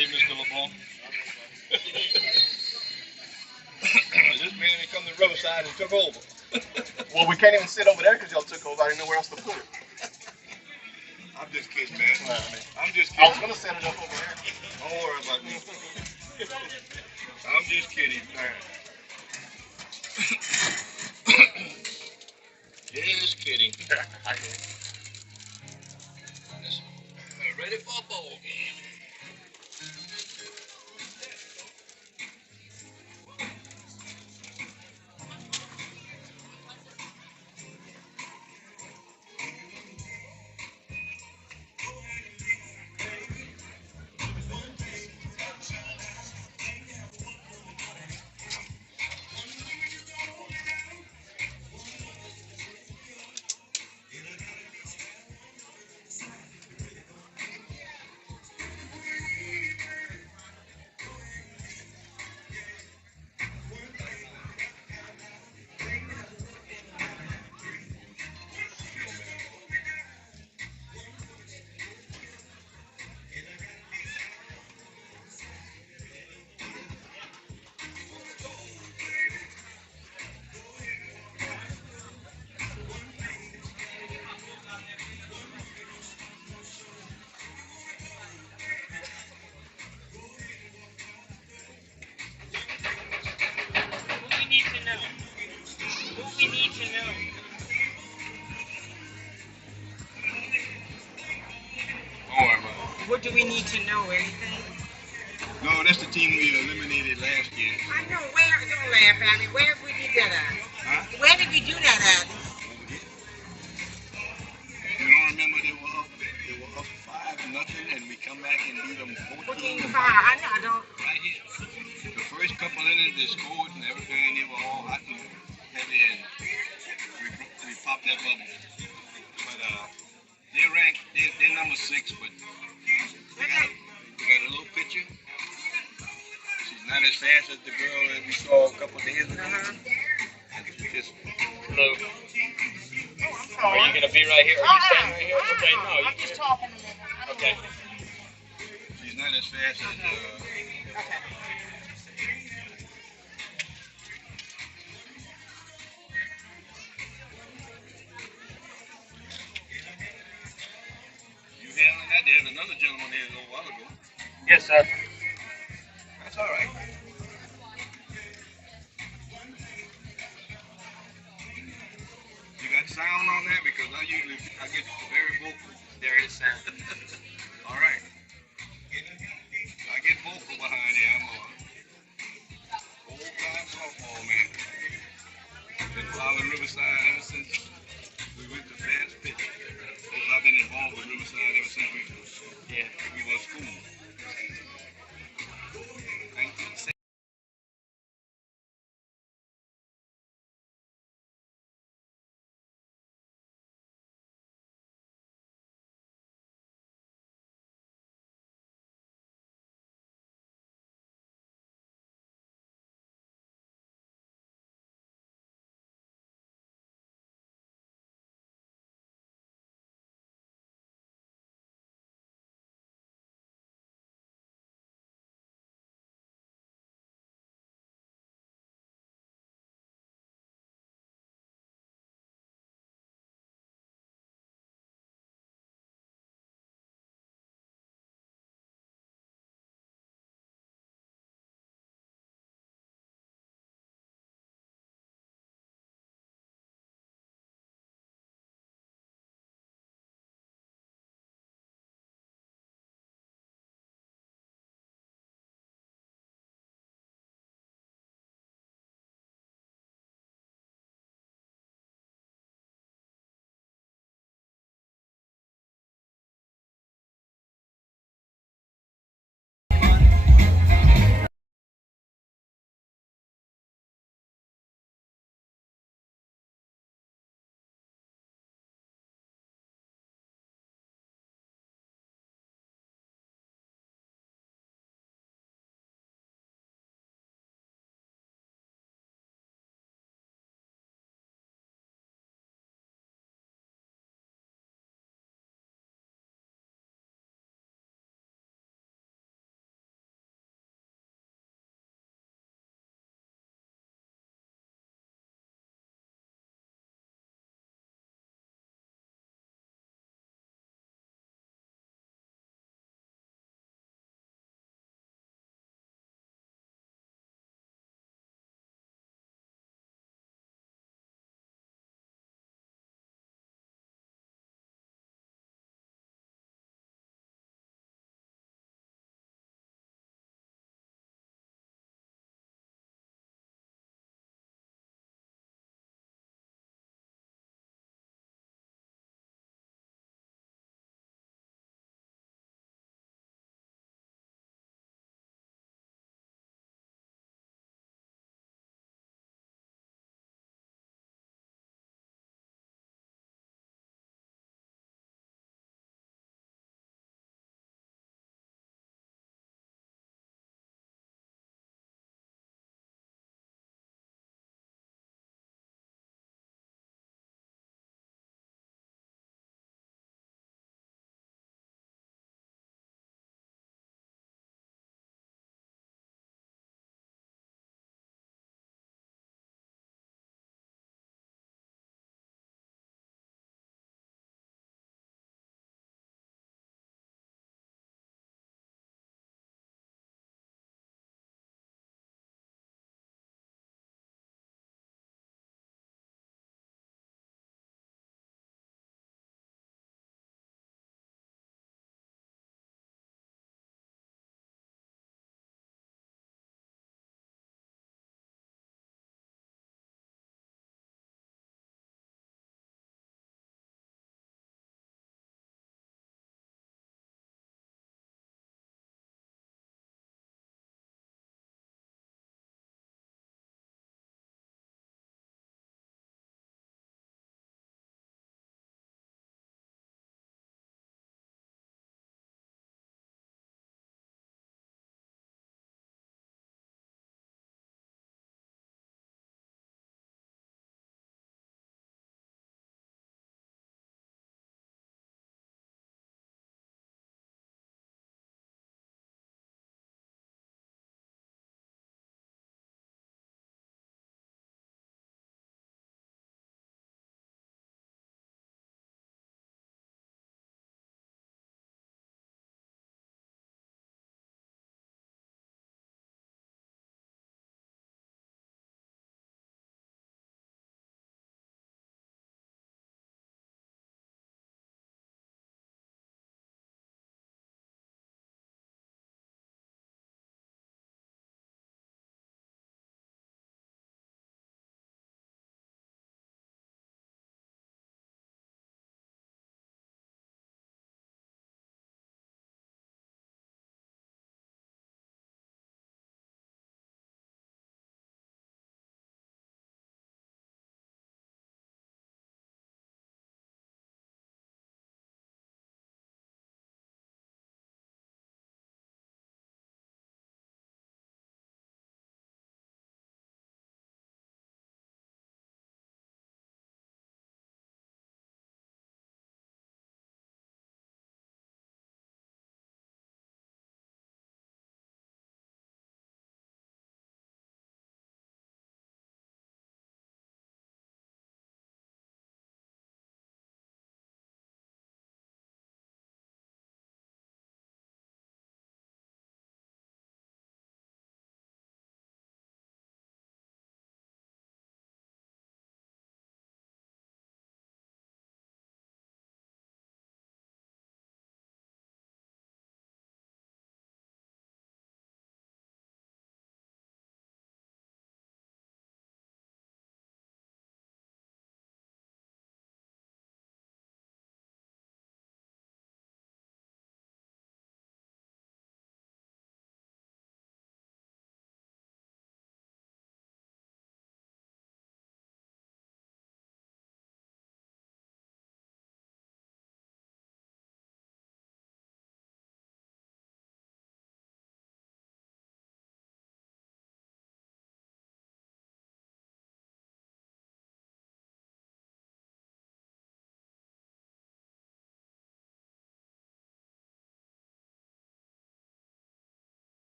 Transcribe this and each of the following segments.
you, Mr. LeBlanc. This man he come to Riverside and took over. Well, we can't even sit over there because y'all took over. I didn't know where else to put it. I'm just kidding, man. I'm just I kidding. was going to set it up over here. Don't worry about me. I'm just kidding. Just kidding. Ready for a ball game. What do we need to know? Anything? No, that's the team we eliminated last year. I know. Where? Don't laugh at me. Where did we do that at? Huh? Where did we do that at? You don't remember they were up 5-0 and we come back and beat them 14-5. I know. I don't. Right here. The first couple innings they scored and everything, they were all hot and heavy and we popped that bubble. But they're number 6, but we got a little picture. She's not as fast as the girl that we saw a couple days ago. Just Hello. Are you going to be right here? Are you staying right here? Okay, no. I'm just talking to them. Okay. she's not as fast as Okay. you handling that. There's another gentleman there a little while ago. Yes, sir. That's all right. You got sound on that? Because I get very vocal. There is sound. All right. I get vocal behind here. I'm a old-time softball man. Been following Riverside ever since we went to fast pitch. I've been involved with Riverside ever since we were in school.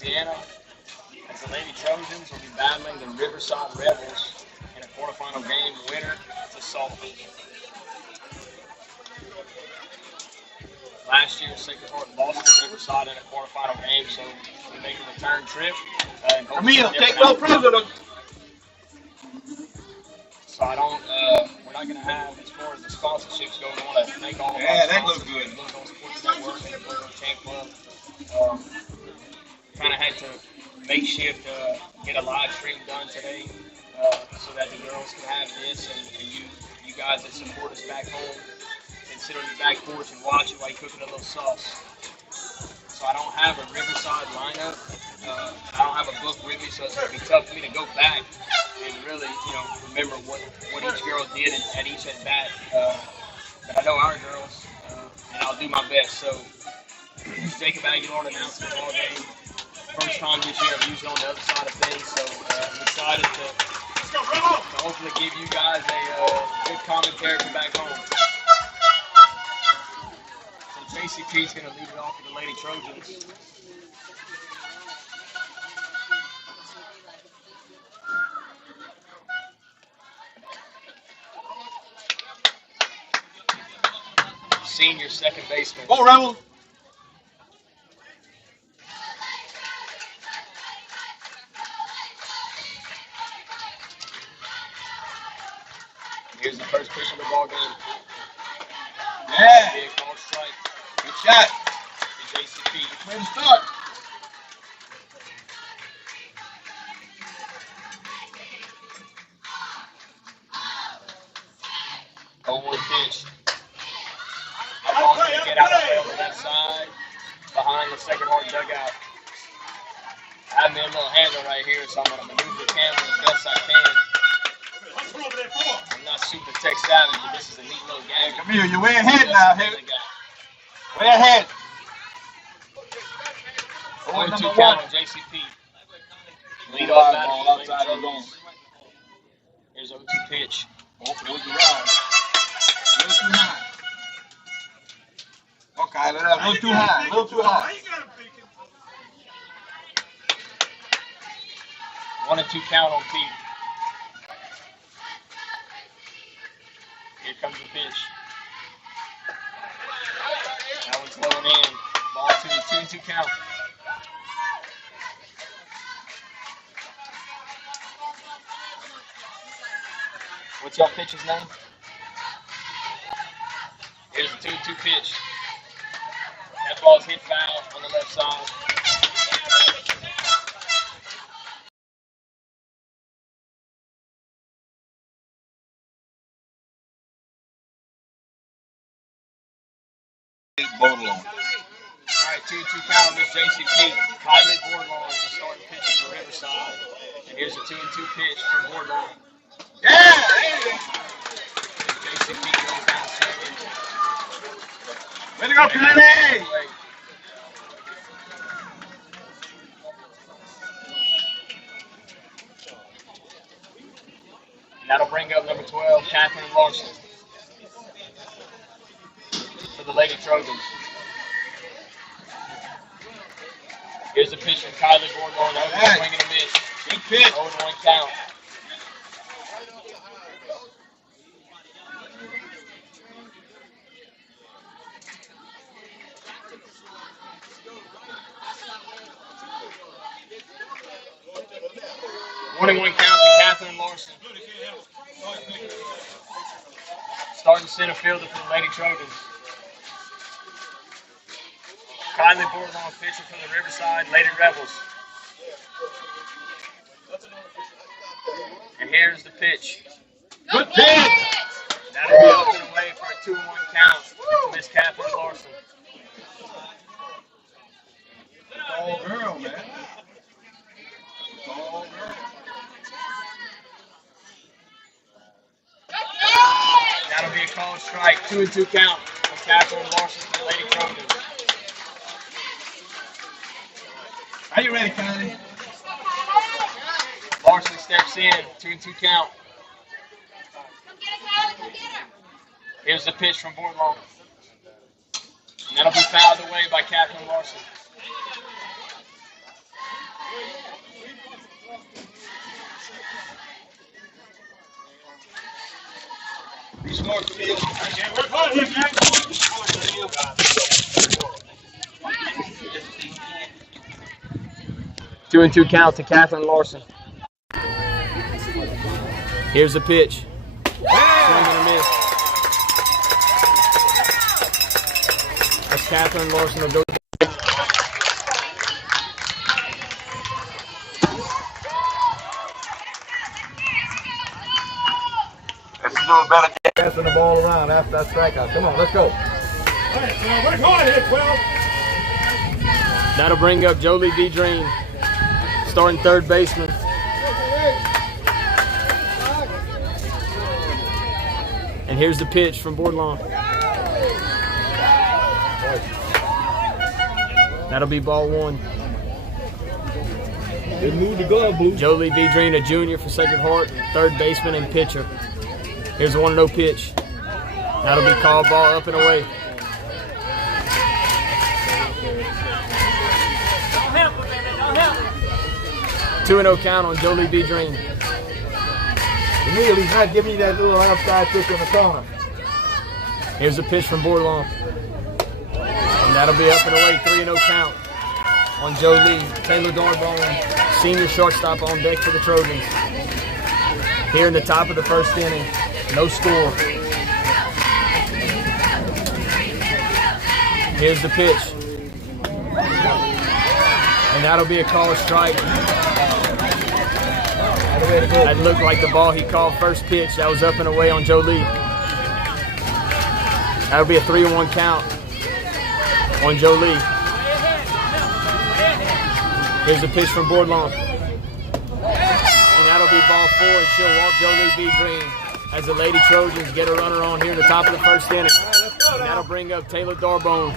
Louisiana, as the Lady Trojans will be battling the Riverside Rebels in a quarterfinal game. Winner to softball. Last year, Sacred Heart lost to Riverside in a quarterfinal game, so we make a return trip. Camille, take no prisoners. So we're not going to have, as far as the sponsorships go, we want to make all of Yeah, our that looks sponsors, good. Blue Gold Sports Network and Blue Gold Champ Club. Kind of had to makeshift get a live stream done today so that the girls can have this and you guys that support us back home and sit on your back porch and watch it while you're cooking a little sauce. So I don't have a Riverside lineup. I don't have a book with me, so it's going to be tough for me to go back and really, remember what each girl did at each at bat. But I know our girls, and I'll do my best. So Jacob Aguilar announced the ball game. First time this year I've used it on the other side of things, so I'm excited to hopefully give you guys a good commentary from back home. So JCP's going to lead it off with the Lady Trojans. Senior second baseman. Go, Rebel. Here's the first pitch of the ball game. Yeah. Big ball strike. Good shot. To JCP. Way to start. Over pitch. That ball's going to get out of play on the left side behind the Sacred Heart dugout. I have me a little handle right here, so I'm going to maneuver the camera as best I can. I'm not super tech savvy, but this is a neat little game. Camille, you're way ahead now. Way ahead. 1-2 count on JCP. Lead off battle. Outside the zone. Here's 0-2 pitch. Hopefully we'll be right. A little too high. Okay, a little too high. A little too high. 1-2 count on Pete. Here comes the pitch. That one's going in. Ball 2-2 count. What's your pitcher's name? Here's the 2-2 pitch. That ball's hit foul on the left side. Bordelon. All right, 2-2 count on this JCP. Kylie Bordelon is the starting pitcher for Riverside. And here's a 2-2 pitch from Bordelon. Yeah! JCP goes down second. Way to go, Kylie! And that'll bring up number 12, Catherine Larson, for the Lady Trojans. Here's a pitch from Kylie Bordelon. Over the swing and a miss. Good pitch. 0-1 count. One count to Catherine Larson. Starting center fielder for the Lady Trojans. Kylie Bordelon pitcher for the Riverside Lady Rebels. And here's the pitch. Good pitch. That'll be up and away for a 2-1 count to Miss Catherine Larson. Tall girl, man. Tall girl. That'll be a called strike. 2-2 count for Catherine Larson for the Lady Trojans. Are you ready, Kylie? Larson steps in. 2-2 count. Here's the pitch from Bordelon. And that'll be fouled away by Catherine Larson. Be smart, Camille. Work hard here, man. 2-2 count to Catherine Larson. Here's the pitch. Swing and a miss. That's Catherine Larson. Will go. Let's do a better job. Passing the ball around after that strikeout. Come on, let's go. All right, so work hard here, 12. That'll bring up Jolie Deedreen, starting third baseman. And here's the pitch from Boardlawn. That'll be ball one. Good move to glove, Blue. Jolie Deedreen, a junior for Sacred Heart, third baseman and pitcher. Here's the 1-0 pitch. That'll be called ball up and away. Don't help him, baby. Don't help him. 2-0 count on Jolie Deedreen. Camille, he's not giving you that little outside pitch on the corner. Here's the pitch from Boardlawn. And that'll be up and away, 3-0 count on Jolie. Taylor Darbone, senior shortstop, on deck for the Trojans. Here in the top of the first inning, no score. Here's the pitch. And that'll be a call strike. That looked like the ball he called first pitch. That was up and away on Jolie. That'll be a 3-1 count on Jolie. Here's the pitch from Boardlawn. And that'll be ball 4, and she'll walk Jolie Deedreen as the Lady Trojans get a runner on here in the top of the first inning. And that'll bring up Taylor Darbone.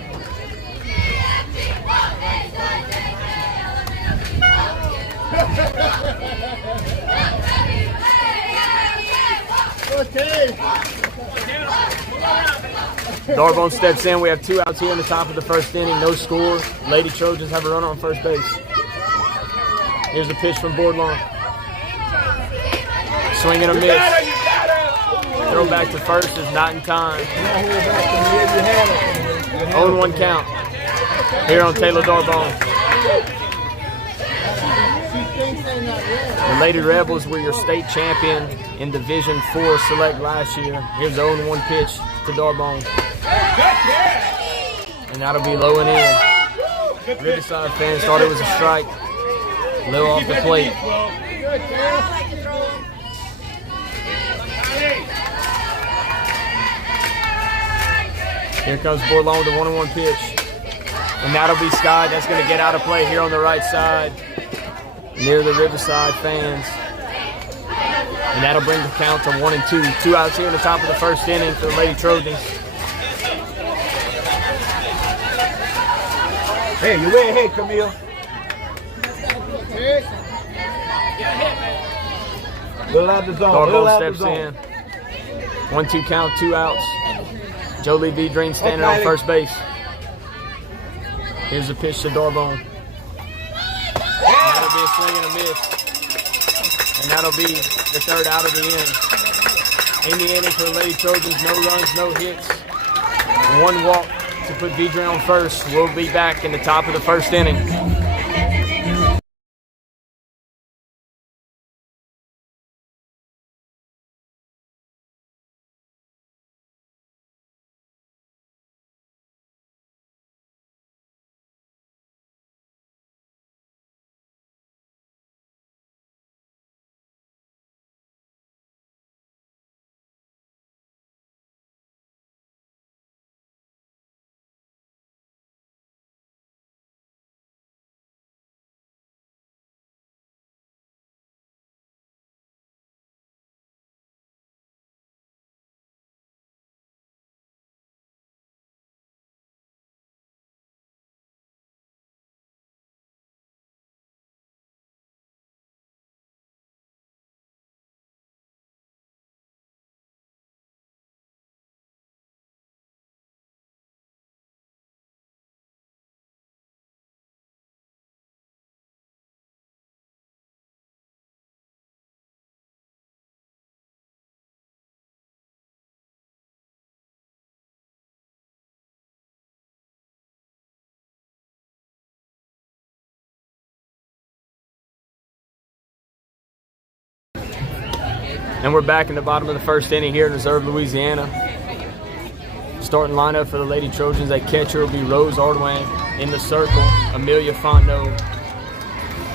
Darbone steps in. We have 2 outs here in the top of the first inning. No score. Lady Trojans have a runner on first base. Here's a pitch from Boardlawn. Swing and a miss. Throw back to first is not in time. 0-1 count here on Taylor Darbone. The Lady Rebels were your state champion in Division 4 Select last year. Here's the 0-1 pitch to Darbone. And that'll be low and in. Riverside fans thought it was a strike. Low off the plate. Here comes Bourlon with the 1-1 pitch. And that'll be Scott. That's going to get out of play here on the right side near the Riverside fans. And that'll bring the count to 1-2. 2 outs here in the top of the first inning for the Lady Trojans. Hey, you're way ahead, Camille. Little out the zone. Darbone steps in. 1-2 count, 2 outs. Jolie Deedreen standing on first base. Here's the pitch to Darbone. That'll be a swing and a miss. And that'll be the third out of the inning. In the inning for the Lady Trojans, no runs, no hits. 1 walk to put Deedreen on first. We'll be back in the top of the first inning. And we're back in the bottom of the first inning here in Reserve, Louisiana. Starting lineup for the Lady Trojans at catcher will be Rose Ardwang. In the circle, Amelia Fontenot.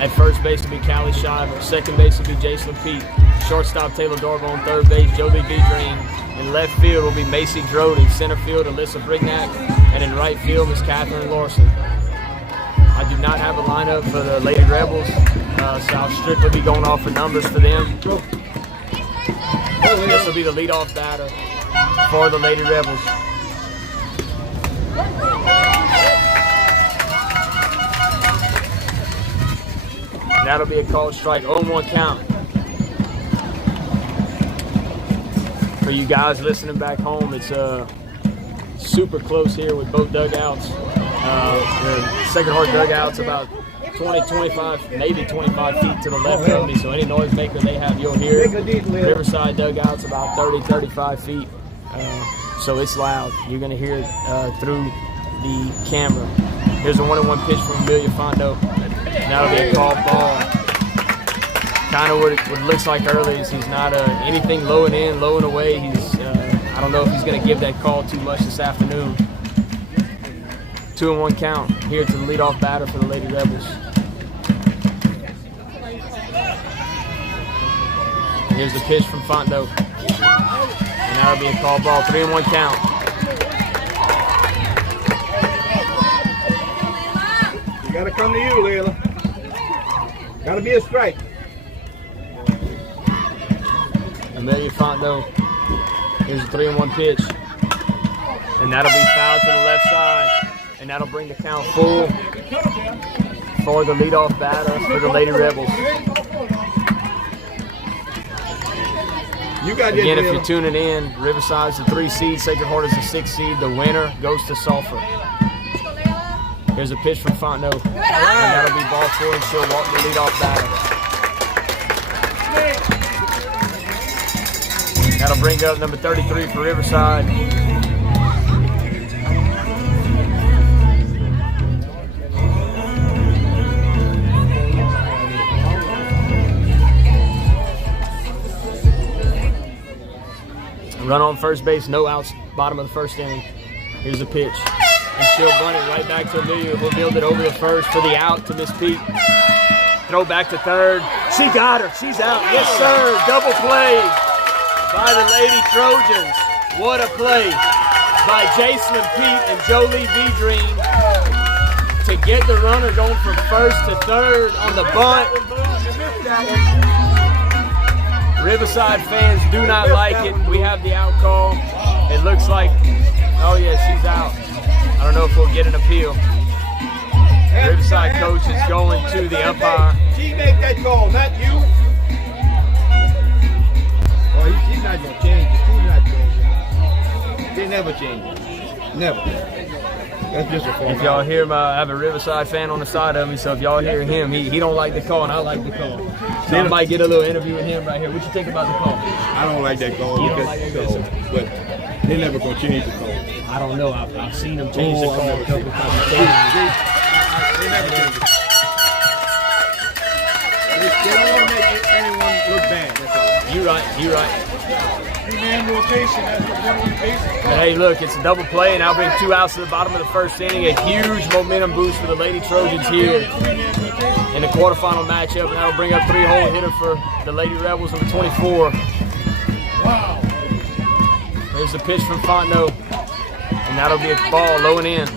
At first base will be Callie Shiver. Second base will be Jason Peete. Shortstop Taylor Darbo on third base, Jolie Vidrine. In left field will be Macy Drode. In center field, Alyssa Brignac. And in right field is Catherine Larson. I do not have a lineup for the Lady Rebels, so I'll strictly be going off the numbers for them. This will be the leadoff batter for the Lady Rebels. That'll be a called strike, 0-1 count. For you guys listening back home, it's super close here with both dugouts. The Sacred Heart dugout's about 20, 25, maybe 25 feet to the left of me, so any noise maker they have, you'll hear it. Riverside dugout's about 30, 35 feet, so it's loud. You're going to hear it through the camera. Here's a 1-1 pitch from Amelia Fontenot. That'll be a called ball. Kind of what it looks like early is he's not anything low and in, low and away. I don't know if he's going to give that call too much this afternoon. 2-1 count here to the leadoff batter for the Lady Rebels. Here's the pitch from Fontenot. And that'll be a called ball, 3-1 count. You gotta come to you, Layla. Gotta be a strike. Amelia Fontenot. Here's a 3-1 pitch. And that'll be fouled to the left side. And that'll bring the count full for the leadoff batter for the Lady Rebels. Again, if you're tuning in, Riverside's the 3 seed, Sacred Heart is the 6 seed. The winner goes to Sulphur. Here's a pitch from Fontenot. And that'll be ball 4, and she'll walk the leadoff batter. That'll bring up number 33 for Riverside. Run on first base, no outs, bottom of the first inning. Here's the pitch. And she'll bunt it right back to Amelia, who'll field it over the first for the out to Miss Peete. Throw back to third. She got her. She's out. Yes, sir. Double play by the Lady Trojans. What a play by Jason Peete and Jolie Vidrine to get the runner going from first to third on the bunt. Riverside fans do not like it. We have the out call. It looks like, oh yeah, she's out. I don't know if we'll get an appeal. Riverside coach is going to the umpire. She make that call, not you. Oh, she's not going to change it. She's not changing it. They never change it. Never. That's just a form. If y'all hear I have a Riverside fan on the side of me, so if y'all hear him, he don't like the call, and I like the call. So I might get a little interview with him right here. What you think about the call? I don't like that call. You don't like that call? But they're never going to change the call. I don't know. I've seen them change the call a couple times. They never change it. They don't want to make anyone look bad. That's all. You right. You right. Three-man rotation. That's what one bases. But hey, look, it's a double play, and I'll bring 2 outs to the bottom of the first inning. A huge momentum boost for the Lady Trojans here in the quarterfinal matchup, and that'll bring up 3-hole hitter for the Lady Rebels on the 24. Wow. There's the pitch from Fontenot, and that'll be a ball low and in.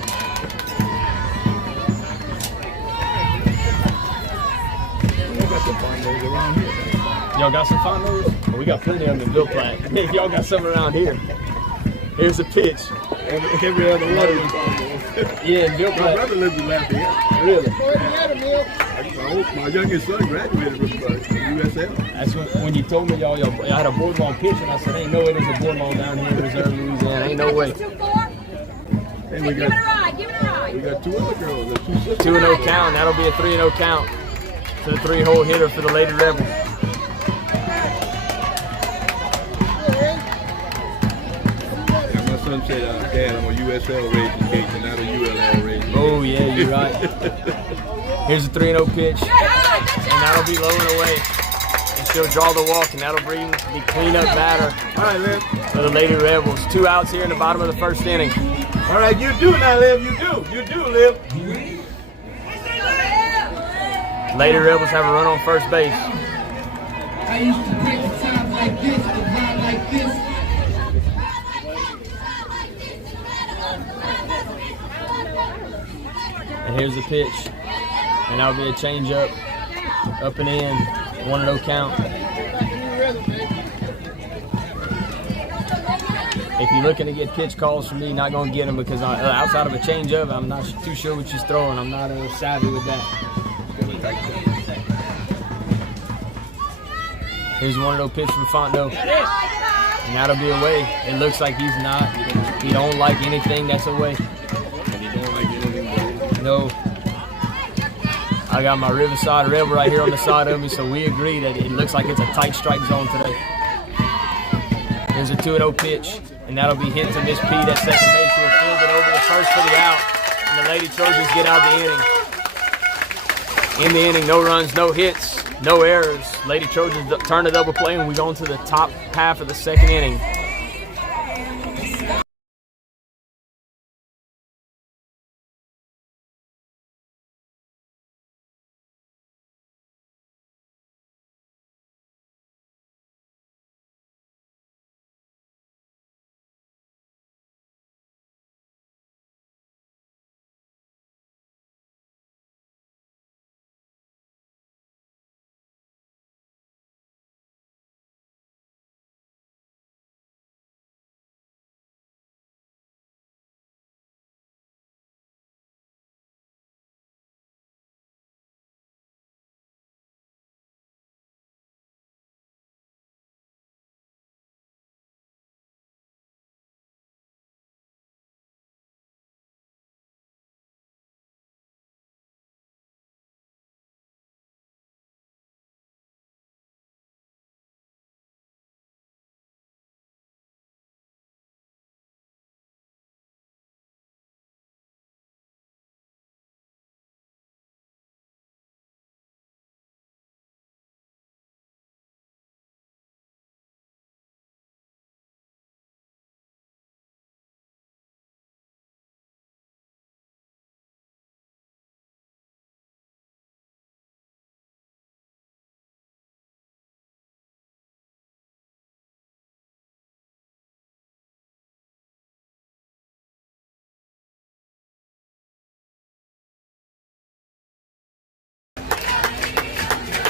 Y'all got some Fontenos? Well, we got plenty of them in Bill Platt. If y'all got some around here. Here's the pitch. Every other one of them. Yeah, in Bill My Platt. brother lives in Lafayette. Really? My youngest son graduated from USL. That's when you told me y'all had a board ball pitch, and I said, ain't no way there's a board ball down here in Reserve, Louisiana. Ain't no way. And we got 2 other girls. 2 sisters. 2-0 count. That'll be a 3-0 count to the 3-hole hitter for the Lady Rebels. My son said, Dad, I'm a USL raising case and not a ULL raising. Oh, yeah, you're right. Here's a 3-0 pitch, and that'll be low and away. And She'll draw the walk, and that'll bring the cleanup batter All right, Liv. for the Lady Rebels. 2 outs here in the bottom of the first inning. All right, you do now, Liv. You do, Liv. Lady Rebels have a run on first base. I used to break the time like this, the ride like this. And here's the pitch. And that'll be a changeup, up and in, 1-0 count. If you're looking to get pitch calls from me, not going to get them because outside of a changeup, I'm not too sure what she's throwing. I'm not savvy with that. Here's 1-0 pitch from Fontenot. And that'll be away. It looks like he don't like anything that's away. No. I got my Riverside Rebel right here on the side of me, so we agree that it looks like it's a tight strike zone today. Here's a 2-0 pitch, and that'll be hit to Miss Pete at second base. We'll field it over to first for the out, and the Lady Trojans get out the inning. In the inning, no runs, no hits, no errors. Lady Trojans turn the double play, and we go into the top half of the second inning.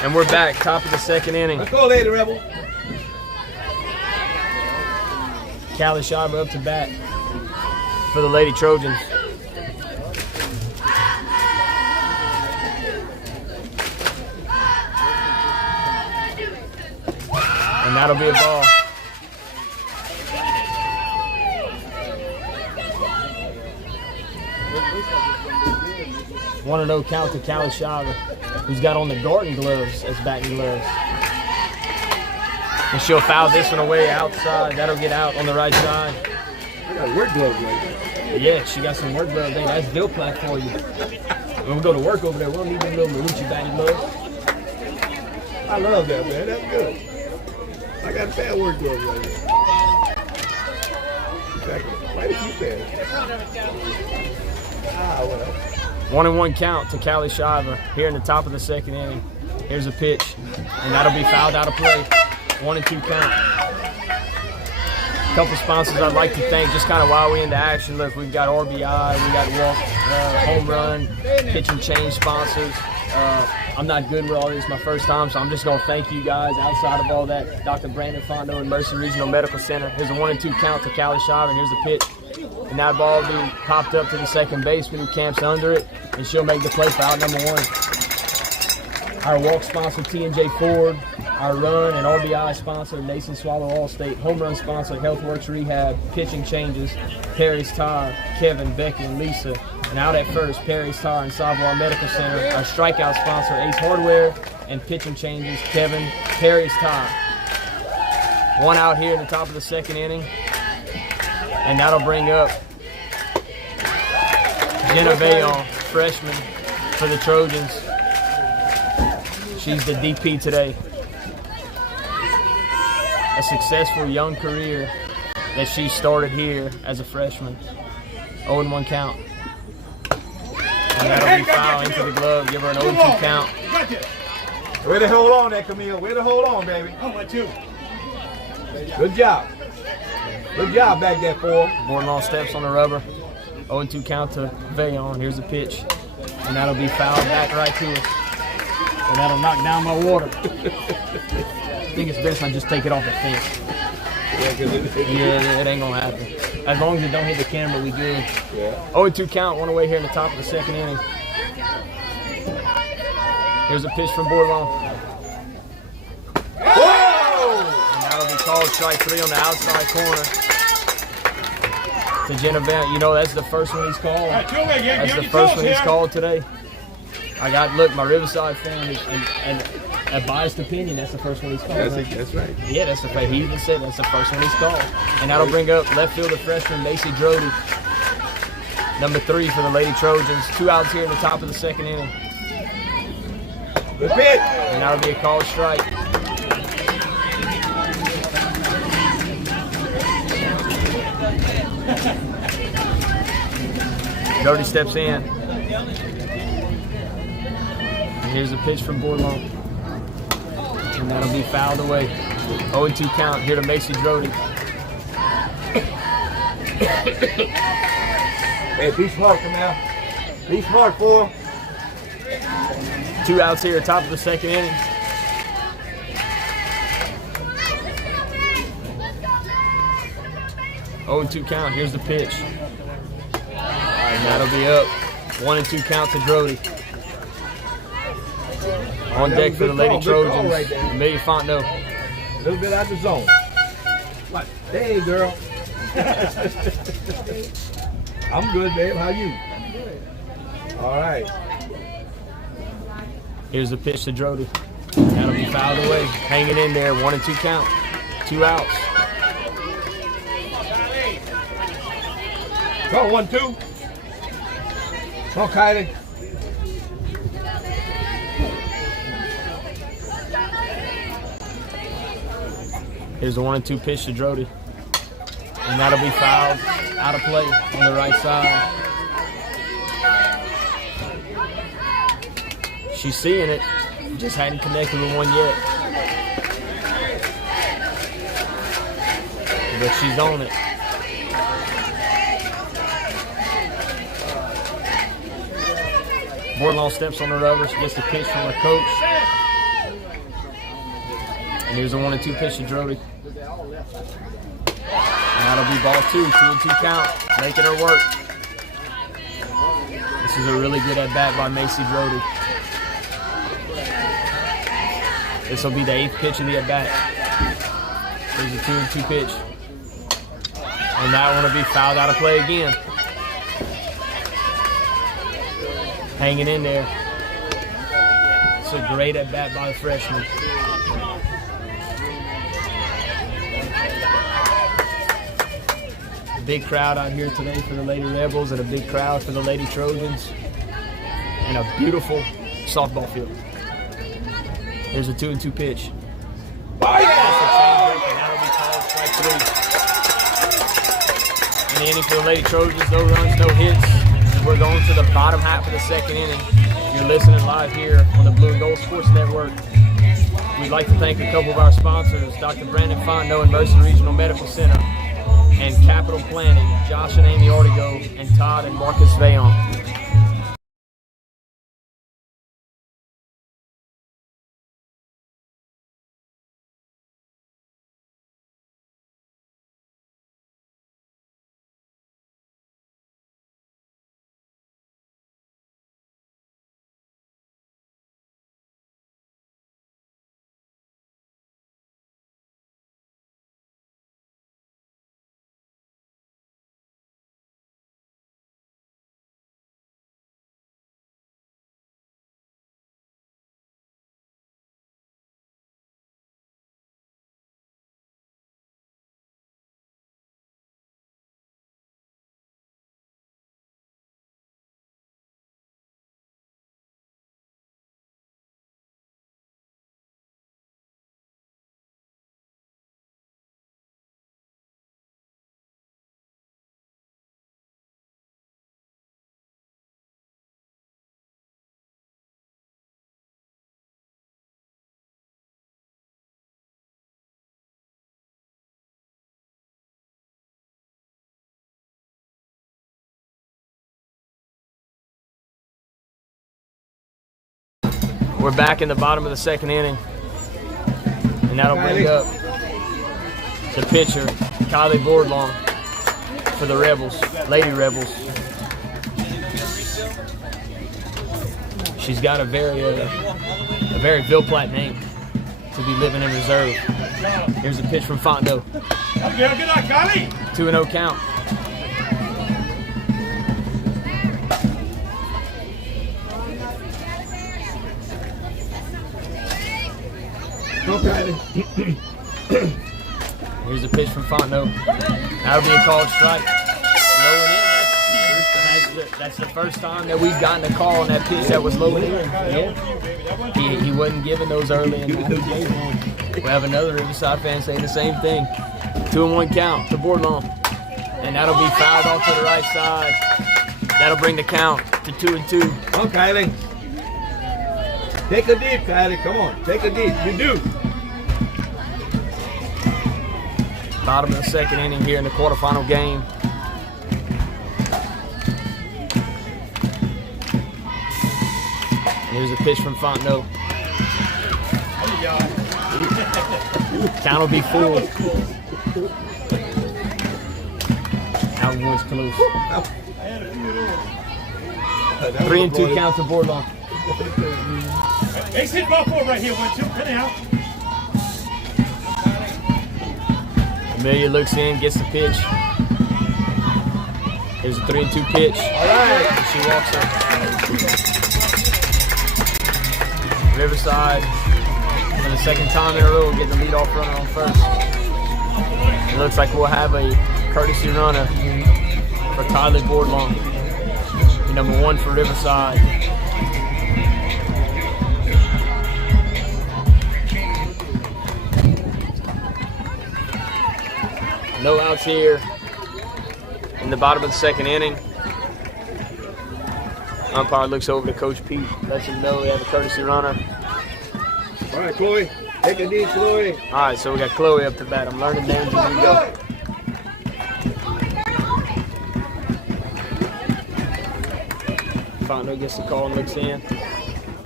And we're back, top of the second inning. Let's go, Lady Rebel. Callie Schreiber up to bat for the Lady Trojans. And that'll be a ball. One and 0 count to Callie Schreiber, who's got on the Gordon gloves as batting gloves. And she'll foul this one away outside. That'll get out on the right side. I got work gloves right there. Yeah, she got some work gloves. Hey, that's Bill Platt for you. When we go to work over there, we'll need them little Marucci batting gloves. I love that, man. That's good. I got bad work gloves right there. Exactly. Why did you say that? Well. 1-1 count to Callie Schreiber here in the top of the second inning. Here's a pitch, and that'll be fouled out of play. 1-2 count. A couple sponsors I'd like to thank just kind of while we're into action. Look, we've got RBI, we got walk, home run, pitch and change sponsors. I'm not good with all this, my first time, so I'm just going to thank you guys. Outside of all that, Dr. Brandon Fondo and Mercy Regional Medical Center. Here's a 1-2 count to Callie Schreiber, and here's the pitch. And that ball will be popped up to the second baseman who camps under it, and she'll make the play for out number 1. Our walk sponsor, T&J Ford. Our run and RBI sponsor, Nason Swallow Allstate. Home run sponsor, HealthWorks Rehab. Pitching changes, Perry's Tire, Kevin, Becky, and Lisa. And out at first, Perry's Tire and Savoir Medical Center. Our strikeout sponsor, Ace Hardware. And pitching changes, Kevin, Perry's Tire. 1 out here in the top of the second inning. And that'll bring up Jenna Vayon, freshman for the Trojans. She's the DP today. a successful young career that she started here as a freshman. 0-1 count. And that'll be foul into the glove. Give her an 0-2 count. Way to hold on there, Camille. Way to hold on, baby. Good job. Good job back there, four. Bordelon steps on the rubber. 0-2 count to Vayon. Here's the pitch. And that'll be fouled back right to us. And that'll knock down my water. I think it's best I just take it off the fence. Yeah, it ain't gonna happen. As long as it don't hit the camera, we good. Yeah. 0-2 count, one away here in the top of the second inning. Here's a pitch from Bordelon. Whoa! And that'll be called strike 3 on the outside corner. To Genevieve, you know that's the first one he's called. That's the first one he's called today. I got my Riverside fan and a biased opinion. That's the first one he's called. That's right. Yeah, that's the fact. He even said that's the first one he's called. And that'll bring up left fielder freshman Macy Drody, number 3 for the Lady Trojans. 2 outs here in the top of the second inning. Good pitch. And that'll be a called strike. Drody steps in. And here's a pitch from Bordelon. And that'll be fouled away. 0-2 count here to Macy Drody. Hey, be smart, Camille. Be smart, four. 2 outs here, top of the second inning. Oh, 2 count. Here's the pitch. And that'll be up. 1-2 count to Drody. On deck for the Lady Trojans. Right there. Amelia Fontenot. A little bit out the zone. Hey, girl. I'm good, babe. How you? All right. Here's the pitch to Drody. That'll be fouled away. Hanging in there. 1-2 count. 2 outs. Go 1-2. Come on, Kylie. Here's a 1-2 pitch to Drody. And that'll be fouled out of play on the right side. She's seeing it, just hadn't connected with one yet. But she's on it. Bordelon steps on the rubber. She gets the pitch from her coach. And here's a 1-2 pitch to Drody. And that'll be ball 2, 2-2 count, making her work. This is a really good at-bat by Macy Drody. This will be the 8th pitch of the at-bat. Here's a 2-2 pitch. And that one will be fouled out of play again. Hanging in there. It's a great at-bat by the freshman. A big crowd out here today for the Lady Rebels and a big crowd for the Lady Trojans. And a beautiful softball field. Here's a 2-2 pitch. Oh, yeah. That's a change, and that'll be called strike 3. In the inning for the Lady Trojans, no runs, no hits. And we're going to the bottom half of the second inning. You're listening live here on the Blue and Gold Sports Network. We'd like to thank a couple of our sponsors, Dr. Brandon Fontenot and Mercer Regional Medical Center, and Capital Planning, Josh and Amy Ortego, and Todd and Marcus Vayon. We're back in the bottom of the second inning. And that'll bring up the pitcher, Kylie Boardlawn, for the Rebels, Lady Rebels. She's got a very Ville Platte name to be living in reserve. Here's a pitch from Fontenot. 2-0 count. Here's a pitch from Fontenot. That'll be a called strike. Low and in. That's the first time that we've gotten a call on that pitch that was low and in. Yeah. He wasn't giving those early, and now he gave one. We have another Riverside fan saying the same thing. 2-1 count to Boardlawn. And that'll be fouled off to the right side. That'll bring the count to 2-2. Come on, Kylie. Take a deep, Kylie. Come on, take a deep. You do. Bottom of the second inning here in the quarterfinal game. Here's a pitch from Fontenot. Count will be full. That one was close. 3-2 count to Boardlawn. Hey, sit ball four right here, 1-2. Come out. Amelia looks in, gets the pitch. Here's a 3-2 pitch. All right. And she walks up. Riverside, for the second time in a row, get the leadoff runner on first. It looks like we'll have a courtesy runner for Kylie Boardlawn, number 1 for Riverside. No outs here in the bottom of the second inning. Umpire looks over to Coach Pete, lets him know we have a courtesy runner. All right, Chloe. Take a deep, Chloe. All right, so we got Chloe up to bat. I'm learning names as we go. Fontenot gets the call and looks in.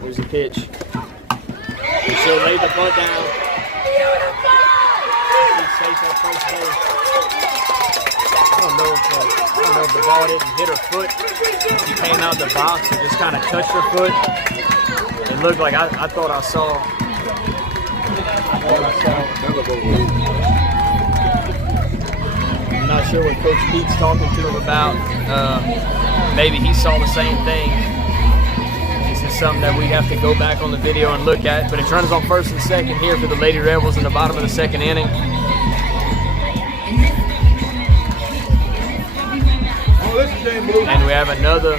Here's the pitch. And she'll lay the bunt down. She's safe at first base. I don't know if the ball didn't hit her foot. She came out the box and just kind of touched her foot. It looked like I thought I saw. I'm not sure what Coach Pete's talking to him about. Maybe he saw the same thing. This is something that we have to go back on the video and look at. But it's runners on first and second here for the Lady Rebels in the bottom of the second inning. And we have another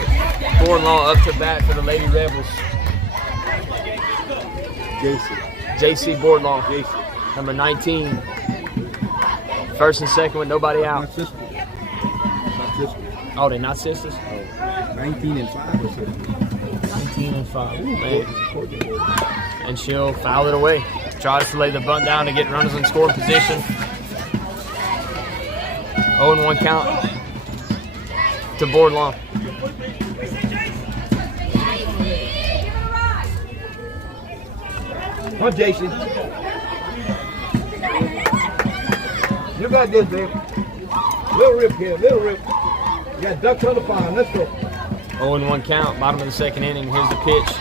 Boardlawn up to bat for the Lady Rebels. JC Boardlawn, number 19. First and second with nobody out. Not sisters. Not sisters. Oh, they're not sisters? Oh, 19 and 5 or something. 19 and 5. Ooh, man. And she'll foul it away. Tries to lay the bunt down to get runners in scoring position. 0-1 count to Boardlawn. Come on, Jason. You got this, babe. Little rip here, little rip. You got ducks on the pond. Let's go. 0-1 count, bottom of the second inning. Here's the pitch,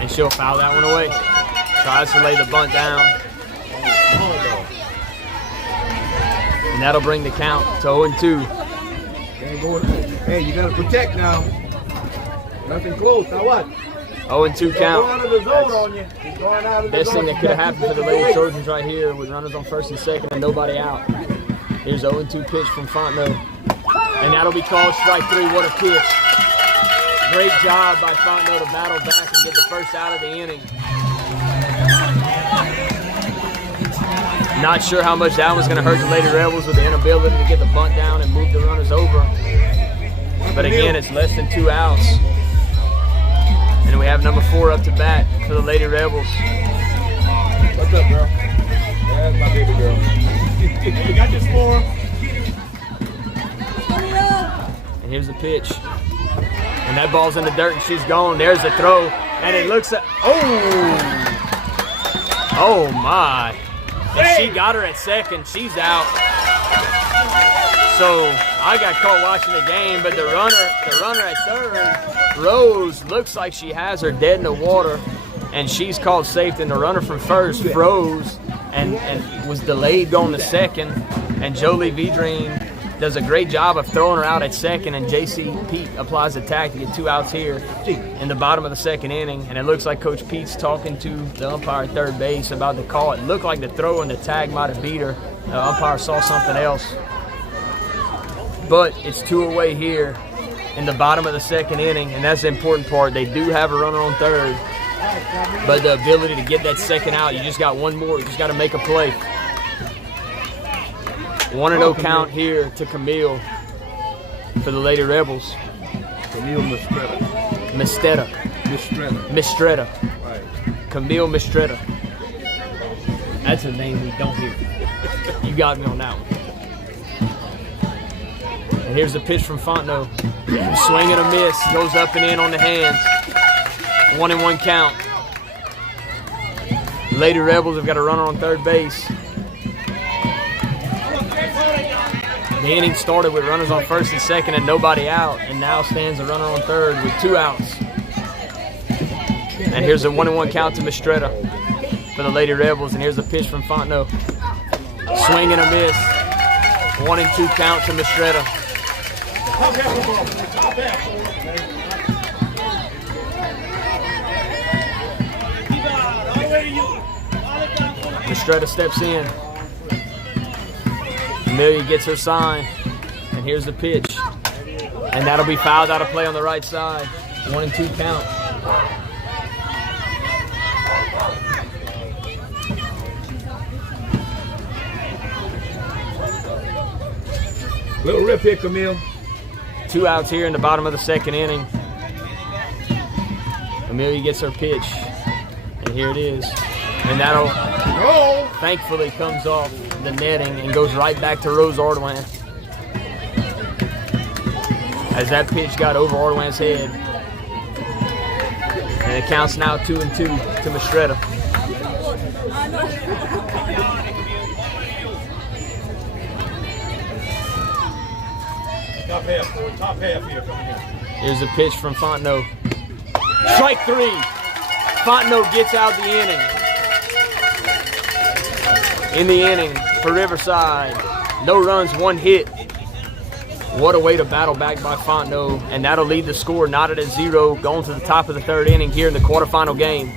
and she'll foul that one away. Tries to lay the bunt down. And that'll bring the count to 0-2. Hey, you got to protect now. Nothing close. Now what? 0-2 count. Out of the zone on you. Going out of the Best zone. thing that could have happened for the Lady Trojans right here with runners on first and second and nobody out. Here's 0-2 pitch from Fontenot. And that'll be called strike 3. What a pitch. Great job by Fontenot to battle back and get the first out of the inning. Not sure how much that was going to hurt the Lady Rebels with the inability to get the bunt down and move the runners over. But again, it's less than 2 outs. And we have number 4 up to bat for the Lady Rebels. What's up, girl? That's my baby girl. You got this for him. And here's the pitch. And that ball's in the dirt and she's gone. There's the throw. And it looks like, oh my. And she got her at second. She's out. So I got caught watching the game, but the runner at third, Rose, looks like she has her dead in the water, and she's called safe. And the runner from first froze and was delayed going to second. And Jolie Vidrine does a great job of throwing her out at second, and J.C. Pete applies the tack to get 2 outs here in the bottom of the second inning. And it looks like Coach Pete's talking to the umpire at third base about the call. It looked like the throw and the tag might have beat her. The umpire saw something else. But it's 2 away here in the bottom of the second inning, and that's the important part. They do have a runner on third, but the ability to get that second out, you just got one more. You just got to make a play. 1-0 count here to Camille for the Lady Rebels. Camille Mistretta. Mistretta. Right. Camille Mistretta. That's a name we don't hear. You got me on that one. And here's the pitch from Fontenot. Swing and a miss. Goes up and in on the hands. 1-1 count. Lady Rebels have got a runner on third base. The inning started with runners on first and second and nobody out, and now stands a runner on third with 2 outs. And here's a 1-1 count to Mistretta for the Lady Rebels, and here's the pitch from Fontenot. Swing and a miss. 1-2 count to Mistretta. Mistretta steps in. Amelia gets her sign, and here's the pitch. And that'll be fouled out of play on the right side. 1-2 count. Little rip here, Camille. 2 outs here in the bottom of the second inning. Amelia gets her pitch, and here it is. And that'll thankfully comes off the netting and goes right back to Rose Ardoin. As that pitch got over Ardoin's head. And it counts now 2-2 to Mistretta. Top half here. Here's a pitch from Fontenot. Strike 3. Fontenot gets out the inning. In the inning for Riverside. No runs, 1 hit. What a way to battle back by Fontenot. And that'll lead the score knotted at 0 going to the top of the third inning here in the quarterfinal game.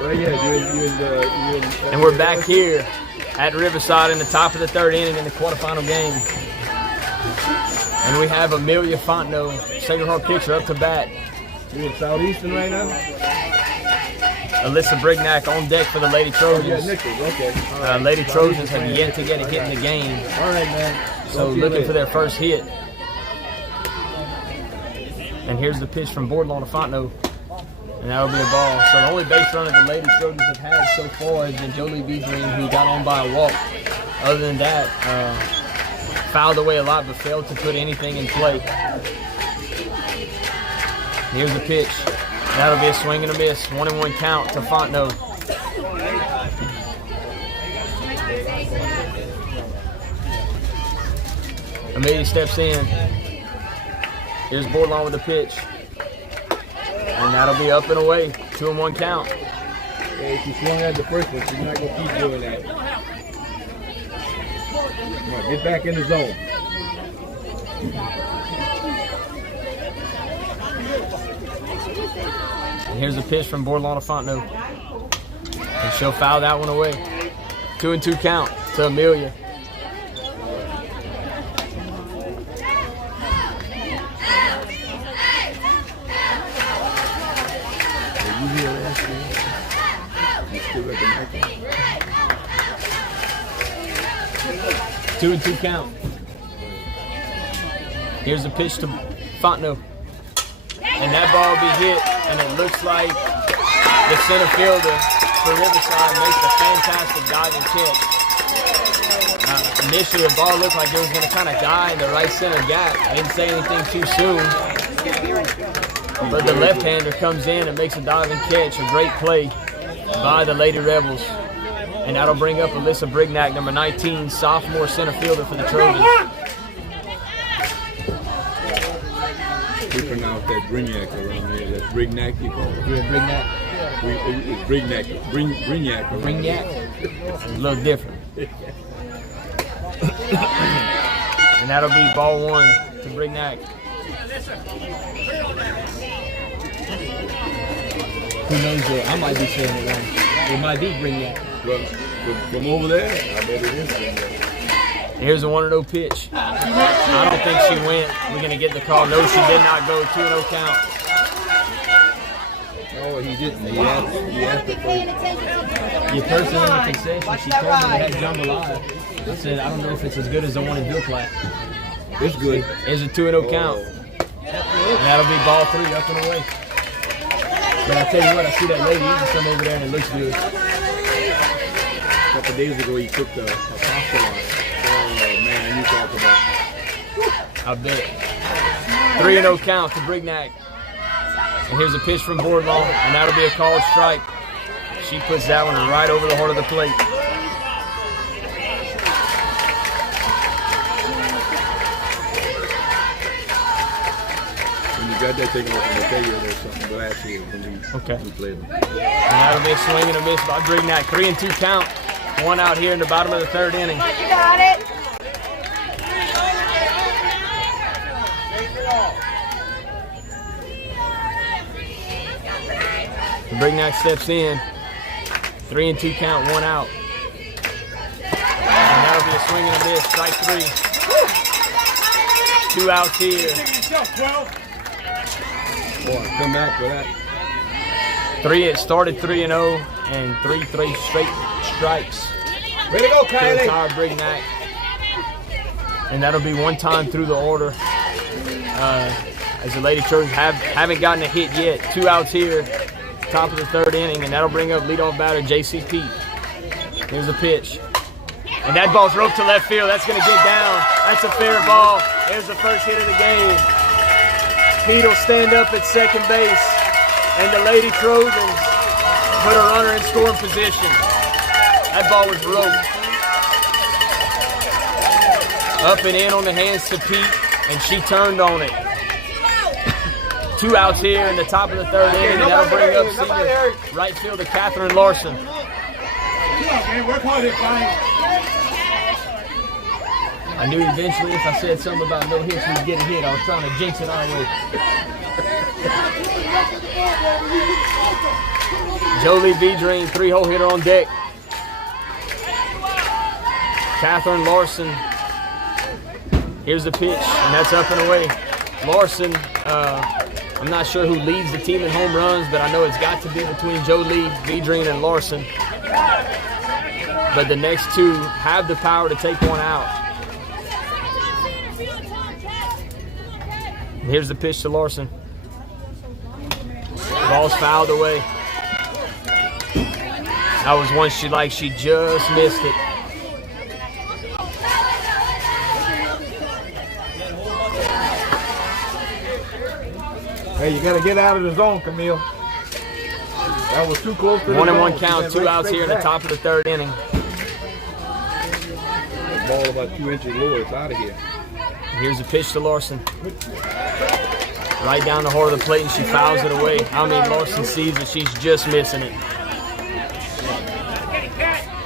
Well, And we're back here at Riverside in the top of the third inning in the quarterfinal game. And we have Amelia Fontenot, Sacred Heart pitcher, up to bat. You're in Southeastern right now? Alyssa Brignac on deck for the Lady Trojans. Okay. Lady Trojans have yet to get a hit in the game. All right, man. So looking for their first hit. And here's the pitch from Bourdon to Fontenot. And that'll be a ball. So the only base runner the Lady Trojans have had so far has been Jolie Beedring, who got on by a walk. Other than that, fouled away a lot but failed to put anything in play. Here's the pitch. That'll be a swing and a miss. 1-1 count to Fontenot. Amelia steps in. Here's Bordelon with the pitch. And that'll be up and away. 2-1 count. Yeah, she swung at the first one. She's not going to keep doing that. Come on, get back in the zone. And here's a pitch from Bordelon to Fontenot. And she'll foul that one away. 2-2 count to Amelia. Two and 2 count. Here's a pitch to Fontenot. And that ball will be hit, and it looks like the center fielder for Riverside makes a fantastic diving catch. Initially, the ball looked like it was going to kind of die in the right center gap. I didn't say anything too soon. But the left-hander comes in and makes a diving catch. A great play by the Lady Rebels. And that'll bring up Alyssa Brignac, number 19, sophomore center fielder for the Trojans. We pronounce that Brignac around here. That's Brignac, you call it? Yeah, Brignac. It's Brignac. Brignac. Brignac. It's a little different. And that'll be ball 1 to Brignac. Who knows what? I might be saying it wrong. It might be Brignac. Well, from over there, I bet it is Brignac. Here's a 1-0 pitch. I don't think she went. We're going to get the call. No, she did not go. 2-0 count. Oh, he didn't. He asked the person. Your person in the concession, she told me it had jambalaya. I said, I don't know if it's as good as the one in Bill Platt. It's good. Here's a 2-0 count. And that'll be ball 3 up and away. But I tell you what, I see that lady eating some over there and it looks good. A couple days ago, he cooked a pasta line. Oh, man, you talk about. I bet. 3-0 count to Brignac. And here's a pitch from Bordelon, and that'll be a called strike. She puts that one right over the heart of the plate. When you got that taken off, I'm going to tell you there's something last year when we played them. And that'll be a swing and a miss by Brignac. 3-2 count. 1 out here in the bottom of the 3rd inning. You got it. Brignac steps in. 3-2 count, 1 out. And that'll be a swing and a miss. Strike 3. 2 outs here. Boy, come back for that. It started 3-0 and 3 straight strikes. Way to go, To Kylie. retire Brignac. And that'll be 1 time through the order. As the Lady Trojans haven't gotten a hit yet. 2 outs here. Top of the 3rd inning, and that'll bring up leadoff batter J.C. Pete. Here's a pitch. And that ball's roped to left field. That's going to get down. That's a fair ball. There's the first hit of the game. Pete will stand up at second base, and the Lady Trojans put a runner in scoring position. That ball was roped. Up and in on the hands to Pete, and she turned on it. 2 outs here in the top of the 3rd inning, and that'll bring up senior right fielder Catherine Larson. I knew eventually if I said something about no hits, we'd get a hit. I was trying to jinx it our way. Jolie Beedring, 3-hole hitter on deck. Catherine Larson. Here's the pitch, and that's up and away. Larson, I'm not sure who leads the team in home runs, but I know it's got to be between Jolie, Beedring, and Larson. But the next 2 have the power to take 1 out. Here's the pitch to Larson. Ball's fouled away. That was one she just missed it. Hey, you gotta get out of the zone, Camille. That was too close to the 1-1 count, 2 outs here in the top of the 3rd inning. That ball about 2 inches lower, it's out of here. Here's a pitch to Larson. Right down the heart of the plate, and she fouls it away. I mean, Larson sees it, she's just missing it.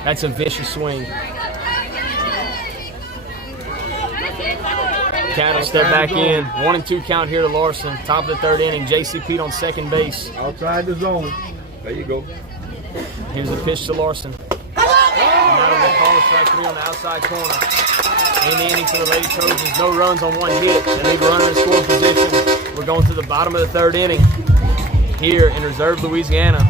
That's a vicious swing. Cat will step back in. 1-2 count here to Larson. Top of the 3rd inning. J.C. Pete on second base. Outside the zone. There you go. Here's a pitch to Larson. And that'll be called strike 3 on the outside corner. In the inning for the Lady Trojans. No runs on 1 hit. They leave a runner in scoring position. We're going to the bottom of the 3rd inning here in Reserve, Louisiana.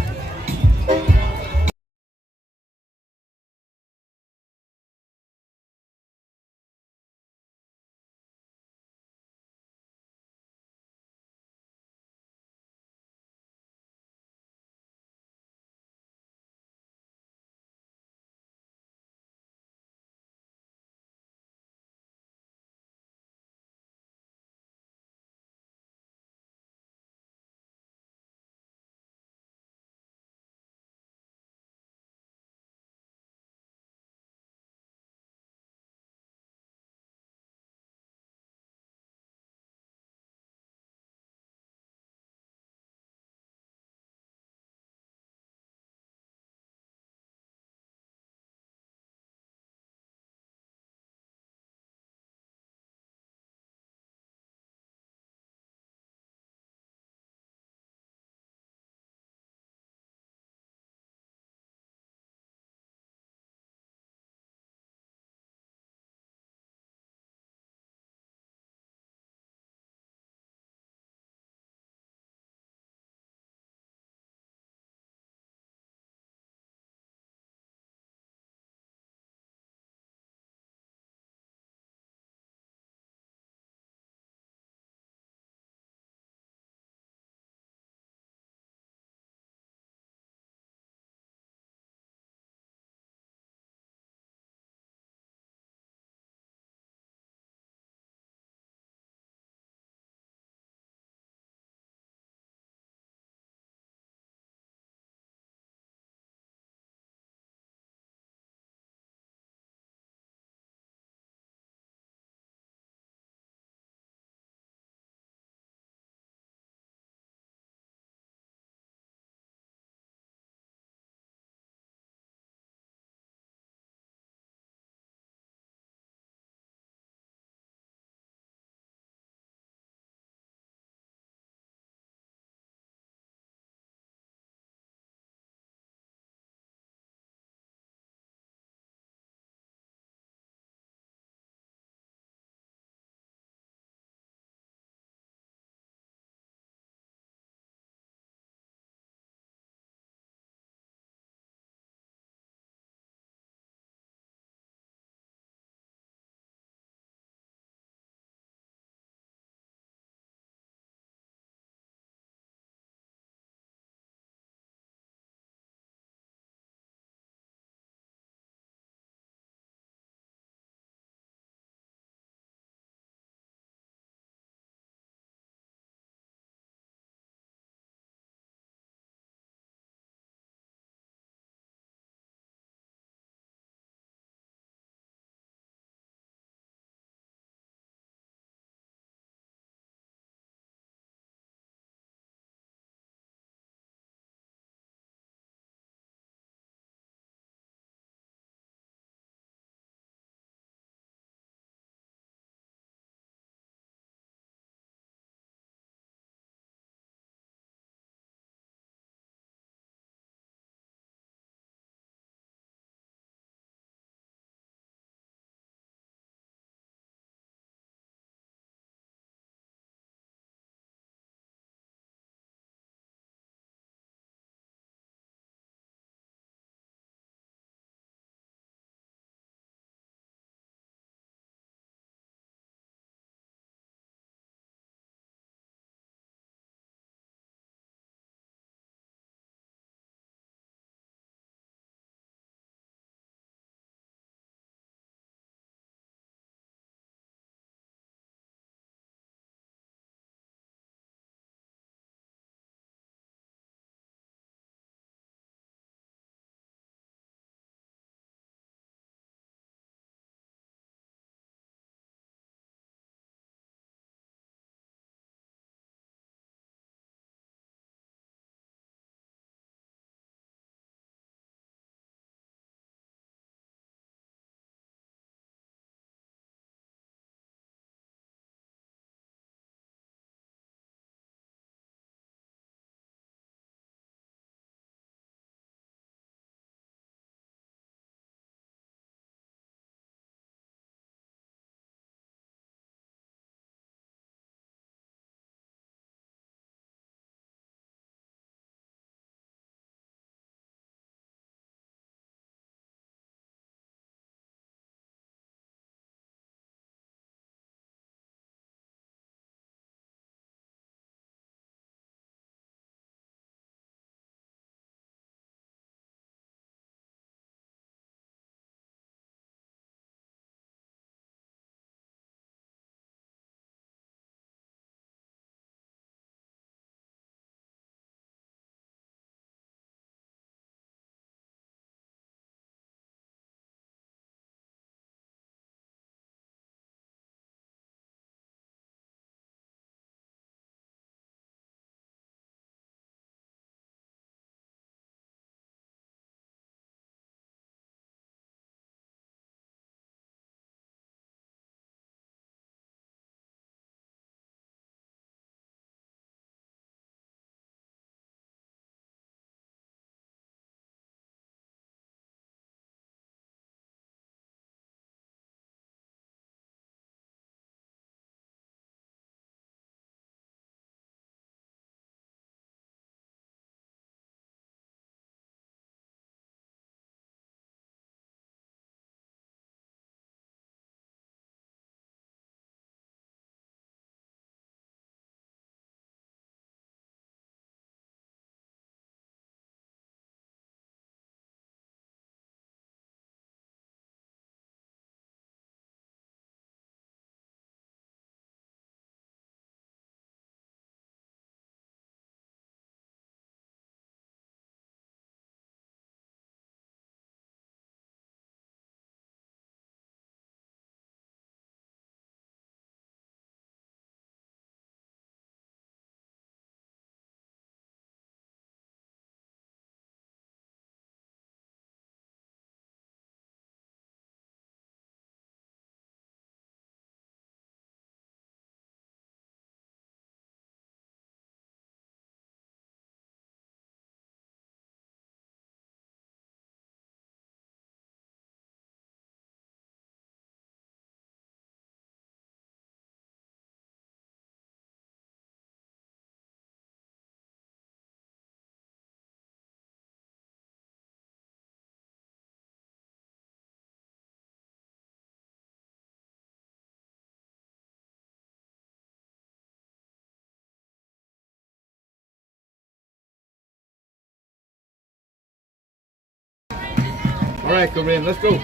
All right, Corinne, let's go.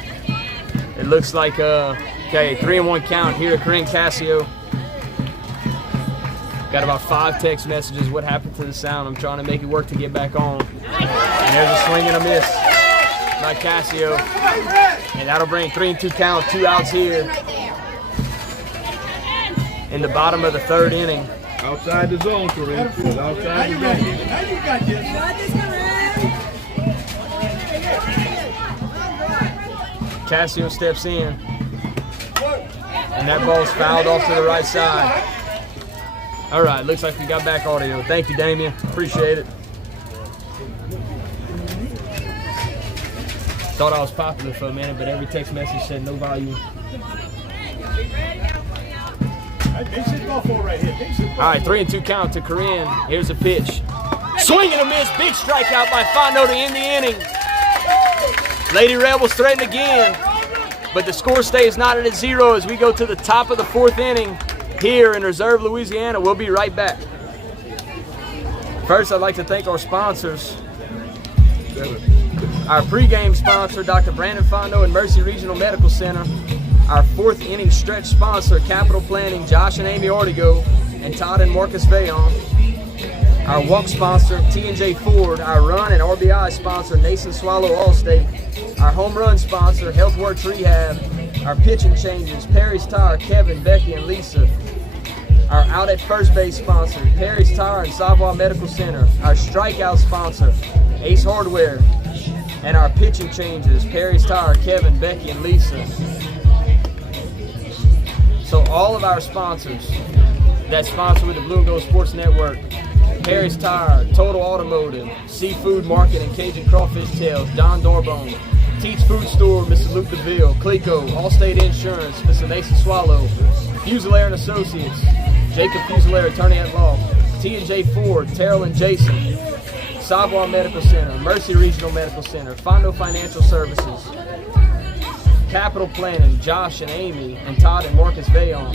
It looks like, okay, 3-1 count here at Corinne Casio. Got about 5 text messages. What happened to the sound? I'm trying to make it work to get back on. And there's a swing and a miss by Casio. And that'll bring 3-2 count, 2 outs here in the bottom of the 3rd inning. Outside the zone, Corinne. Outside the zone. Now you got this. Casio steps in. And that ball's fouled off to the right side. All right, looks like we got back audio. Thank you, Damien. Appreciate it. Thought I was popular for a minute, but every text message said no volume. All right, 3-2 count to Corinne. Here's a pitch. Swing and a miss. Big strikeout by Fondo to end the inning. Lady Rebels threaten again, but the score stays knotted at 0 as we go to the top of the 4th inning here in Reserve, Louisiana. We'll be right back. First, I'd like to thank our sponsors. Our pregame sponsor, Dr. Brandon Fondo and Mercy Regional Medical Center. Our 4th inning stretch sponsor, Capital Planning, Josh and Amy Ortego, and Todd and Marcus Vayon. Our walk sponsor, T&J Ford. Our run and RBI sponsor, Nason Swallow Allstate. Our home run sponsor, Healthworks Rehab. Our pitching changes, Perry's Tire, Kevin, Becky, and Lisa. Our out at first base sponsor, Perry's Tire and Savoy Medical Center. Our strikeout sponsor, Ace Hardware. And our pitching changes, Perry's Tire, Kevin, Becky, and Lisa. So all of our sponsors that sponsor with the Blue and Gold Sports Network, Perry's Tire, Total Automotive, Seafood Market and Cajun Crawfish Tails, Don Dorbone, Teach Food Store, Mr. Luke DeVille, Clico, Allstate Insurance, Mr. Nathan Swallow, Fuselaire and Associates, Jacob Fuselaire, Attorney at Law, T&J Ford, Terrell and Jason, Savoy Medical Center, Mercy Regional Medical Center, Fondo Financial Services, Capital Planning, Josh and Amy, and Todd and Marcus Vayon,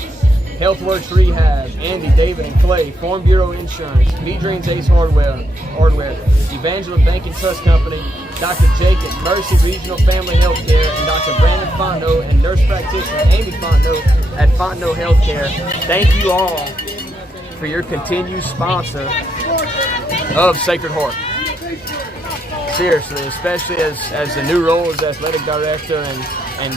Healthworks Rehab, Andy, David, and Clay, Farm Bureau Insurance, Me-Dreams Ace Hardware, Evangeline Bank and Trust Company, Dr. Jacob, Mercy Regional Family Healthcare, and Dr. Brandon Fondo and nurse practitioner Amy Fondo at Fondo Healthcare. Thank you all for your continued sponsor of Sacred Heart. Seriously, especially as the new role as athletic director and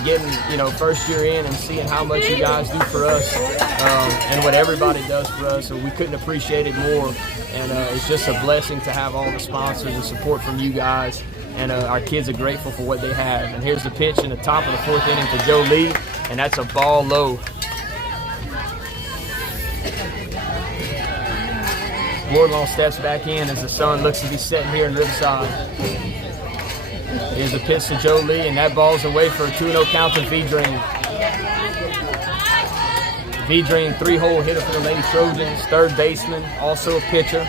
getting, first year in and seeing how much you guys do for us and what everybody does for us. So we couldn't appreciate it more. And it's just a blessing to have all the sponsors and support from you guys. And our kids are grateful for what they have. And here's the pitch in the top of the 4th inning to Joe Lee, and that's a ball low. Wardlaw steps back in as the sun looks to be setting here in Riverside. Here's a pitch to Joe Lee, and that ball's away for a 2-0 count to V-Dream. V-Dream, 3-hole hitter for the Lady Trojans, 3rd baseman, also a pitcher.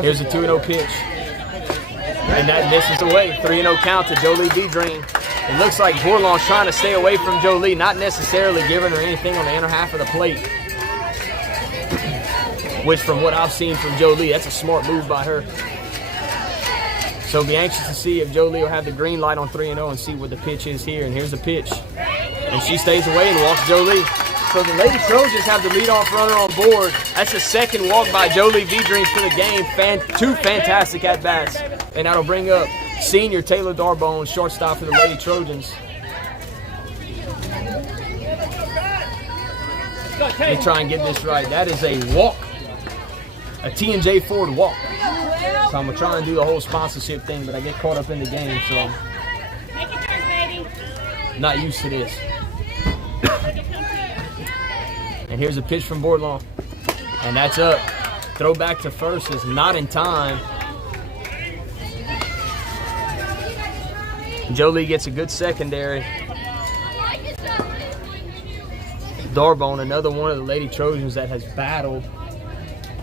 Here's a 2-0 pitch. And that misses away. 3-0 count to Joe Lee V-Dream. It looks like Borlong's trying to stay away from Joe Lee, not necessarily giving her anything on the inner half of the plate. Which, from what I've seen from Joe Lee, that's a smart move by her. So be anxious to see if Joe Lee will have the green light on 3-0 and see what the pitch is here. And here's the pitch. And she stays away and walks Joe Lee. So the Lady Trojans have the leadoff runner on board. That's the 2nd walk by Joe Lee V-Dream for the game. 2 fantastic at-bats. And that'll bring up senior Taylor Darbone, shortstop for the Lady Trojans. Let me try and get this right. That is a walk. A T&J Ford walk. So I'm going to try and do the whole sponsorship thing, but I get caught up in the game, so I'm not used to this. And here's a pitch from Bordelon. And that's up. Throw back to first is not in time. Jolie gets a good secondary. Darbone, another one of the Lady Trojans that has battled,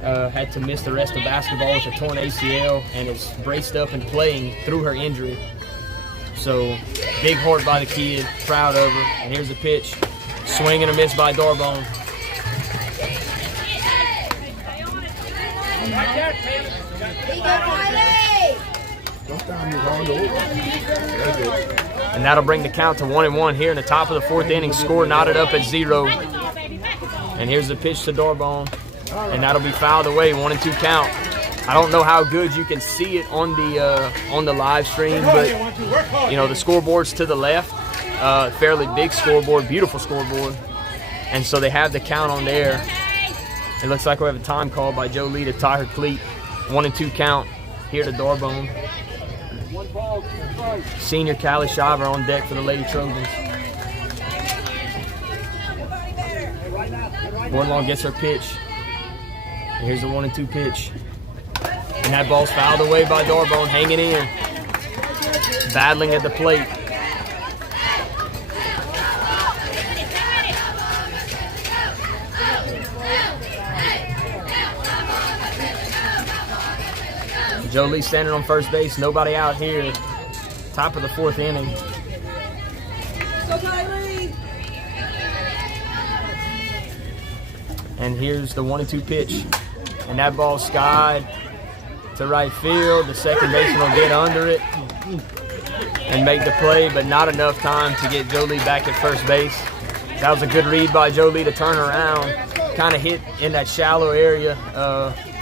had to miss the rest of basketball with a torn ACL and is braced up and playing through her injury. So, big heart by the kid, proud of her. And here's a pitch. Swing and a miss by Darbone. And that'll bring the count to 1-1 here in the top of the 4th inning. Score knotted up at 0. And here's the pitch to Doorbone. And that'll be fouled away, 1-2 count. I don't know how good you can see it on the live stream, but you know the scoreboard's to the left, fairly big scoreboard, beautiful scoreboard, and so they have the count on there. It looks like we have a time call by Joe Lee to tie her cleat. 1-2 count here to Doorbone. Senior Callie Shiver on deck for the Lady Trojans. Boardlawn gets her pitch. And here's the 1-2 pitch. And that ball's fouled away by Doorbone, hanging in. Battling at the plate. Jolie standing on first base, nobody out here. Top of the 4th inning. And here's the 1-2 pitch. And that ball's skied to right field. The second baseman will get under it and make the play, but not enough time to get Jolie back at first base. That was a good read by Jolie to turn around. Kind of hit in that shallow area,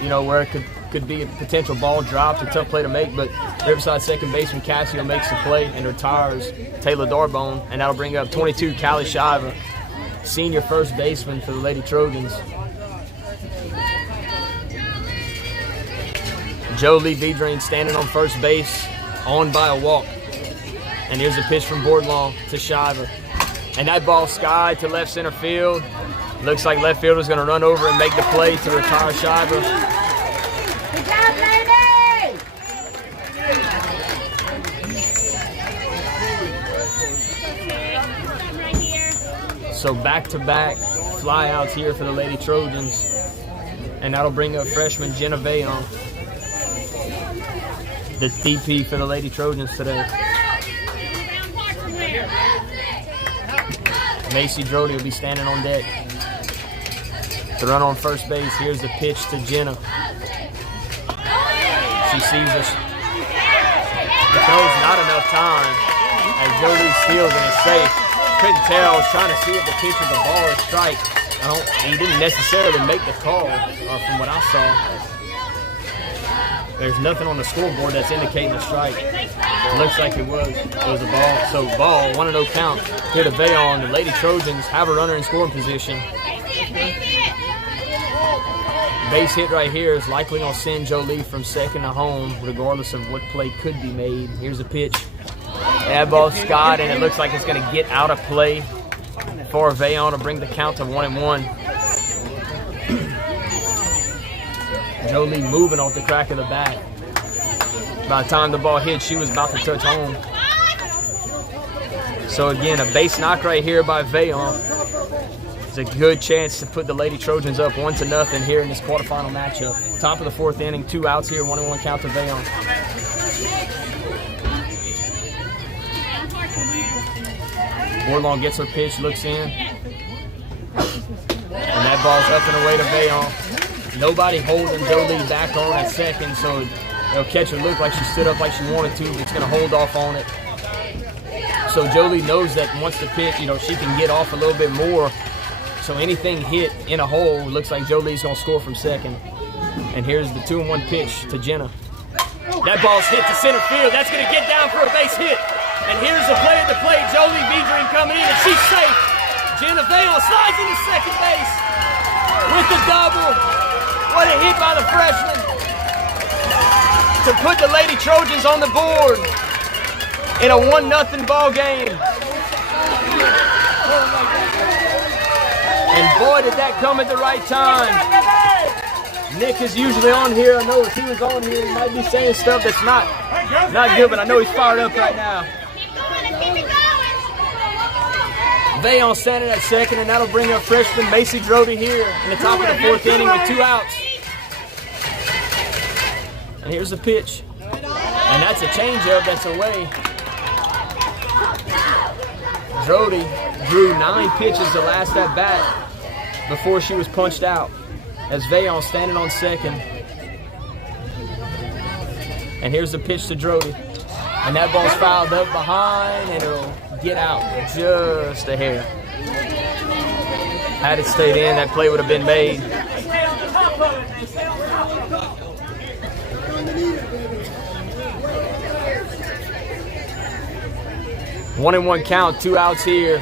you know, where it could be a potential ball dropped, a tough play to make, but Riverside second baseman Cassio makes the play and retires Taylor Doorbone, and that'll bring up 22 Callie Shiver, senior first baseman for the Lady Trojans. Jolie Vidrine standing on first base, on by a walk. And here's a pitch from Boardlawn to Shiver. And that ball skied to left center field. Looks like left fielder's going to run over and make the play to retire Shiver. Good job, lady! Right here. So back-to-back flyouts here for the Lady Trojans. And that'll bring up freshman Jenna Vayon, the DP for the Lady Trojans today. Macy Drody will be standing on deck to run on first base. Here's the pitch to Jenna. She sees us. The throw's not enough time as Jolie steals and is safe. Couldn't tell. I was trying to see if the pitch was a ball or a strike. He didn't necessarily make the call, from what I saw. There's nothing on the scoreboard that's indicating a strike. It looks like it was a ball. So ball, 1-0 count here to Vayon. The Lady Trojans have a runner in scoring position. Base hit right here is likely going to send Jolie from second to home, regardless of what play could be made. Here's a pitch. That ball skied, and it looks like it's going to get out of play for Vayon to bring the count to 1-1. Jolie moving off the crack of the bat. By the time the ball hit, she was about to touch home. So again, a base knock right here by Vayon. It's a good chance to put the Lady Trojans up 1-0 here in this quarterfinal matchup. Top of the 4th inning, 2 outs here, 1-1 count to Vayon. Boardlawn gets her pitch, looks in. And that ball's up and away to Vayon. Nobody holding Jolie back on at second, so it'll catch her look like she stood up like she wanted to, but it's going to hold off on it. So Jolie knows that once the pitch, she can get off a little bit more. So anything hit in a hole, looks like Jolie's going to score from second. And here's the 2-1 pitch to Jenna. That ball's hit to center field. That's going to get down for a base hit. And here's the play at the plate. Jolie Vidrine coming in, and she's safe. Jenna Vayon slides into second base with the double. What a hit by the freshman to put the Lady Trojans on the board in a 1-0 ball game. And boy, did that come at the right time. Nick is usually on here. I know if he was on here, he might be saying stuff that's not good, but I know he's fired up right now. Vayon standing at second, and that'll bring up freshman Macy Drody here in the top of the 4th inning with 2 outs. And here's the pitch. And that's a changeup that's away. Drody drew 9 pitches the last at bat before she was punched out. As Vayon standing on second And here's the pitch to Drody. And that ball's fouled up behind, and it'll get out just a hair. Had it stayed in, that play would have been made. Stay on the top of it, man. Stay on the top of it. 1-1 count, 2 outs here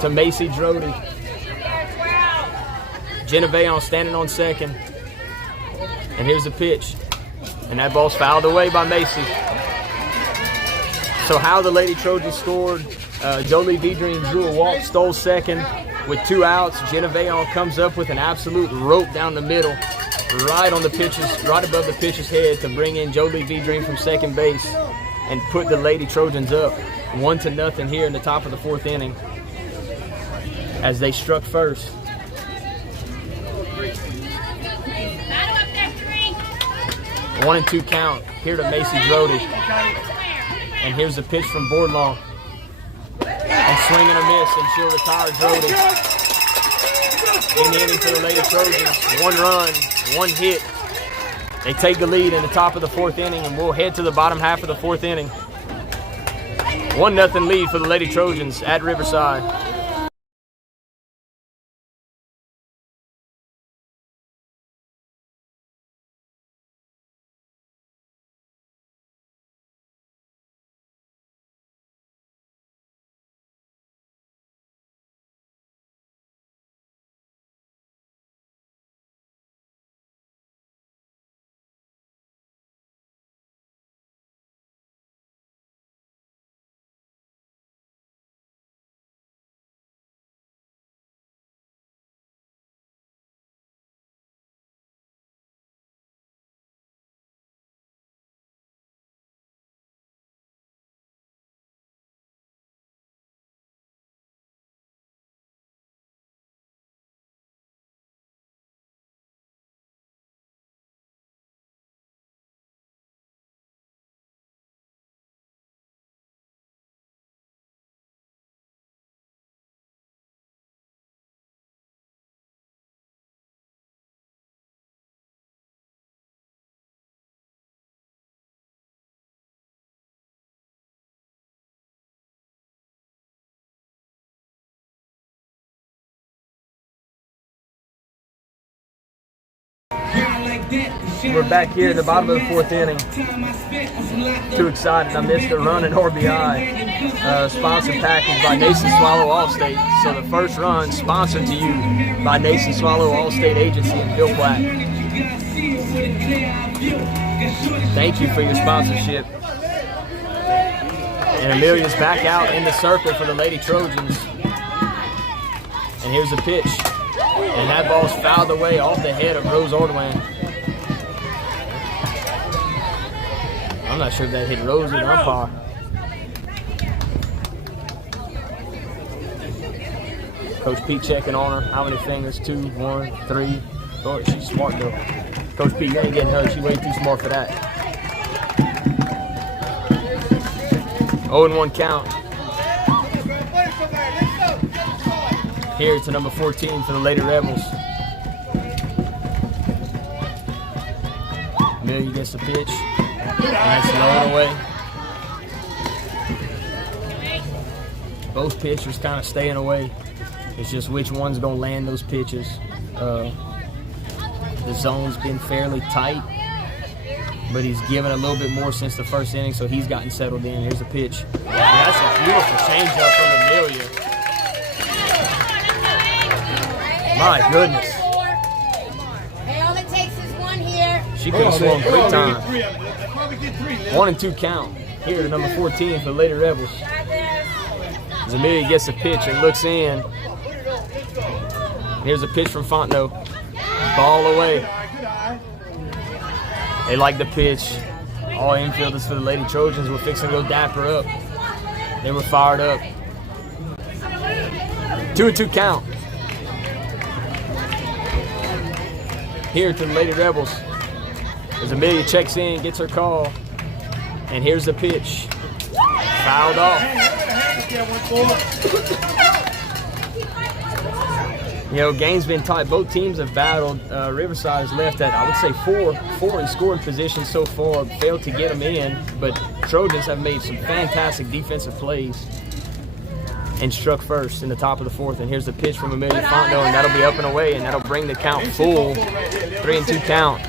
to Macy Drody. Genevieve standing on second. And here's the pitch. And that ball's fouled away by Macy. So how the Lady Trojans scored, Jolie V-Dream drew a walk, stole second with 2 outs. Genevieve comes up with an absolute rope down the middle, right on the pitches, right above the pitcher's head to bring in Jolie V-Dream from second base and put the Lady Trojans up 1-0 here in the top of the 4th inning as they struck first. 1-2 count here to Macy Drody. And here's the pitch from Boardlaw. And swing and a miss, and she'll retire Drody. In the inning for the Lady Trojans. 1 run, 1 hit. They take the lead in the top of the 4th inning, and we'll head to the bottom half of the 4th inning. 1-0 lead for the Lady Trojans at Riverside. We're back here at the bottom of the 4th inning. Too excited. I missed a run and RBI. Sponsored package by Nason Swallow Allstate. So the first run sponsored to you by Nason Swallow Allstate Agency in Bill Black. Thank you for your sponsorship. And Amelia's back out in the circle for the Lady Trojans. And here's the pitch. And that ball's fouled away off the head of Rose Ordwin. I'm not sure if that hit Rose or the umpire. Coach Pete checking on her. How many fingers? 2, 1, 3. Oh, she's smart though. Coach Pete, you ain't getting her. She's way too smart for that. 0-1 count. Here to number 14 for the Lady Rebels. Amelia gets the pitch. And that's low away. Both pitchers kind of staying away. It's just which one's going to land those pitches. The zone's been fairly tight, but he's given a little bit more since the first inning, so he's gotten settled in. Here's the pitch. And that's a beautiful changeup from Amelia. My goodness. Hey, all it takes is 1 here. She could have swung quick time. 1-2 count. Here to number 14 for the Lady Rebels. As Amelia gets the pitch and looks in. Here's a pitch from Fontenot. Ball away. They like the pitch. All infielders for the Lady Trojans were fixing to go dapper up. They were fired up. 2-2 count. Here to the Lady Rebels. As Amelia checks in, gets her call. And here's the pitch. Fouled off. You know, game's been tight. Both teams have battled. Riverside has left at, I would say, four in scoring position so far, failed to get them in, but Trojans have made some fantastic defensive plays and struck first in the top of the fourth. And here's the pitch from Amelia Fontenot, and that'll be up and away, and that'll bring the count full. 3-2 count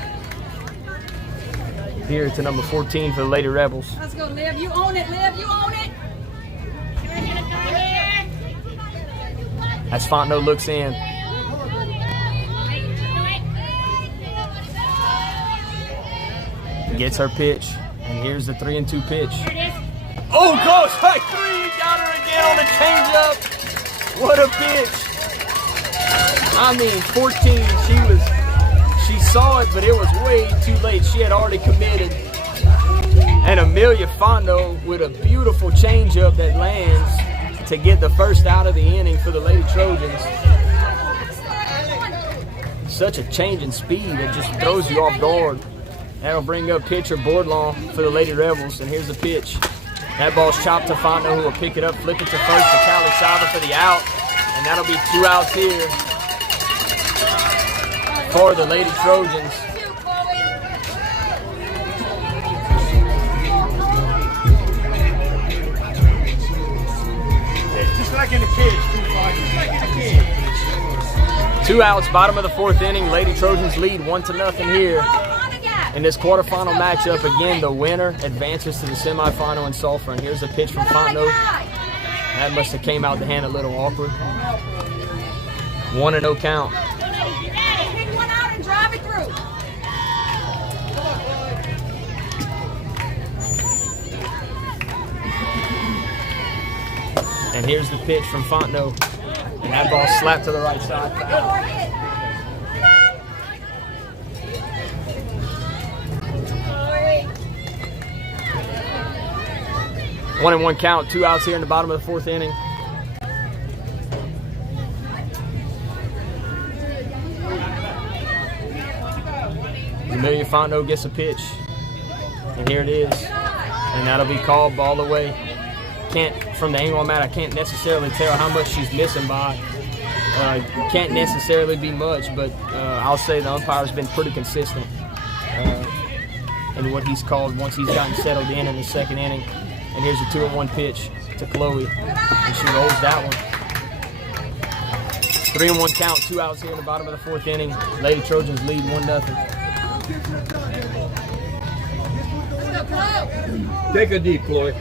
here to number 14 for the Lady Rebels. Let's go, Liv. You own it, Liv. You own it. As Fontenot looks in. Gets her pitch, and here's the 3-2 pitch. Oh, goes strike three. Got her again on the changeup. What a pitch! I mean, 14. She saw it, but it was way too late. She had already committed. And Amelia Fontenot with a beautiful changeup that lands to get the first out of the inning for the Lady Trojans. Such a change in speed, it just throws you off guard. That'll bring up pitcher Boardlaw for the Lady Rebels, and here's the pitch. That ball's chopped to Fontenot, who will pick it up, flip it to first to Callie Sauber for the out, and that'll be 2 outs here for the Lady Trojans. Just like in the kids, just like in the kids. 2 outs, bottom of the fourth inning. Lady Trojans lead 1-0 here. In this quarterfinal matchup, again, the winner advances to the semifinal in Sulphur. And here's the pitch from Fontenot. That must have came out the hand a little awkward. 1-0 count. Pick one out and drive it through. And here's the pitch from Fontenot. And that ball slapped to the right side. 1-1 count, 2 outs here in the bottom of the fourth inning. Amelia Fontenot gets a pitch, and here it is, and that'll be called ball away. From the angle I'm at, I can't necessarily tell how much she's missing by. Can't necessarily be much, but I'll say the umpire's been pretty consistent in what he's called once he's gotten settled in the second inning. And here's a 2-1 pitch to Chloe, and she rolls that one. 3-1 count, 2 outs here in the bottom of the fourth inning. Lady Trojans lead 1-0. Take a deep, Chloe.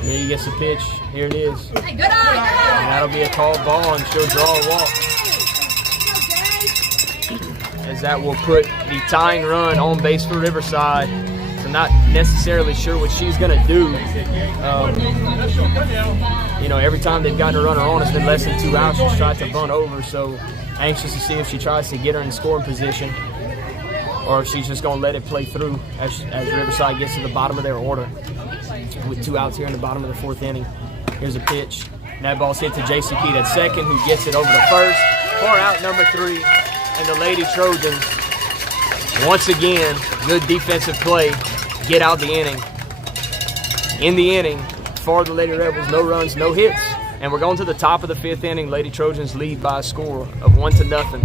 Here he gets the pitch. Here it is. Hey, good eye, good eye. And that'll be a called ball, and she'll draw a walk. As that will put the tying run on base for Riverside. So not necessarily sure what she's going to do. You know, every time they've gotten a runner on, it's been less than 2 outs. She's tried to bunt over, so anxious to see if she tries to get her in scoring position or if she's just going to let it play through as Riverside gets to the bottom of their order with 2 outs here in the bottom of the fourth inning. Here's a pitch. And that ball's hit to JCP, that second, who gets it over to first for out number 3. And the Lady Trojans, once again, good defensive play, get out the inning. In the inning, for the Lady Rebels, no runs, no hits. And we're going to the top of the 5th inning. Lady Trojans lead by a score of 1-0.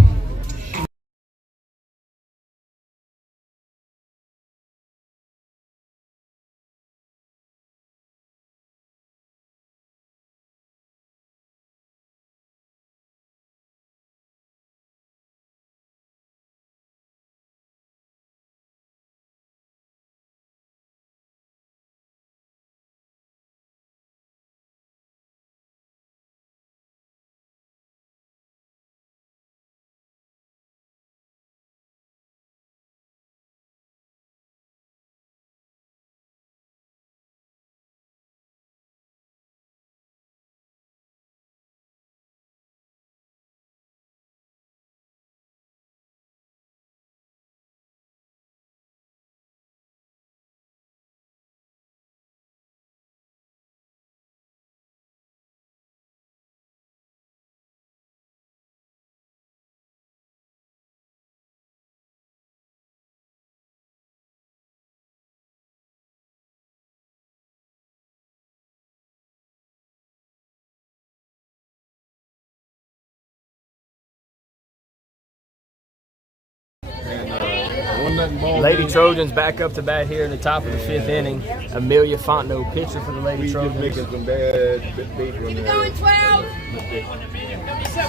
Lady Trojans back up to bat here in the top of the 5th inning. Amelia Fontenot, pitcher for the Lady Trojans. Making some bad bait from there.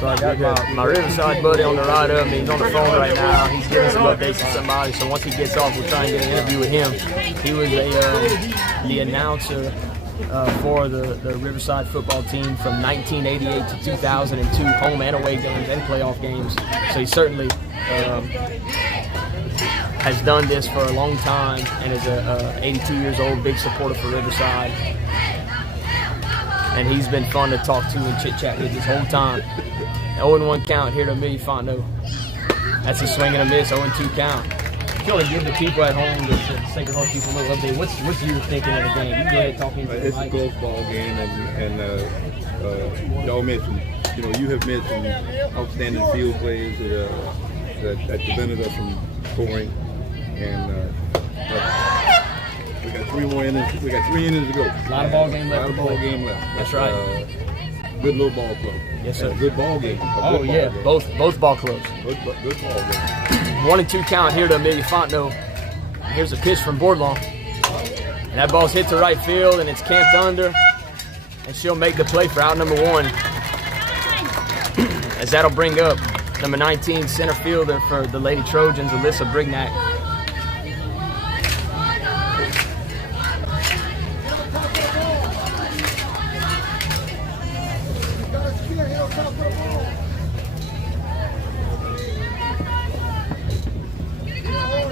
So I got my Riverside buddy on the right of me. He's on the phone right now. He's giving some updates to somebody. So once he gets off, we'll try and get an interview with him. He was the announcer for the Riverside football team from 1988 to 2002, home and away games and playoff games. So he certainly has done this for a long time and is 82 years old, big supporter for Riverside. And he's been fun to talk to and chit-chat with this whole time. 0-1 count here to Amelia Fontenot. That's a swing and a miss, 0-2 count. If you want to give the people at home, the Sacred Heart people, a little update, what's your thinking of the game? You go ahead and talk to me. It's a close ball game, and y'all mentioned, you have made some outstanding field plays that prevented us from scoring, and we got 3 more innings. We got 3 innings to go. A lot of ball game left. That's right. Good little ball club. Yes, sir. Good ball game. Game. Both ball clubs. Good ball game. 1-2 count here to Amelia Fontenot. Here's a pitch from Bourdon. And that ball's hit to right field, and it's camped under. And she'll make the play for out number 1. As that'll bring up number 19 center fielder for the Lady Trojans, Alyssa Brignac.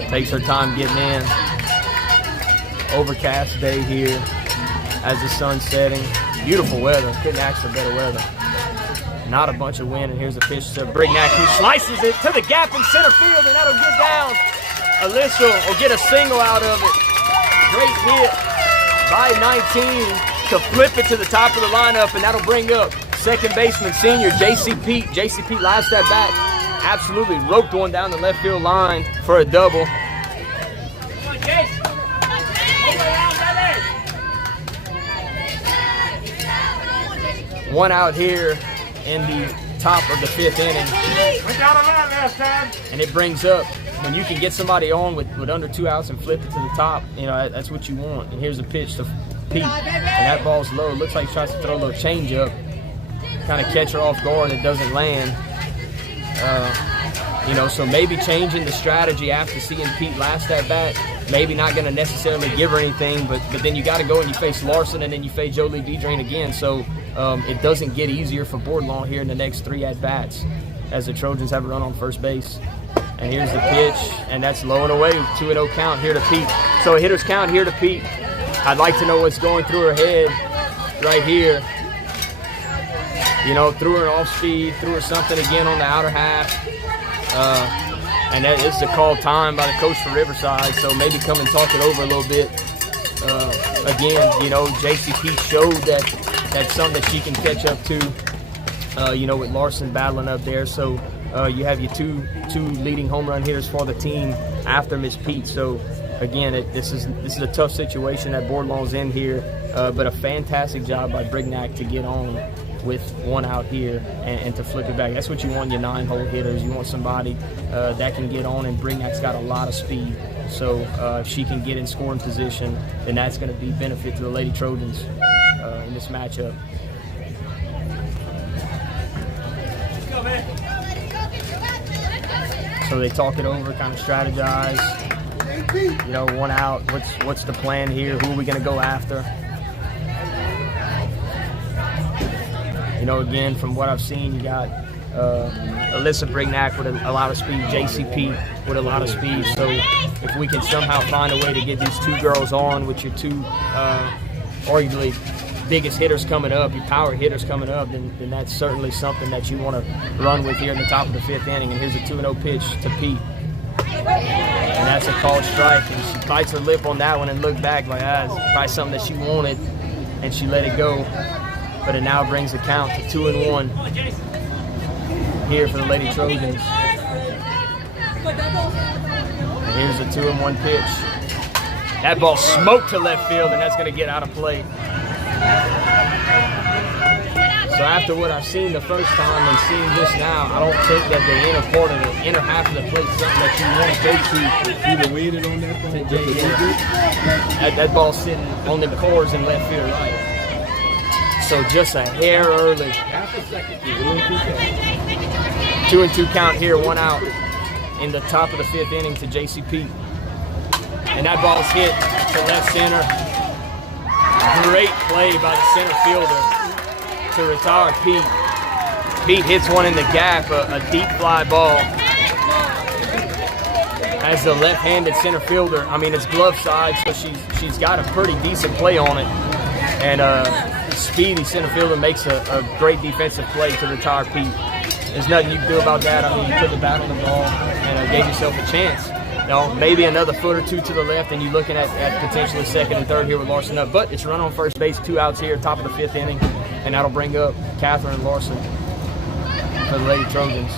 Takes her time getting in. Overcast day here as the sun's setting. Beautiful weather. Couldn't ask for better weather. Not a bunch of wind, and here's a pitch to Brignac, who slices it to the gap in center field, and that'll get down. Alyssa will get a single out of it. Great hit by 19 to flip it to the top of the lineup, and that'll bring up second baseman senior J.C. Pete. J.C. Pete last at bat. Absolutely roped one down the left field line for a double. One out here in the top of the 5th inning. We got him out last time. And it brings up, when you can get somebody on with under 2 outs and flip it to the top, that's what you want. And here's a pitch to Pete, and that ball's low. It looks like he tries to throw a little change up, kind of catch her off guard, and it doesn't land. So maybe changing the strategy after seeing Pete last at bat. Maybe not going to necessarily give her anything, but then you got to go and you face Larson, and then you face Jolie Dedrain again. So it doesn't get easier for Bourdon here in the next 3 at-bats as the Trojans have a run on first base. And here's the pitch, and that's low and away. 2-0 count here to Pete. So a hitter's count here to Pete. I'd like to know what's going through her head right here. Threw her off speed, threw her something again on the outer half. And that is the call time by the coach for Riverside, so maybe come and talk it over a little bit. Again, JCP showed that's something that she can catch up to, with Larson battling up there. So you have your two leading home run hitters for the team after Miss Pete. So again, this is a tough situation that Bourdon's in here, but a fantastic job by Brignac to get on with 1 out here and to flip it back. That's what you want in your 9-hole hitters. You want somebody that can get on, and Brignac's got a lot of speed. So if she can get in scoring position, then that's going to be benefit to the Lady Trojans in this matchup. So they talk it over, kind of strategize. 1 out. What's the plan here? Who are we going to go after? Again, from what I've seen, you got Alyssa Brignac with a lot of speed, JCP with a lot of speed. So if we can somehow find a way to get these 2 girls on with your 2 arguably biggest hitters coming up, your power hitters coming up, then that's certainly something that you want to run with here in the top of the 5th inning. And here's a 2-0 pitch to Pete. And that's a called strike. And she bites her lip on that one and looked back like, it's probably something that she wanted, and she let it go. But it now brings the count to 2-1 here for the Lady Trojans. And here's a 2-1 pitch. That ball smoked to left field, and that's going to get out of play. So after what I've seen the first time and seeing this now, I don't think that the inner part of the inner half of the plate is something that you want to go to. You been waiting on that ball? That ball's sitting on the cores in left field right. So just a hair early. Half a second. 2-2 count here, 1 out in the top of the 5th inning to JCP. And that ball's hit to left center. Great play by the center fielder to retire Pete. Pete hits one in the gap, a deep fly ball. As the left-handed center fielder, I mean, it's glove side, so she's got a pretty decent play on it. And speedy center fielder makes a great defensive play to retire Pete. There's nothing you can do about that. I mean, you put the bat on the ball and gave yourself a chance. You know, maybe another foot or two to the left, and you're looking at potentially second and third here with Larson up. But it's run on first base, 2 outs here, top of the 5th inning, and that'll bring up Catherine Larson for the Lady Trojans.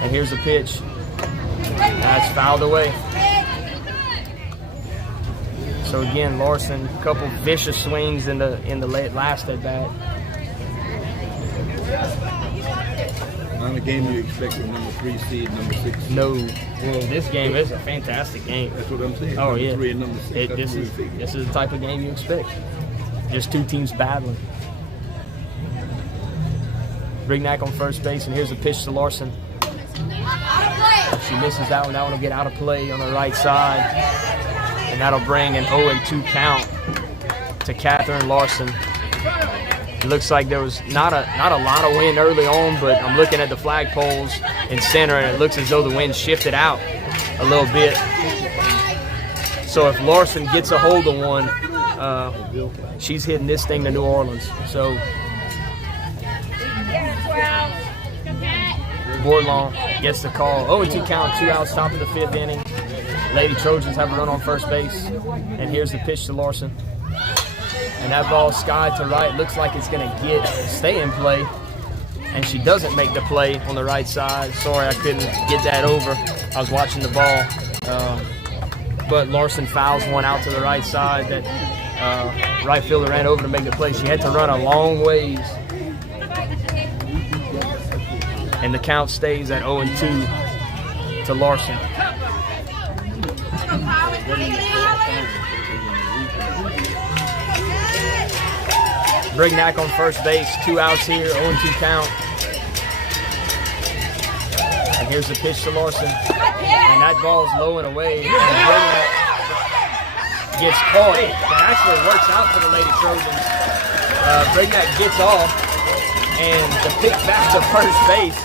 And here's the pitch. That's fouled away. So again, Larson, a couple vicious swings in the last at bat. Not a game you expect with number 3 seed, number 6 seed. No. Well, this game is a fantastic game. That's what I'm saying. Oh, number yeah. 3 and number 6. This is the type of game you expect. Just 2 teams battling. Brignac on first base, and here's a pitch to Larson. She misses that one. That one will get out of play on the right side. And that'll bring an 0-2 count to Catherine Larson. It looks like there was not a lot of wind early on, but I'm looking at the flagpoles in center, and it looks as though the wind shifted out a little bit. So if Larson gets a hold of one, she's hitting this thing to New Orleans. So Bordelon gets the call. 0-2 count, 2 outs, top of the 5th inning. Lady Trojans have a run on first base. And here's the pitch to Larson. And that ball sky to right. Looks like it's going to stay in play. And she doesn't make the play on the right side. Sorry, I couldn't get that over. I was watching the ball. But Larson fouls one out to the right side that right fielder ran over to make the play. She had to run a long ways. And the count stays at 0-2 to Larson. Brignac on first base, 2 outs here, 0-2 count. And here's the pitch to Larson. And that ball's low and away. And Brignac gets caught. That actually works out for the Lady Trojans. Brignac gets off, and the pick back to first base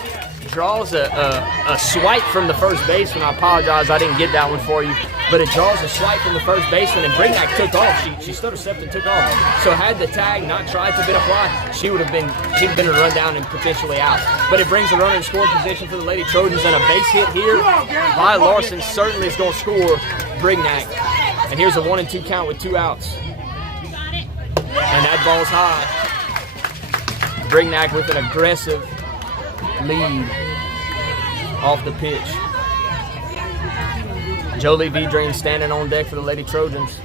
draws a swipe from the first baseman. I apologize, I didn't get that one for you. But it draws a swipe from the first baseman, and Brignac took off. She stood her step and took off. So had the tag not tried to been applied, she'd been a run down and potentially out. But it brings a runner in scoring position for the Lady Trojans, and a base hit here by Larson certainly is going to score Brignac. And here's a 1-2 count with 2 outs. And that ball's high. Brignac with an aggressive lead off the pitch. Jolie Vidrine standing on deck for the Lady Trojans.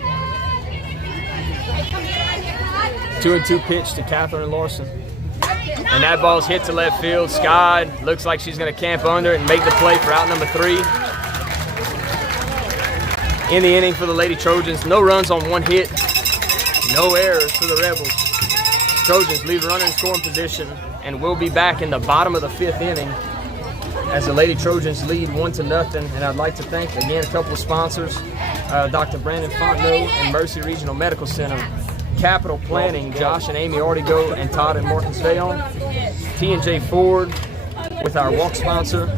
2-2 pitch to Catherine Larson. And that ball's hit to left field. Skied. Looks like she's going to camp under and make the play for out number 3. In the inning for the Lady Trojans. No runs on 1 hit. No errors for the Rebels. Trojans leave a runner in scoring position, and we'll be back in the bottom of the 5th inning as the Lady Trojans lead 1-0. And I'd like to thank again a couple of sponsors, Dr. Brandon Fontenot and Mercy Regional Medical Center, Capital Planning, Josh and Amy Artigo and Todd and Morton Sveon, T&J Ford with our walk sponsor,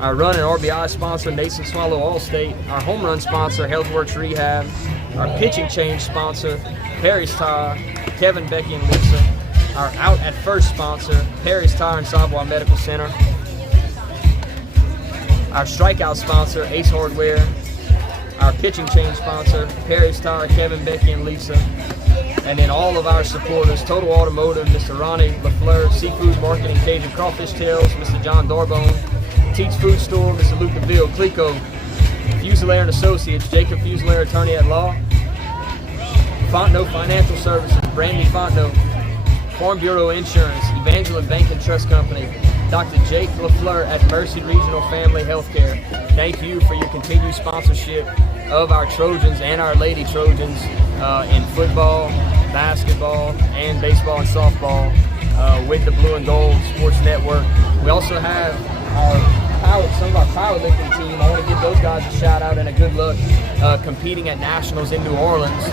our run and RBI sponsor, Nason Swallow Allstate, our home run sponsor, HealthWorks Rehab, our pitching change sponsor, Perry's Tire, Kevin, Becky, and Lisa, our out at first sponsor, Perry's Tire and Savoy Medical Center, our strikeout sponsor, Ace Hardware, our pitching change sponsor, Perry's Tire, Kevin, Becky, and Lisa, and then all of our supporters, Total Automotive, Mr. Ronnie LaFleur, Seafood Marketing, Cajun Crawfish Tails, Mr. John Darbone, Teats Food Store, Mr. Luke DeVille, Clico, Fusilier and Associates, Jacob Fusilier, Attorney at Law, Fontenot Financial Services, Brandy Fontenot, Farm Bureau Insurance, Evangeline Bank and Trust Company, Dr. Jake LaFleur at Mercy Regional Family Healthcare. Thank you for your continued sponsorship of our Trojans and our Lady Trojans in football, basketball, and baseball and softball with the Blue and Gold Sports Network. We also have some of our powerlifting team. I want to give those guys a shout out and a good luck competing at nationals in New Orleans.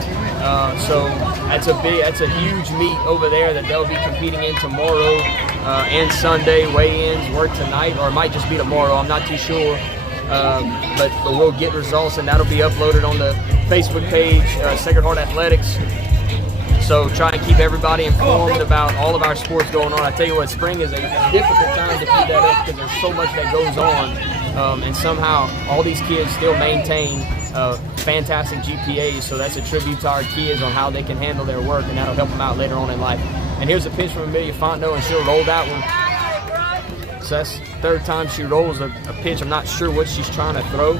So that's a huge meet over there that they'll be competing in tomorrow and Sunday. Weigh-ins work tonight, or it might just be tomorrow. I'm not too sure. But we'll get results, and that'll be uploaded on the Facebook page, Sacred Heart Athletics. So try and keep everybody informed about all of our sports going on. I tell you what, spring is a difficult time to keep that up because there's so much that goes on. And somehow all these kids still maintain fantastic GPAs. So that's a tribute to our kids on how they can handle their work, and that'll help them out later on in life. And here's a pitch from Amelia Fontenot, and she'll roll that one. So that's the third time she rolls a pitch. I'm not sure what she's trying to throw.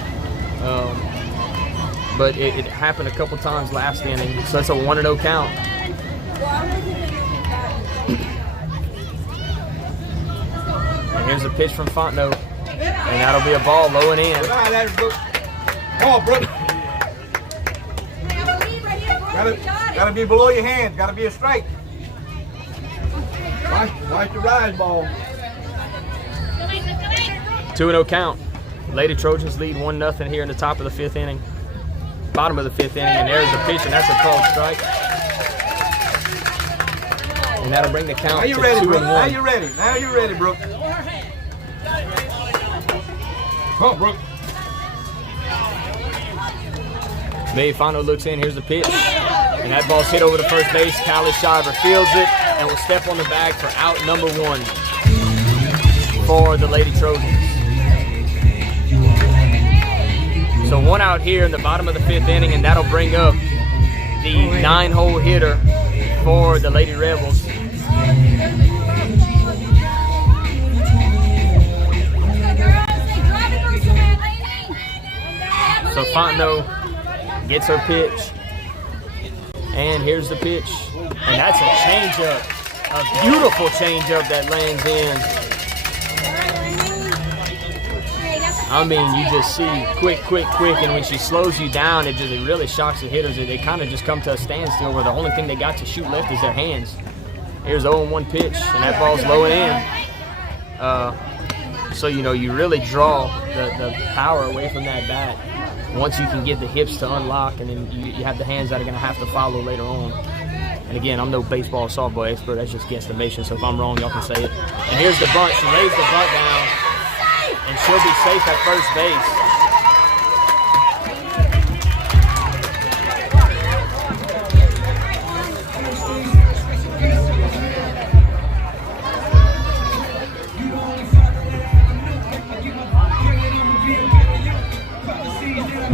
But it happened a couple times last inning. So that's a 1-0 count. And here's a pitch from Fontenot, and that'll be a ball low and in. Come on, Brooke. Gotta be below your hands. Gotta be a strike. Watch the rise ball. 2-0 count. Lady Trojans lead 1-0 here in the top of the fifth inning. Bottom of the fifth inning, and there's the pitch, and that's a called strike. And that'll bring the count to 2-1. Now you're ready. Now you're ready, Brooke. Come on, Brooke. May Fontenot looks in. Here's the pitch. And that ball's hit over to first base. Callie Shiver fields it and will step on the bag for out number 1 for the Lady Trojans. So 1 out here in the bottom of the fifth inning, and that'll bring up the 9-hole hitter for the Lady Rebels. So Fontenot gets her pitch, and here's the pitch, and that's a changeup, a beautiful changeup that lands in. I mean, you just see quick, and when she slows you down, it really shocks the hitters. They kind of just come to a standstill where the only thing they got to shoot left is their hands. Here's 0-1 pitch, and that ball's low and in. So, you really draw the power away from that bat once you can get the hips to unlock, and then you have the hands that are going to have to follow later on. And again, I'm no baseball or softball expert. That's just guesstimation, so if I'm wrong, y'all can say it. And here's the bunt. She lays the bunt down, and she'll be safe at first base.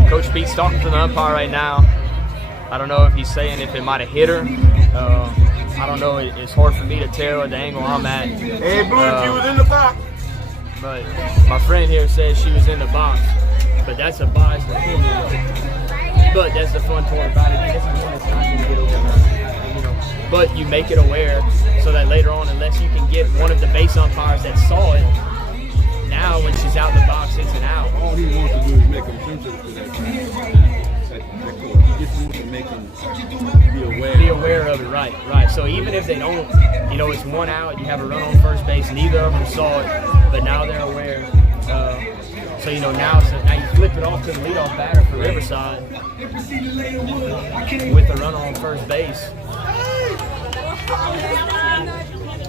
Coach Pete's talking to the umpire right now. I don't know if he's saying if it might have hit her. I don't know. It's hard for me to tell at the angle I'm at. Hey, Blue, she was in the box. But my friend here says she was in the box. But that's a biased opinion. But that's the fun part about it. This is one that's not going to get over. But you make it aware so that later on, unless you can get one of the base umpires that saw it, now when she's out in the box, it's an out. All he wants to do is make them sensitive to that. He just wants to make them be aware of it, right. So even if they don't, it's 1 out, you have a run on first base, neither of them saw it, but now they're aware. So now you flip it off to the leadoff batter for Riverside with the run on first base.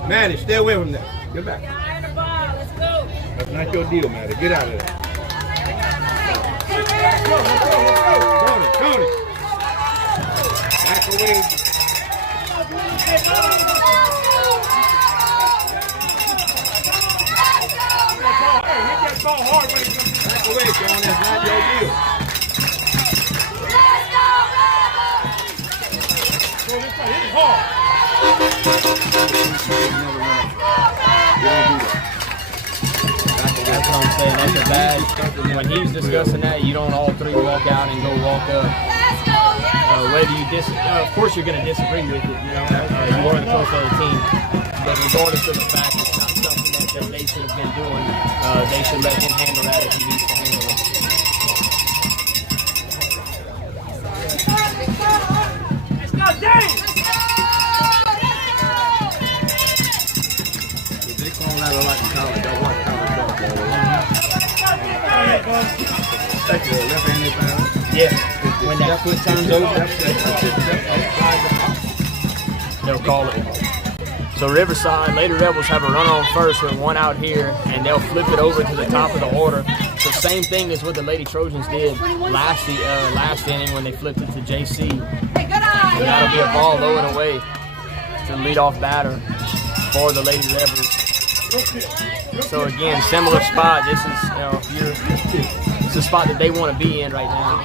Maddie, stay away from that. Get back. That's not your deal, Maddie. Get out of there. Let's go. Tony. Back away. Hit that ball hard when it comes back away, Tony. That's not your deal. Go this way. Hit it hard. That's what I'm saying. That's a bad. When he's discussing that, you don't all three walk out and go walk up whether you of course you're going to disagree with it, you know, you are the coach of the team, but regardless of the fact it's not something that they should have been doing, they should let him handle that if he needs to handle it. Let's go, Dave! They call that like in college. I want college football. Take the left-handed foul. Yeah. When that foot turns over, they'll call it. So Riverside, Lady Rebels have a run on first with one out here, and they'll flip it over to the top of the order. The same thing as what the Lady Trojans did last inning when they flipped it to JC. And that'll be a ball low and away to the leadoff batter for the Lady Rebels. So again, similar spot. This is, you know, it's a spot that they want to be in right now.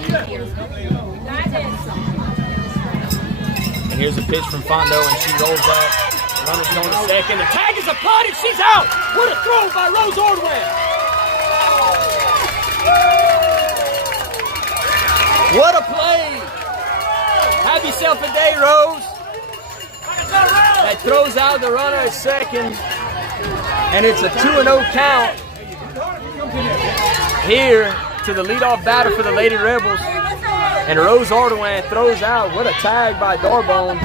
And here's a pitch from Fondo, and she rolls up. Runner's going to second. The tag is applied, and she's out. What a throw by Rose Ordway. What a play. Have yourself a day, Rose. That throws out the runner at second. And it's a 2-0 count here to the leadoff batter for the Lady Rebels. And Rose Ardoin throws out. What a tag by Darbone.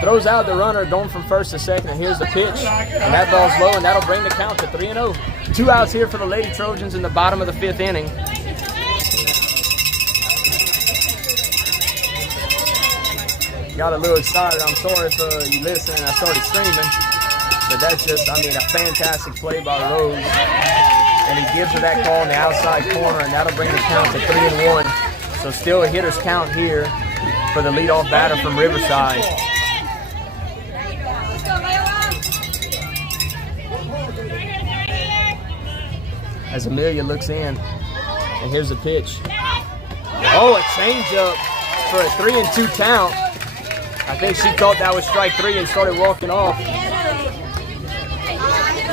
Throws out the runner going from first to second. And here's the pitch. And that ball's low, and that'll bring the count to 3-0. 2 outs here for the Lady Trojans in the bottom of the 5th inning. Got a little excited. I'm sorry if you listen and I started screaming. But that's just, I mean, a fantastic play by Rose. And he gives her that call in the outside corner, and that'll bring the count to 3-1. So still a hitter's count here for the leadoff batter from Riverside. As Amelia looks in, and here's the pitch. Oh, a changeup for a 3-2 count. I think she thought that was strike 3 and started walking off.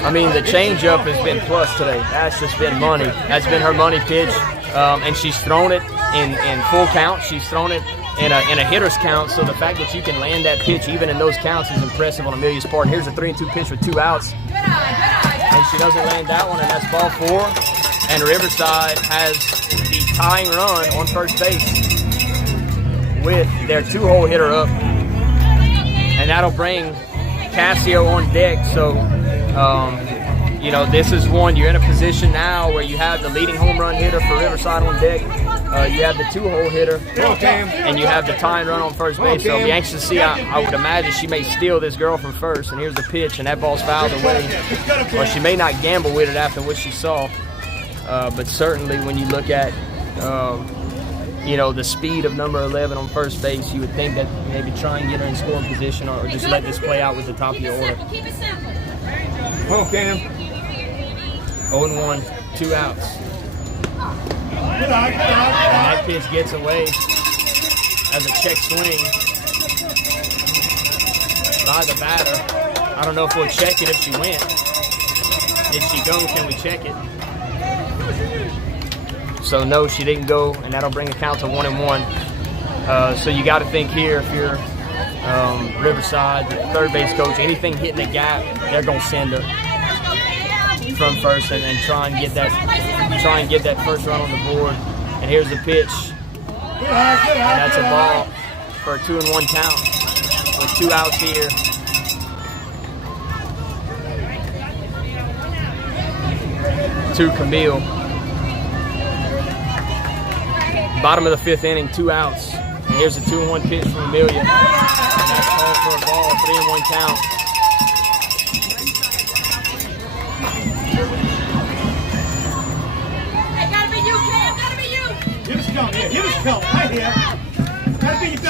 I mean, the changeup has been plus today. That's just been money. That's been her money pitch, and she's thrown it in full count. She's thrown it in a hitter's count. So the fact that you can land that pitch even in those counts is impressive on Amelia's part. Here's a 3-2 pitch with 2 outs, and she doesn't land that one, and that's ball 4. And Riverside has the tying run on first base with their 2-hole hitter up, and that'll bring Cassio on deck. So you know, this is one, you're in a position now where you have the leading home run hitter for Riverside on deck. You have the 2-hole hitter, and you have the tying run on first base. So I'll be anxious to see. I would imagine she may steal this girl from first. And here's the pitch, and that ball's fouled away. Well, she may not gamble with it after what she saw, but certainly when you look at you know, the speed of number 11 on first base, you would think that maybe try and get her in scoring position, or just let this play out with the top of your order. Oh, Cam. 0-1, 2 outs. And that pitch gets away as a check swing by the batter. I don't know if we'll check it if she went. Did she go? Can we check it? So no, she didn't go, and that'll bring a count to 1-1. So you got to think here, if you're Riverside, the third base coach, anything hitting the gap, they're gonna send her from first and try and get that first run on the board. And here's the pitch. And that's a ball for a 2-1 count with 2 outs here. To Camille. Bottom of the 5th inning, 2 outs. And here's a 2-1 pitch from Amelia. And that's called for a ball, 3-1 count.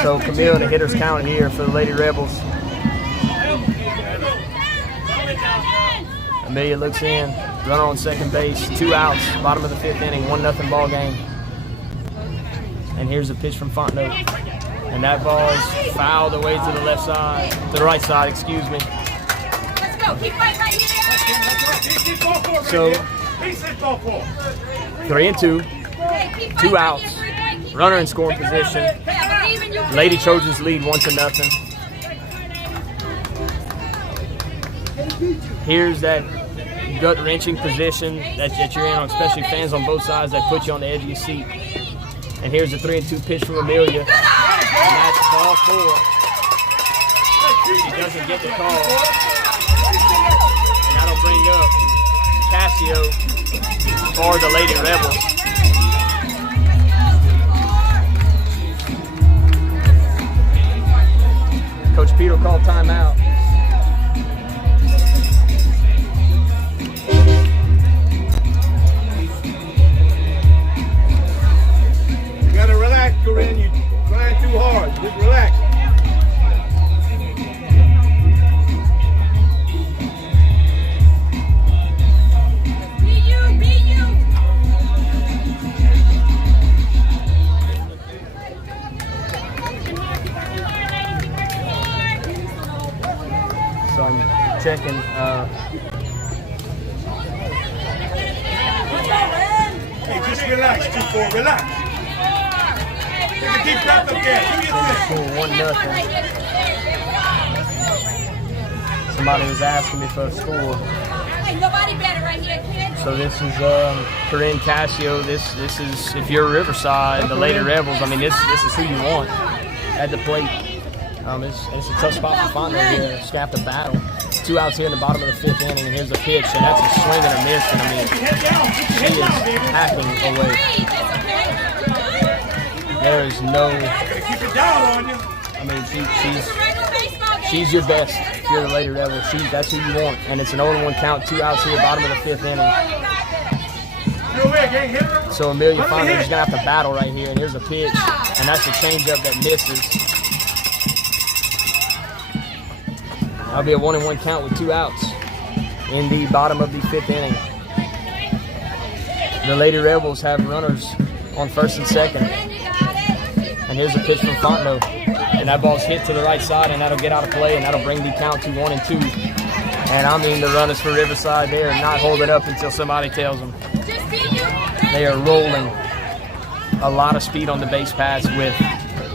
So Camille, the hitter's count here for the Lady Rebels. Amelia looks in, runner on second base, 2 outs, bottom of the 5th inning, 1-0 ball game. And here's a pitch from Fontenot. And that ball's fouled away to the left side, to the right side, excuse me. Let's go, keep fighting right here. So 3-2, 2 outs, runner in scoring position. Lady Trojans lead 1-0. Here's that gut-wrenching position that you're in, especially fans on both sides that put you on the edge of your seat. And here's the 3-2 pitch from Amelia. And that's ball 4. She doesn't get the call. And that'll bring up Cassio for the Lady Rebels. Coach Peter called timeout. You gotta relax, Corinne. You're trying too hard. Just relax. So I'm checking. Hey, just relax, 2-4. Relax. Take a deep breath up there. Do your thing. Score 1-0. Somebody was asking me for a score. Nobody better right here, kid. So this is Corinne Cassio. This is, if you're Riverside, the Lady Rebels. I mean, this is who you want at the plate. It's a tough spot for Fontenot here. She's gonna have to battle. 2 outs here in the bottom of the 5th inning, and here's a pitch, and that's a swing and a miss. And I mean, she is hacking away. There is no. Keep it down on you. I mean, she's your best. If you're the Lady Rebel, that's who you want. And it's an 0-1 count. 2 outs here, bottom of the 5th inning. So Amelia Fontenot is gonna have to battle right here, and here's a pitch, and that's a changeup that misses. That'll be a 1-1 count with 2 outs in the bottom of the 5th inning. The Lady Rebels have runners on 1st and 2nd. And here's a pitch from Fontenot. And that ball's hit to the right side, and that'll get out of play, and that'll bring the count to 1-2. And I mean, the runners for Riverside, they are not holding up until somebody tells them. They are rolling a lot of speed on the base paths with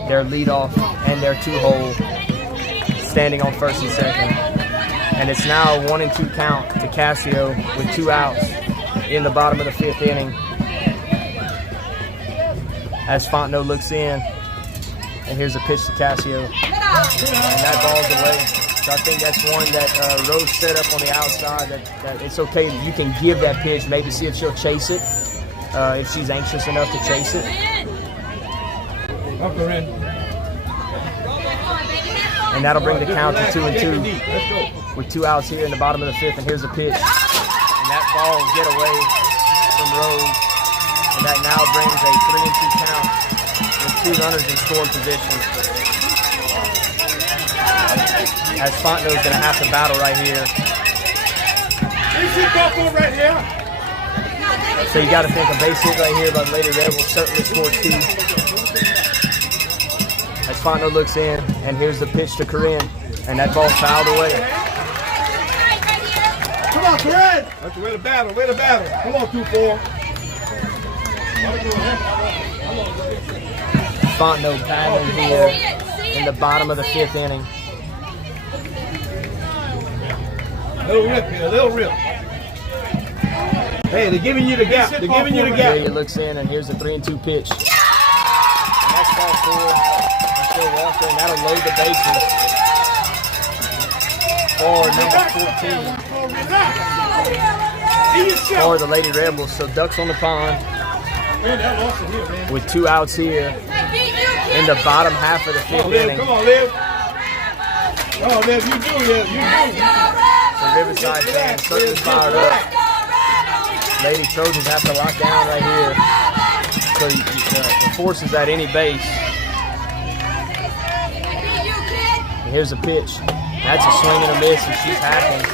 their leadoff and their 2-hole standing on 1st and 2nd. And it's now a 1-2 count to Cassio with 2 outs in the bottom of the 5th inning. As Fontenot looks in, and here's a pitch to Cassio, and that ball's away. So I think that's one that Rose set up on the outside, that it's okay that you can give that pitch, maybe see if she'll chase it, if she's anxious enough to chase it. Up, Corinne. And that'll bring the count to 2-2 with 2 outs here in the bottom of the 5th. And here's a pitch, and that ball will get away from Rose, and that now brings a 3-2 count with 2 runners in scoring position. As Fontenot's going to have to battle right here. So you got to think a base hit right here by the Lady Rebels certainly scored 2. As Fontenot looks in, and here's the pitch to Corinne, and that ball's fouled away. Come on, Corinne! That's the way to battle, Come on, 2-4. Fontenot battling here in the bottom of the 5th inning. Little rip here, little rip. Hey, they're giving you the gap. He looks in, and here's the 3-2 pitch. And that's ball 4. Walker, and that'll load the bases for number 14 for the Lady Rebels. So Ducks on the pond with 2 outs here in the bottom half of the 5th inning. Come on, Liv. Come on, Liv. You do. The Riverside fans certainly fired up. Lady Trojans have to lock down right here. So the forces at any base. And here's a pitch. That's a swing and a miss, and she's hacking.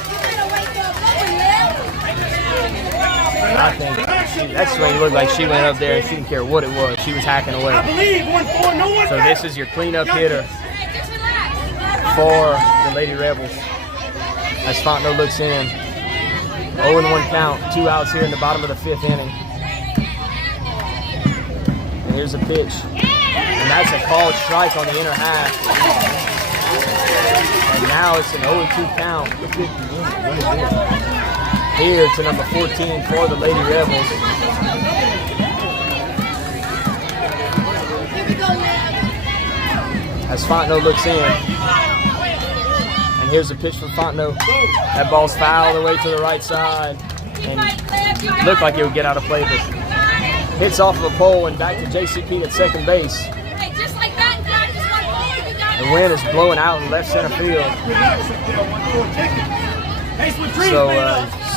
I think that swing looked like she went up there and she didn't care what it was. She was hacking away. So this is your cleanup hitter for the Lady Rebels. As Fontenot looks in. 0-1 count. 2 outs here in the bottom of the 5th inning. And here's a pitch. And that's a called strike on the inner half. And now it's an 0-2 count here to number 14 for the Lady Rebels. As Fontenot looks in. And here's a pitch from Fontenot. That ball's fouled away to the right side. And looked like it would get out of play, but hits off of a pole and back to JCP at second base. The wind is blowing out in left center field. So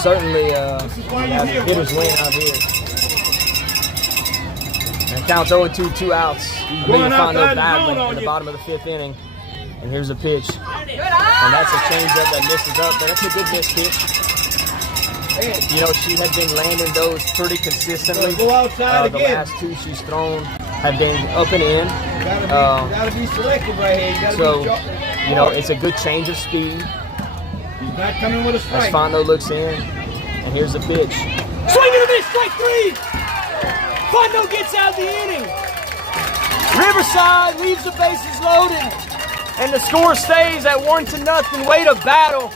certainly we have a hitter's win out here. And it counts 0-2, 2 outs. Amelia Fontenot battling in the bottom of the 5th inning. And here's a pitch. And that's a changeup that misses up, but that's a good miss pitch. You know, she had been landing those pretty consistently. The last 2 she's thrown have been up and in. Gotta be selective right here. So, you know, it's a good change of speed. He's not coming with a strike. As Fontenot looks in, and here's the pitch. Swing and a miss, strike 3! Fontenot gets out the inning. Riverside leaves the bases loaded, and the score stays at 1-0. Way to battle,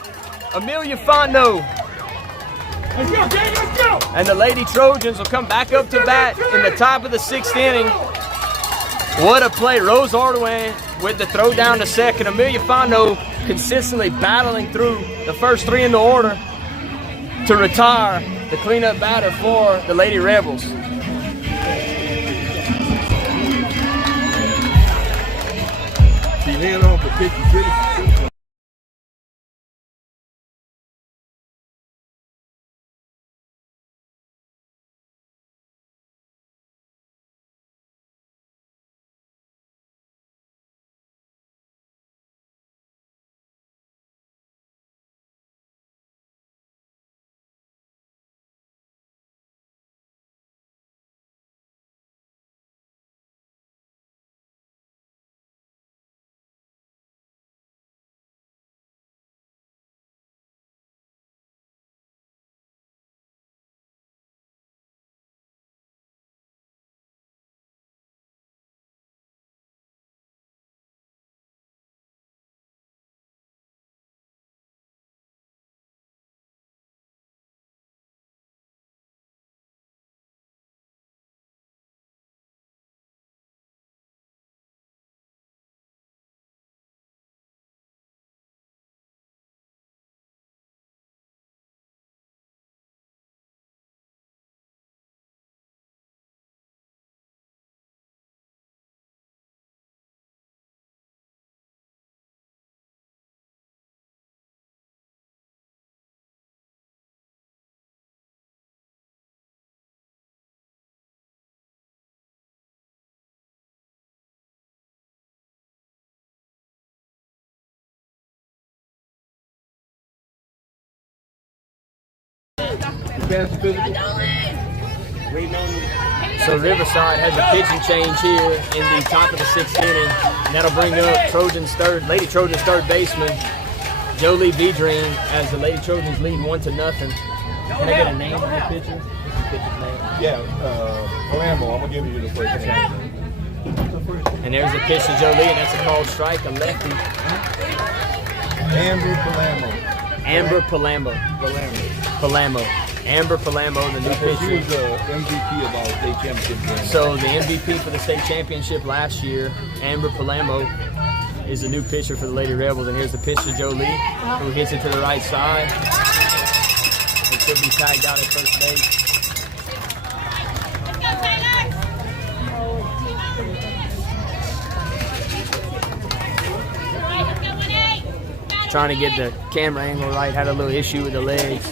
Amelia Fontenot. Let's go, Jay, let's go! And the Lady Trojans will come back up to bat in the top of the 6th inning. What a play. Rose Ardoin with the throw down to second. Amelia Fontenot consistently battling through the first 3 in the order to retire the cleanup batter for the Lady Rebels. She ran off the pitch. So Riverside has a pitching change here in the top of the 6th inning. And that'll bring up Lady Trojans third baseman, Jolie Vedrine, as the Lady Trojans lead 1-0. Can I get a name on the pitcher? What's the pitcher's name? Yeah, Palermo. I'm gonna give you the first name. And there's a pitch to Jolie, and that's a called strike, a lefty. Amber Palermo. Amber Palermo. Amber Palermo, the new pitcher. She was the MVP of our state championship game. So the MVP for the state championship last year, Amber Palermo, is the new pitcher for the Lady Rebels. And here's the pitch to Jolie, who hits it to the right side. It could be tagged out at first base. Trying to get the camera angle right, had a little issue with the legs.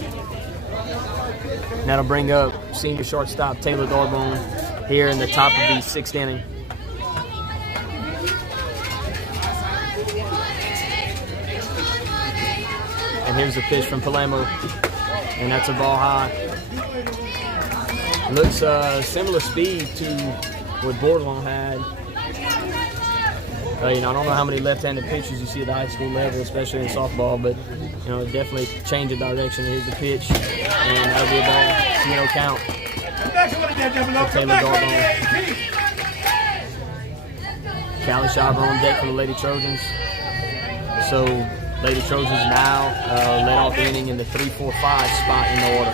And that'll bring up senior shortstop Taylor Dorbone here in the top of the 6th inning. And here's the pitch from Palermo, and that's a ball high. Looks similar speed to what Bordelon had. I don't know how many left-handed pitchers you see at the high school level, especially in softball, but definitely change of direction. Here's the pitch, and that'll be a ball. 2-0 count. For Taylor Dorbone. Callie Shiver on deck for the Lady Trojans. So Lady Trojans now led off the inning in the 3-4-5 spot in the order.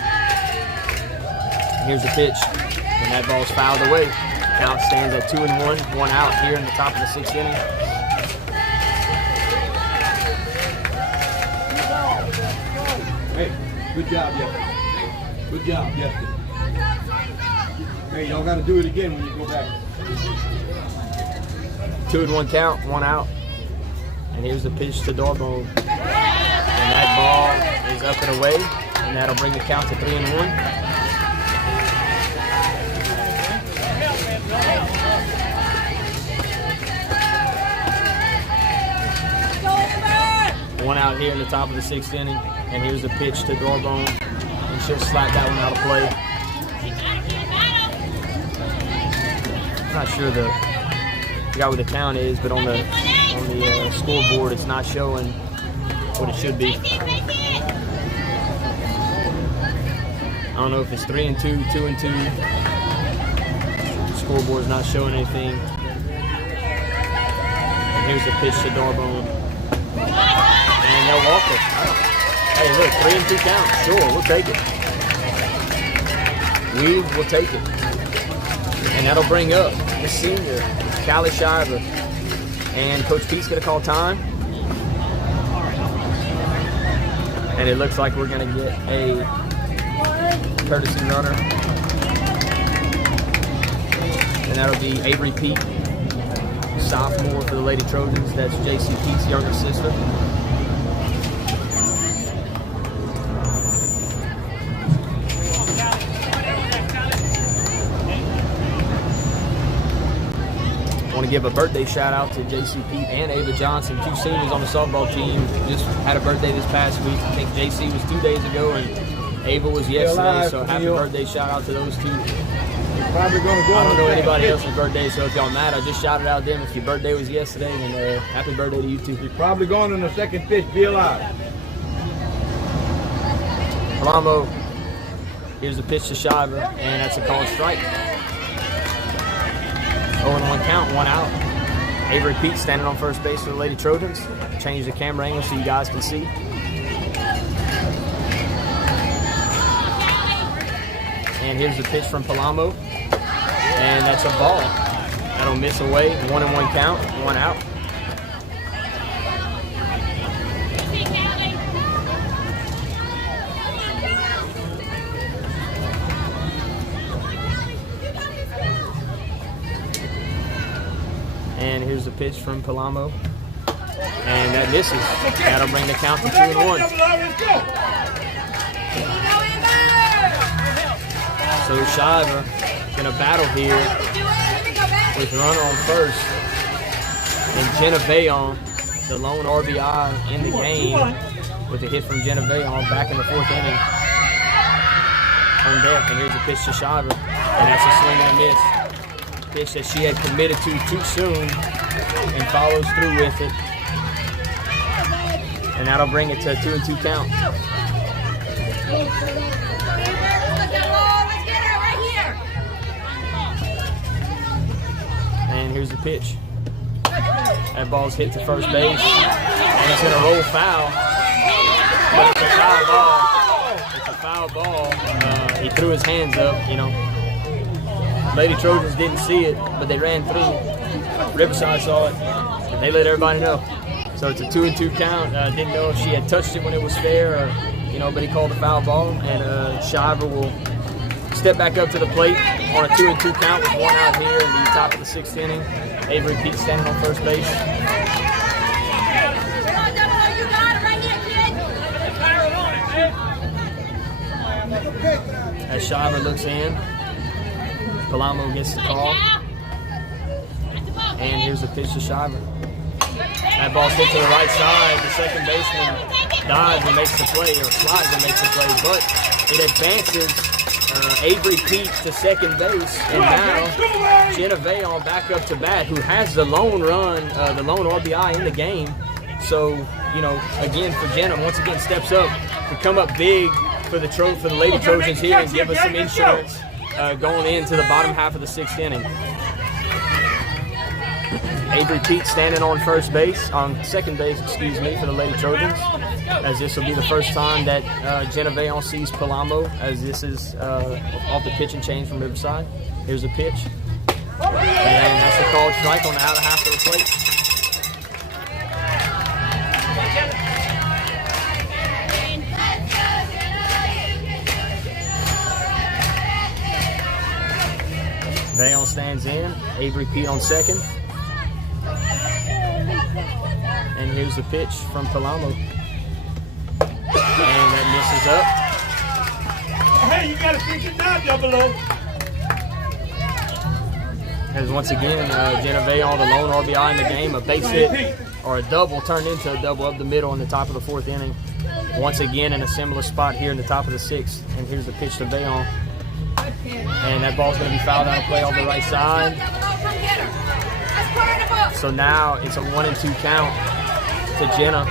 Here's the pitch, and that ball's fouled away. Count stands at 2-1, 1 out here in the top of the 6th inning. Hey, good job, Justin. Good job, Justin. Hey, you don't got to do it again when you go back. 2-1 count, 1 out. And here's the pitch to Doorbone. And that ball is up and away, and that'll bring the count to 3-1. One out here in the top of the 6th inning, and here's the pitch to Doorbone, and she'll slap that one out of play. I'm not sure the guy what the count is, but on the scoreboard it's not showing what it should be. I don't know if it's 3-2, 2-2. The scoreboard's not showing anything. And here's the pitch to Doorbone. And they'll walk it. Hey, look, 3-2 count. Sure, we'll take it. We will take it. And that'll bring up the senior, Callie Shiver. And Coach Pete's going to call time. And it looks like we're going to get a courtesy runner. And that'll be Avery Pete, sophomore for the Lady Trojans. That's J.C. Pete's younger sister. I want to give a birthday shout out to J.C. Pete and Ava Johnson, 2 seniors on the softball team. Just had a birthday this past week. I think J.C. was 2 days ago and Ava was yesterday. So happy birthday shout out to those two. Probably gonna go. I don't know anybody else's birthday, so if y'all mad, I just shouted out them. If your birthday was yesterday, then happy birthday to you too. He's probably going in the second pitch. Be alive. Palamo, here's the pitch to Shiver, and that's a called strike. 0-1 count, 1 out. Avery Pete standing on first base for the Lady Trojans. Change the camera angle so you guys can see. And here's the pitch from Palamo. And that's a ball. That'll miss away. 1-1 count, 1 out. And here's the pitch from Palamo. And that misses. That'll bring the count to 2-1. So Shiver gonna battle here with runner on first. And Jenna Vayon, the lone RBI in the game, with a hit from Jenna Vayon back in the 4th inning. On deck, and here's a pitch to Shiver. And that's a swing and a miss. Pitch that she had committed to too soon and follows through with it. And that'll bring it to a 2-2 count. And here's the pitch. That ball's hit to first base. And it's gonna roll foul. But it's a foul ball. It's a foul ball. He threw his hands up, you know. Lady Trojans didn't see it, but they ran through. Riverside saw it, and they let everybody know. So it's a 2-2 count. Didn't know if she had touched it when it was fair, or, you know, but he called a foul ball, and Shiver will step back up to the plate on a 2-2 count with 1 out here in the top of the 6th inning. Avery Pete standing on first base. As Shiver looks in, Palamo gets the call. And here's the pitch to Shiver. That ball's hit to the right side. The second baseman dives and makes the play, or slides and makes the play, but it advances Avery Pete to second base, and now Jenna Vayon back up to bat, who has the lone run, the lone RBI in the game. So, you know, again for Jenna, once again steps up to come up big for the Lady Trojans here and give us some insurance going into the bottom half of the 6th inning. Avery Pete standing on second base, excuse me, for the Lady Trojans, as this will be the first time that Jenna Vaillant sees Palamo, as this is off the pitch and change from Riverside. Here's a pitch, and that's a called strike on the outer half of the plate. Vaillant stands in, Avery Pete on second. And here's the pitch from Palamo. And that misses up. Hey, you gotta fix it now, down below. As once again, Jenna Vaillant, the lone RBI in the game, a base hit or a double turned into a double up the middle in the top of the 4th inning. Once again in a similar spot here in the top of the 6th. And here's the pitch to Vaillant. And that ball's going to be fouled out of play on the right side. So now it's a 1-2 count to Jenna.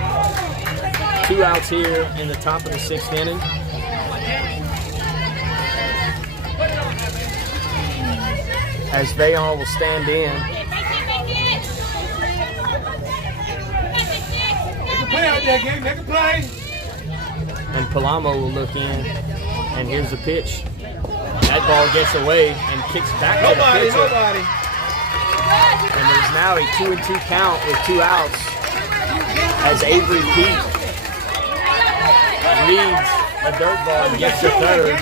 2 outs here in the top of the 6th inning. As Vaillant will stand in. Make a play out there, gang. Make a play. And Palamo will look in. And here's the pitch. That ball gets away and kicks back to the pitcher. And there's now a 2-2 count with 2 outs as Avery Pete reads a dirt ball and gets to third.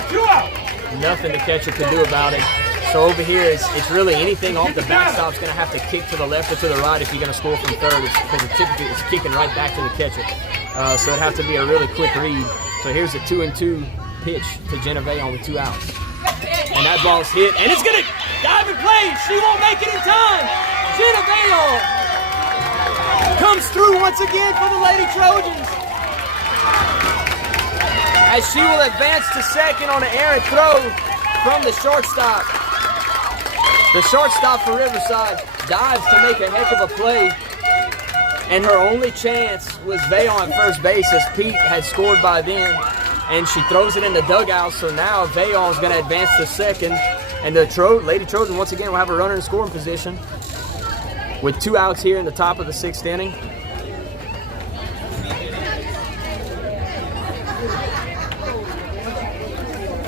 Nothing the catcher can do about it. So over here, it's really anything off the backstop's going to have to kick to the left or to the right if you're going to score from third, because typically it's kicking right back to the catcher. So it'd have to be a really quick read. So here's a 2-2 pitch to Jenna Vaillant with 2 outs. And that ball's hit, and it's going to dive and play. She won't make it in time. Jenna Vaillant comes through once again for the Lady Trojans, as she will advance to second on an errant throw from the shortstop. The shortstop for Riverside dives to make a heck of a play, and her only chance was Vaillant at first base, as Pete had scored by then. And she throws it in the dugout, so now Vaillant is going to advance to second. And the Lady Trojan once again will have a runner in scoring position with 2 outs here in the top of the 6th inning.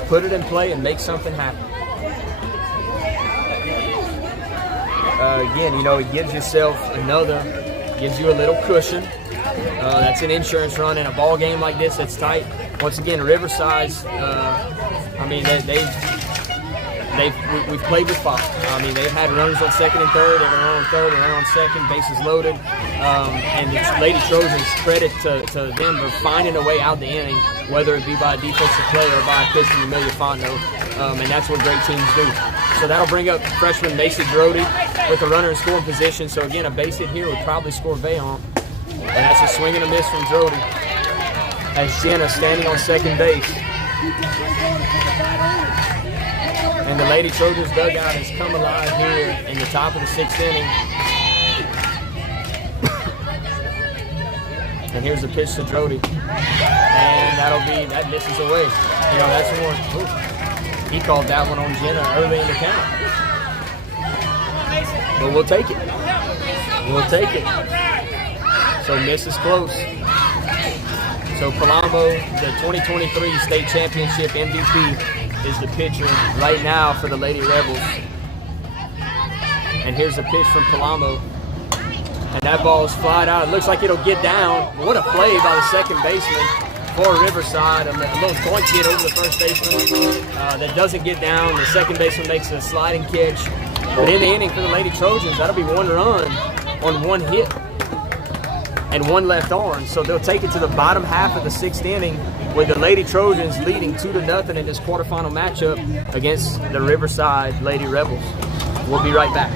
Put it in play and make something happen. Again, it gives yourself gives you a little cushion. That's an insurance run in a ball game like this that's tight. Once again, Riverside's, we've played with fire. They've had runners on second and third, they've run on third, and run on second, bases loaded. And the Lady Trojans, credit to them for finding a way out the inning, whether it be by a defensive play or by a pitch from Amelia Fontenot. And that's what great teams do. So that'll bring up freshman Macy Brody with a runner in scoring position. So again, a base hit here would probably score Vaillant. And that's a swing and a miss from Brody, as Jenna standing on second base. And the Lady Trojans dugout has come alive here in the top of the 6th inning. And here's the pitch to Brody. And that misses away. That's one. Ooh, he called that one on Jenna early in the count. But we'll take it. We'll take it. So miss is close. So Palamo, the 2023 state championship MVP, is the pitcher right now for the Lady Rebels. And here's the pitch from Palamo. And that ball is flied out. It looks like it'll get down. What a play by the second baseman for Riverside. A little joint hit over the first baseman that doesn't get down. The second baseman makes a sliding catch. But in the inning for the Lady Trojans, that'll be 1 run on 1 hit and 1 left on. So they'll take it to the bottom half of the 6th inning with the Lady Trojans leading 2-0 in this quarterfinal matchup against the Riverside Lady Rebels. We'll be right back.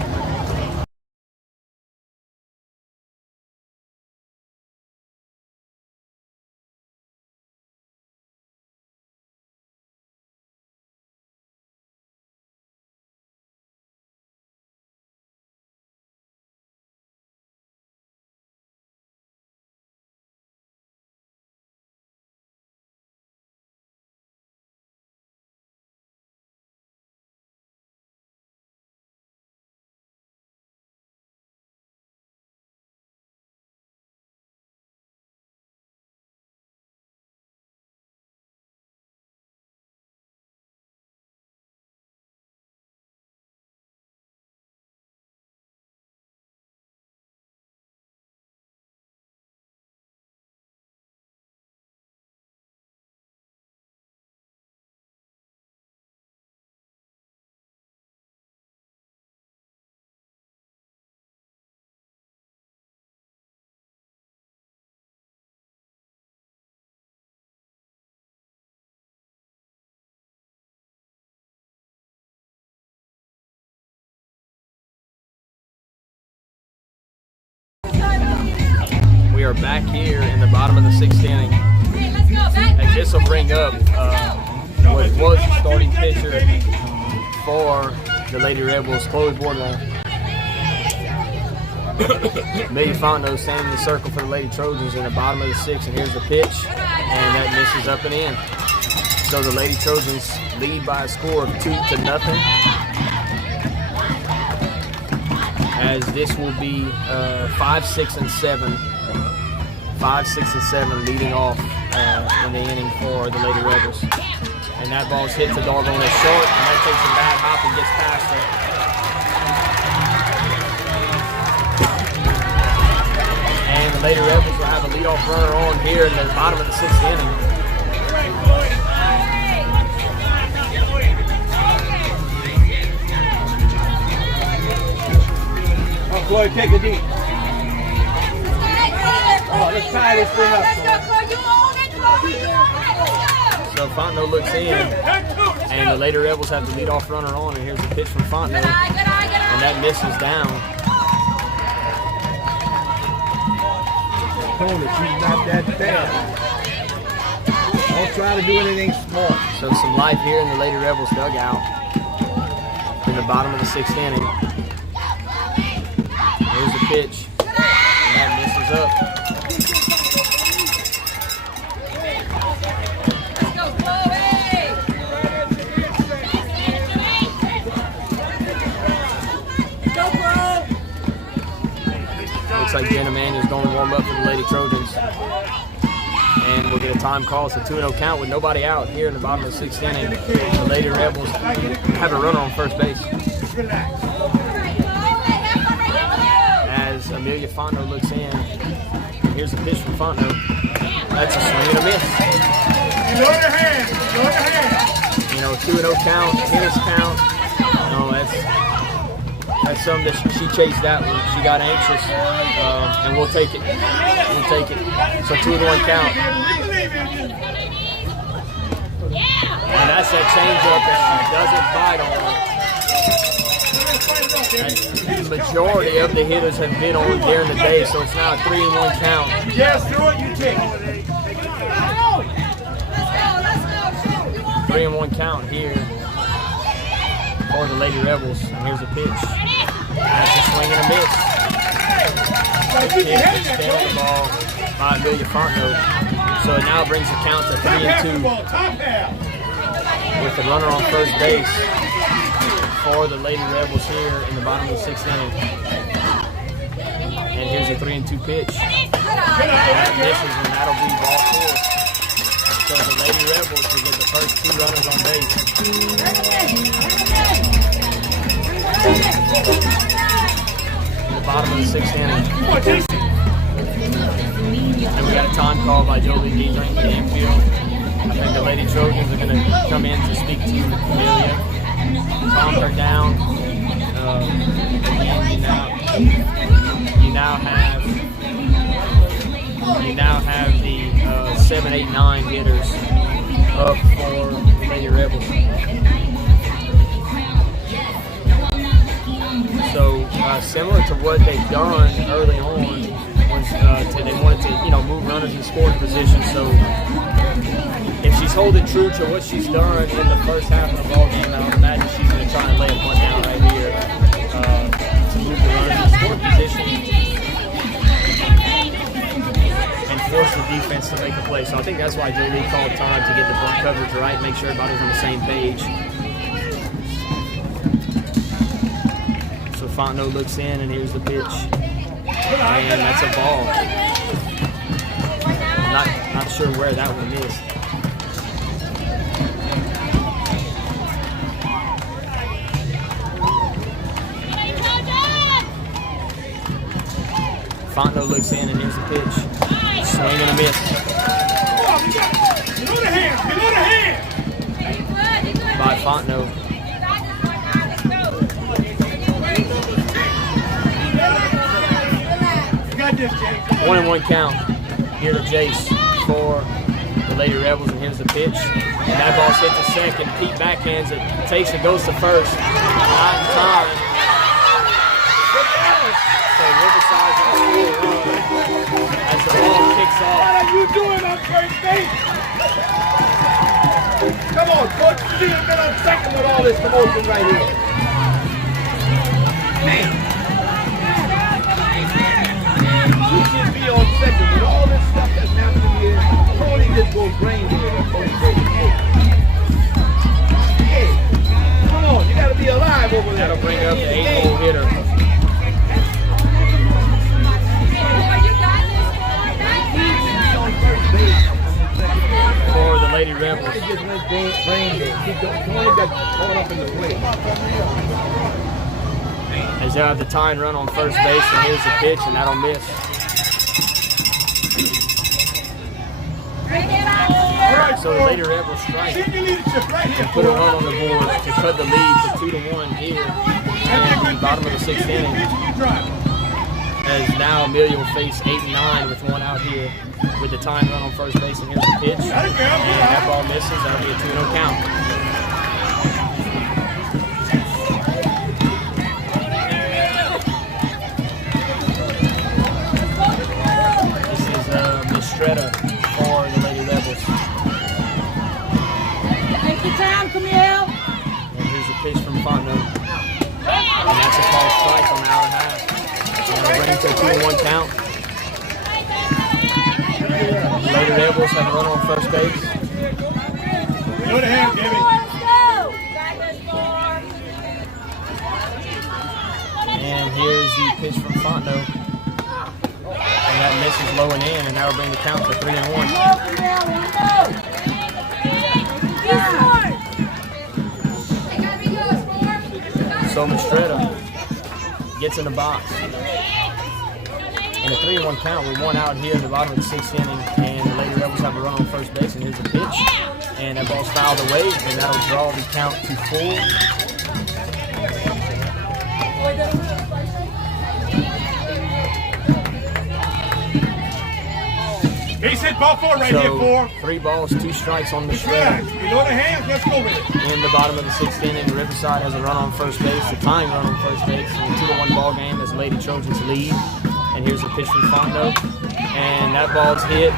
We are back here in the bottom of the 6th inning. And this will bring up what was the starting pitcher for the Lady Rebels, Chloe Bordelon. Amelia Fontenot standing in the circle for the Lady Trojans in the bottom of the 6th, and here's the pitch, and that misses up and in. So the Lady Trojans lead by a score of 2-0. As this will be 5, 6, and 7. 5, 6, and 7 leading off in the inning for the Lady Rebels. And that ball's hit to doggone it short, and that takes a bad hop and gets past her. And the Lady Rebels will have a leadoff runner on here in the bottom of the 6th inning. Oh, Chloe, take a deep. Oh, let's tie this thing up. So Fontenot looks in, and the Lady Rebels have the leadoff runner on, and here's a pitch from Fontenot, and that misses down. She's not that bad. Don't try to do anything smart. So some life here in the Lady Rebels dugout in the bottom of the 6th inning. Here's the pitch, and that misses up. Looks like Jenna Manuel's going to warm up for the Lady Trojans. And we'll get a time call. It's a 2-0 count with nobody out here in the bottom of the 6th inning. The Lady Rebels have a runner on first base. As Amelia Fontenot looks in. And here's a pitch from Fontenot. That's a swing and a miss. You know, 2-0 count, tennis count. No, that's something that she chased that one. She got anxious, and we'll take it. We'll take it. So 2-1 count. And that's that changeup that she doesn't bite on. And the majority of the hitters have been on during the day, so it's now a 3-1 count. Yes, do it, you take it. 3-1 count here for the Lady Rebels. And here's a pitch. That's a swing and a miss. Good pitch, good stand on the ball by Amelia Fontenot. So it now brings the count to 3-2 with the runner on first base for the Lady Rebels here in the bottom of the 6th inning. And here's a 3-2 pitch. And that misses, and that'll be ball 4. So the Lady Rebels will get the first 2 runners on base. In the bottom of the 6th inning. And we got a time call by Jolie Deidre in the infield. I think the Lady Trojans are going to come in to speak to Amelia. Calm her down. Again, you now have the 7, 8, 9 hitters up for the Lady Rebels. So similar to what they've done early on, was they wanted to move runners in scoring position. So if she's holding true to what she's done in the first half of the ball game, I would imagine she's going to try and lay a punt down right here to move the runners in scoring position and force the defense to make a play. So I think that's why Jolie called time to get the bunt coverage right, make sure everybody's on the same page. So Fontenot looks in, and here's the pitch. And that's a ball. I'm not sure where that one is. Fontenot looks in, and here's the pitch. Swing and a miss. By Fontenot. 1-1 count here to Jace for the Lady Rebels, and here's the pitch. And that ball's hit to second. Pete backhands it, takes it, goes to first. Not in time. So Riverside's on the score run as the Come on, coach. You should have been on second with all this commotion right here. Man. You should be on second with all this stuff that's happening here. Tony just goes brain dead. Hey, come on. You got to be alive over there. That'll bring up the 8-hole hitter. For the Lady Rebels. Tony just went brain dead. Tony got caught up in the play. As they'll have the tie and run on first base, and here's the pitch, and that'll miss. So the Lady Rebels strike and put a run on the board to cut the lead to 2-1 here in the bottom of the 6th inning. As now Amelia will face 8 and 9 with one out here with the tie and run on first base, and here's the pitch, and that ball misses. That'll be a 2-0 count. Stretta for the Lady Rebels. Take your time, Camille. And here's a pitch from Fontenot. And that's a called strike on the hour and a half. And we're ready for a 2-1 count. The Lady Rebels have a runner on first base. Go to him, Gabby. And here's the pitch from Fontenot. And that misses low and in, and that'll bring the count to 3-1. So Mistretta gets in the box. In a 3-1 count, we won out here in the bottom of the 6th inning, and the Lady Rebels have a run on first base, and here's a pitch. And that ball's fouled away, and that'll draw the count to 4. Base hit, ball 4 right So, here, 4. 3 balls, 2 strikes on the shred. Below the hands, let's go with it. In the bottom of the 6th inning, Riverside has a run on first base, the tying run on first base, and a 2-1 ball game as Lady Trojans lead. And here's a pitch from Fontenot, and that ball's hit,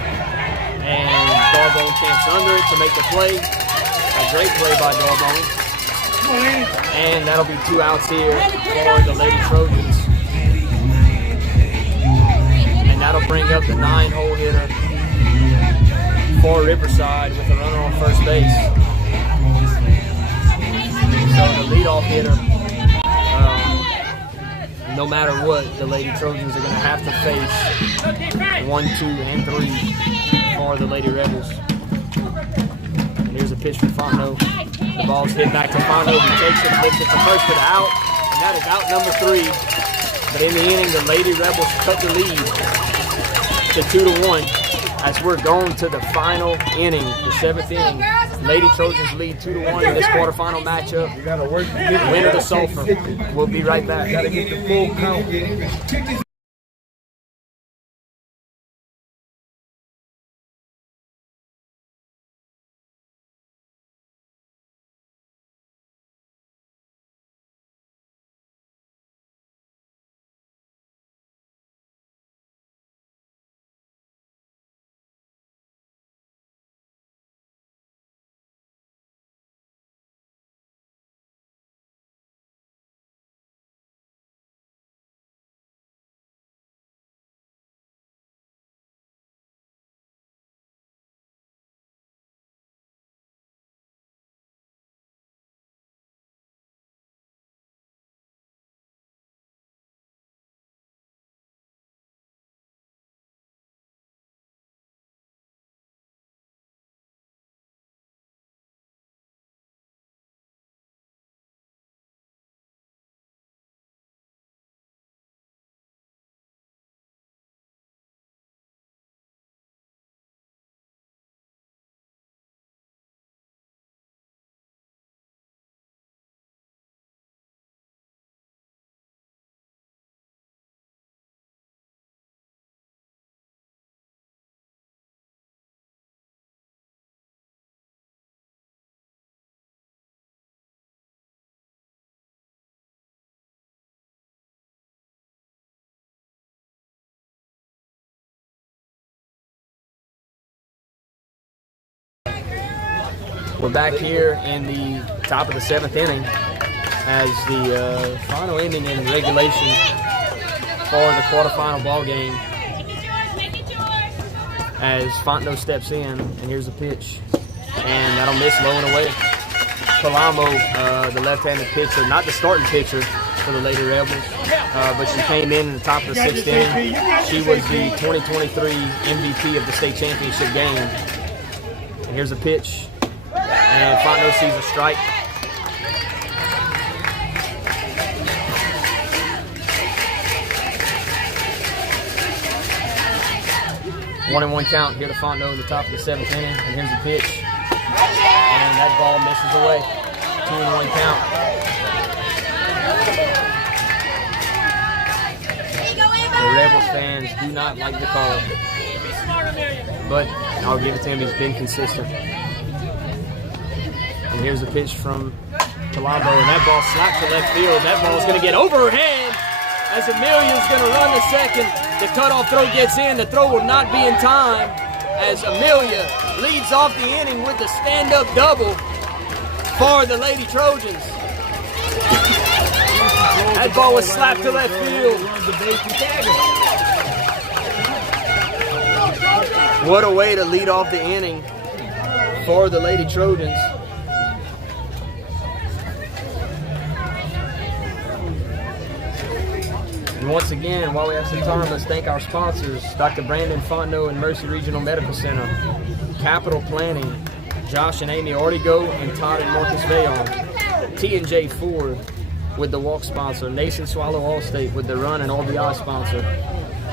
and Darbone camps under it to make the play. A great play by Darbone. And that'll be 2 outs here for the Lady Trojans. And that'll bring up the 9-hole hitter for Riverside with a runner on first base. So the leadoff hitter, no matter what, the Lady Trojans are going to have to face 1, 2, and 3 for the Lady Rebels. And here's a pitch from Fontenot. The ball's hit back to Fontenot. He takes it, lifts it to first for the out, and that is out number 3. But in the inning, the Lady Rebels cut the lead to 2-1. As we're going to the final inning, the 7th inning. Lady Trojans lead 2-1 in this quarterfinal matchup. You got to work. Winner the sulfur. We'll be right back. Got to get the full count. We're back here in the top of the 7th inning as the final inning in regulation for the quarterfinal ball game. As Fontenot steps in, and here's the pitch, and that'll miss low and away. Palamo, the left-handed pitcher, not the starting pitcher for the Lady Rebels, but she came in the top of the 6th inning. She was the 2023 MVP of the state championship game. And here's a pitch, and Fontenot sees a strike. One and one count here to Fontenot in the top of the 7th inning, and here's the pitch, and that ball misses away. 2-1 count. The Rebels fans do not like the call, but I'll give it to him. He's been consistent. And here's the pitch from Palamo, and that ball slapped to left field. That ball's going to get over her head as Amelia's going to run the second. The cutoff throw gets in. The throw will not be in time as Amelia leads off the inning with the stand-up double for the Lady Trojans. That ball was slapped to left field. What a way to lead off the inning for the Lady Trojans. And once again, while we have some time, let's thank our sponsors, Dr. Brandon Fontenot and Mercy Regional Medical Center, Capital Planning, Josh and Amy Ortigo, and Todd and Marcus Vayon, T&J Ford with the walk sponsor, Nason Swallow Allstate with the run and RBI sponsor,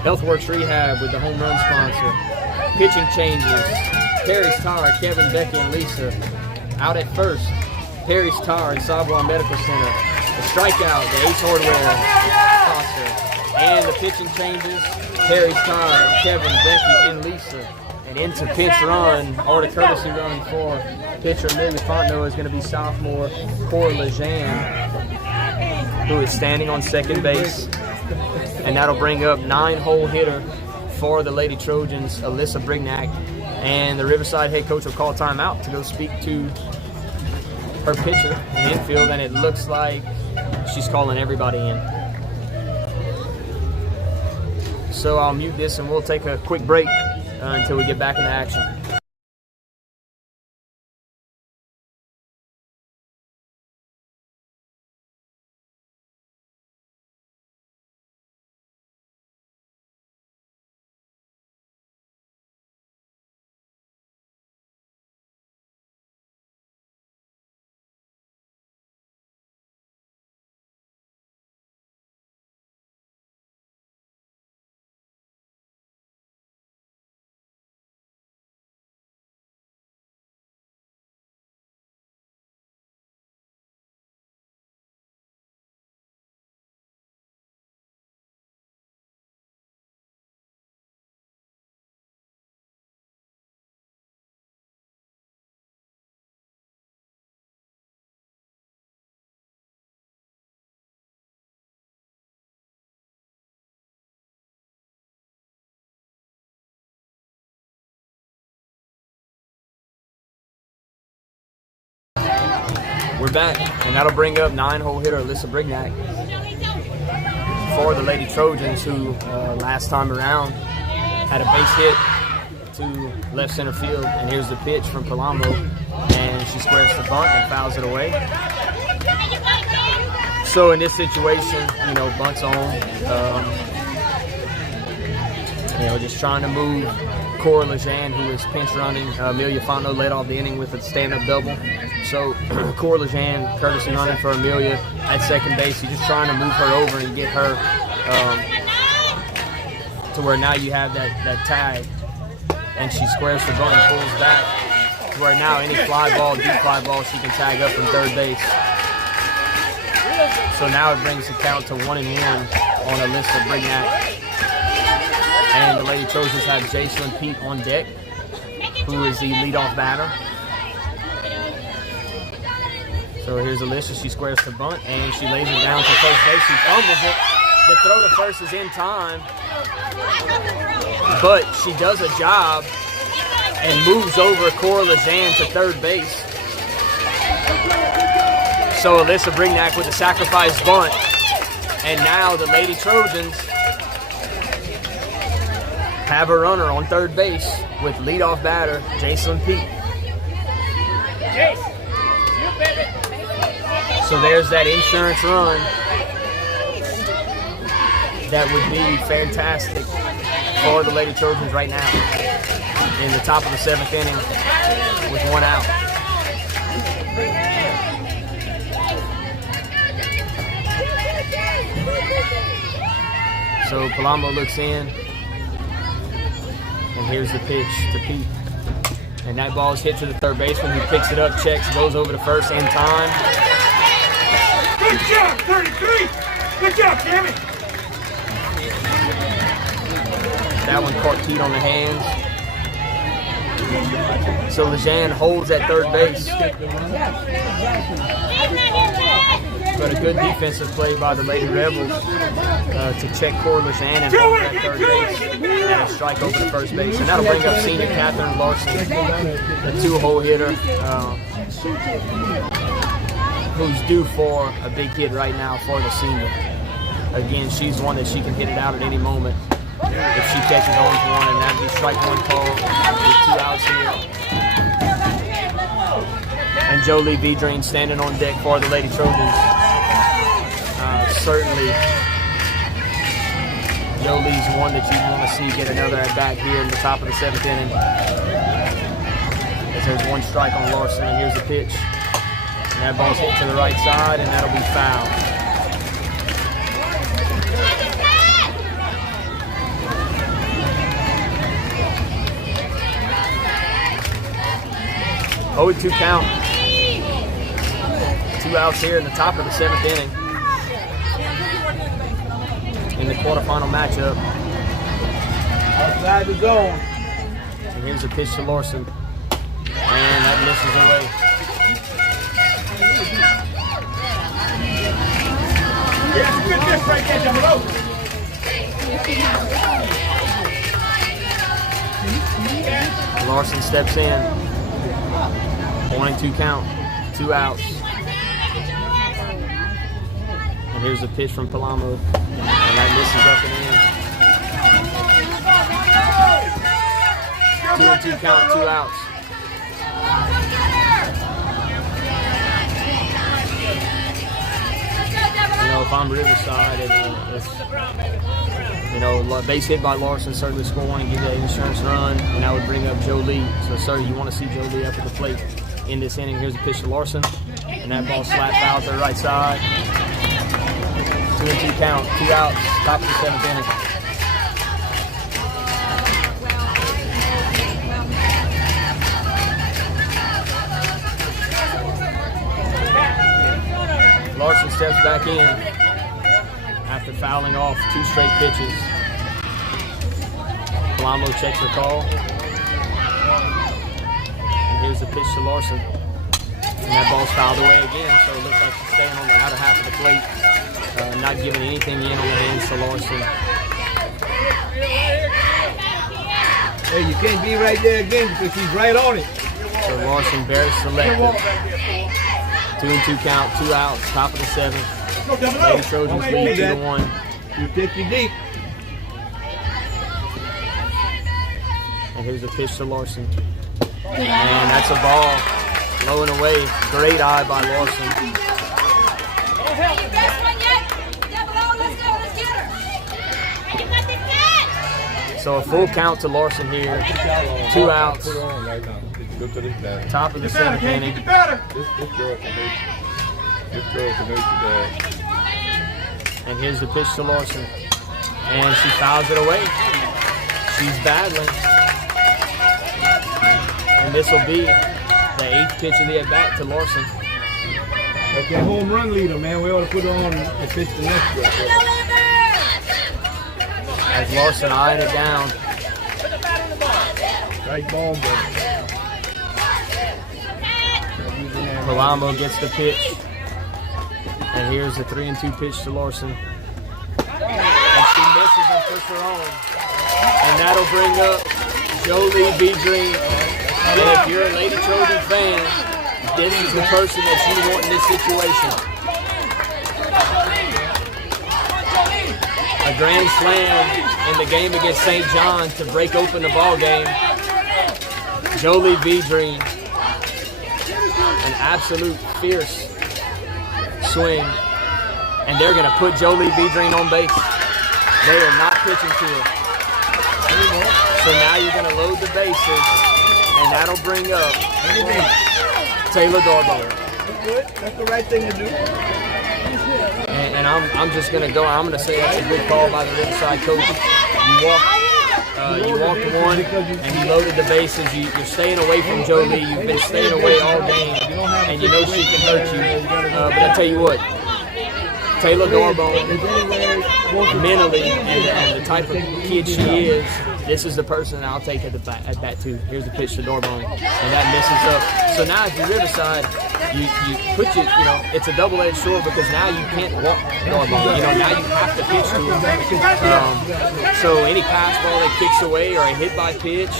Healthworks Rehab with the home run sponsor, Pitching Changes, Perry's Tire, Kevin, Becky, and Lisa. Out at first, Perry's Tire and Savoir Medical Center, the strikeout, the Ace Hardware sponsor, and the Pitching Changes, Perry's Tire, Kevin, Becky, and Lisa. And into pinch run, or the courtesy run for pitcher Amelia Fontenot is going to be sophomore Cora Lejean, who is standing on second base. And that'll bring up 9-hole hitter for the Lady Trojans, Alyssa Brignac. And the Riverside head coach will call timeout to go speak to her pitcher in the infield, and it looks like she's calling everybody in. So I'll mute this and we'll take a quick break until we get back into action. We're back, and that'll bring up 9-hole hitter Alyssa Brignac for the Lady Trojans, who last time around had a base hit to left center field. And here's the pitch from Palamo, and she squares the bunt and fouls it away. So in this situation, bunt's on. Just trying to move Cora Lejean, who is pinch running. Amelia Fontenot led off the inning with a stand-up double. So Cora Lejean, courtesy running for Amelia at second base. You're just trying to move her over and get her to where now you have that tag. And she squares the bunt and pulls back to where now any fly ball, deep fly ball, she can tag up from third base. So now it brings the count to 1-1 on Alyssa Brignac. And the Lady Trojans have Jacelyn Pete on deck, who is the leadoff batter. So here's Alyssa. She squares the bunt, and she lays it down to first base. She fumbles it. The throw to first is in time, but she does a job and moves over Cora Lejean to third base. So Alyssa Brignac with the sacrifice bunt. And now the Lady Trojans have a runner on third base with leadoff batter Jason Peak. So there's that insurance run. That would be fantastic for the Lady Trojans right now in the top of the 7th inning with 1 out. So Palamo looks in, and here's the pitch to Pete. And that ball is hit to the third baseman who picks it up, checks, goes over to first in time. Good job, 33! Good job, damn it! That one caught Pete on the hands. So Lejean holds at third base. But a good defensive play by the Lady Rebels to check Cora Lejean and hold at third base and a strike over to first base. And that'll bring up senior Catherine Larson, a 2-hole hitter who's due for a big hit right now for the senior. Again, she's one that she can hit it out at any moment if she catches on to one, and that'd be strike 1 call with 2 outs here. And Jolie Vidrine standing on deck for the Lady Trojans. Certainly, Jolie's one that you want to see get another at bat here in the top of the 7th inning. As there's 1 strike on Larson, and here's the pitch. And that ball's hit to the right side, and that'll be foul. 0-2 count. 2 outs here in the top of the 7th inning in the quarterfinal matchup. Outside the zone. And here's a pitch to Larson. And that misses away. Here's a good miss right there, Double-O. Larson steps in. 1-2 count. 2 outs. And here's a pitch from Palamo. And that misses up and in. 2-2 count, 2 outs. You know, if I'm Riverside, base hit by Larson, certainly score 1 and give that insurance run, and that would bring up Jolie. So, sir, you want to see Jolie up at the plate in this inning. Here's a pitch to Larson, and that ball slapped out to the right side. 2-2 count, 2 outs, top of the 7th inning. Larson steps back in after fouling off 2 straight pitches. Palamo checks her call. And here's the pitch to Larson. And that ball's fouled away again, so it looks like she's staying on the outer half of the plate. Not giving anything in on the hands to Larson. Hey, you can't be right there again because he's right on it. So Larson barely selected. 2-2 count, 2 outs, top of the 7th. Lady Trojans lead 2-1. You take you deep. And here's a pitch to Larson. And that's a ball blowing away. Great eye by Larson. So a full count to Larson here. 2 outs. Top of the 7th inning. This girl can hurt you bad. And here's the pitch to Larson. And she fouls it away. She's battling. And this will be the 8th pitch of the at-bat to Larson. That's that home run leader, man. We ought to put her on and pitch the next one. As Larson eyeing it down. Right ball, man. Palamo gets the pitch. And here's the 3-2 pitch to Larson. And she misses and puts her on. And that'll bring up Jolie Vidrine. And if you're a Lady Trojan fan, this is the person that you want in this situation. A grand slam in the game against St. John to break open the ball game. Jolie Vidrine, an absolute fierce swing, and they're going to put Jolie Vidrine on base. They are not pitching to her. So now you're going to load the bases, and that'll bring up Taylor Darbone. That's good. That's the right thing to do. And I'm just going to go. I'm going to say that's a good call by the Riverside coaches. You walked one, and you loaded the bases. You're staying away from Jolie. You've been staying away all game, and you know she can hurt you. But I tell you what, Taylor Darbone, mentally, and the type of kid she is, this is the person I'll take at bat too. Here's the pitch to Darbone, and that misses up. So now if you're Riverside, you it's a double-edged sword because now you can't walk Darbone. Now you have to pitch to him. So any pass ball that kicks away or a hit by pitch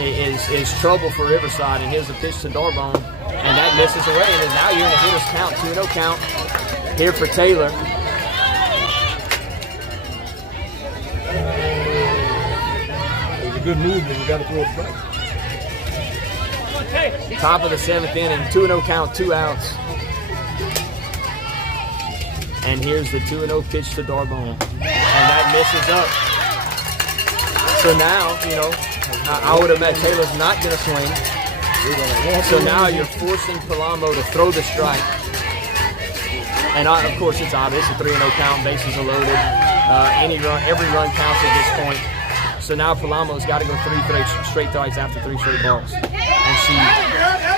is trouble for Riverside. And here's the pitch to Darbone, and that misses away. And then now you're in a hitter's count, 2-0 count here for Taylor. Good move, but you got to throw a strike. Top of the 7th inning, 2-0 count, 2 outs. And here's the 2-0 pitch to Darbone, and that misses up. So now, I would have bet Taylor's not going to swing. So now you're forcing Palamo to throw the strike. And of course, it's obvious, a 3-0 count, bases are loaded. Every run counts at this point. So now Palamo's got to go 3 straight strikes after 3 straight balls. And she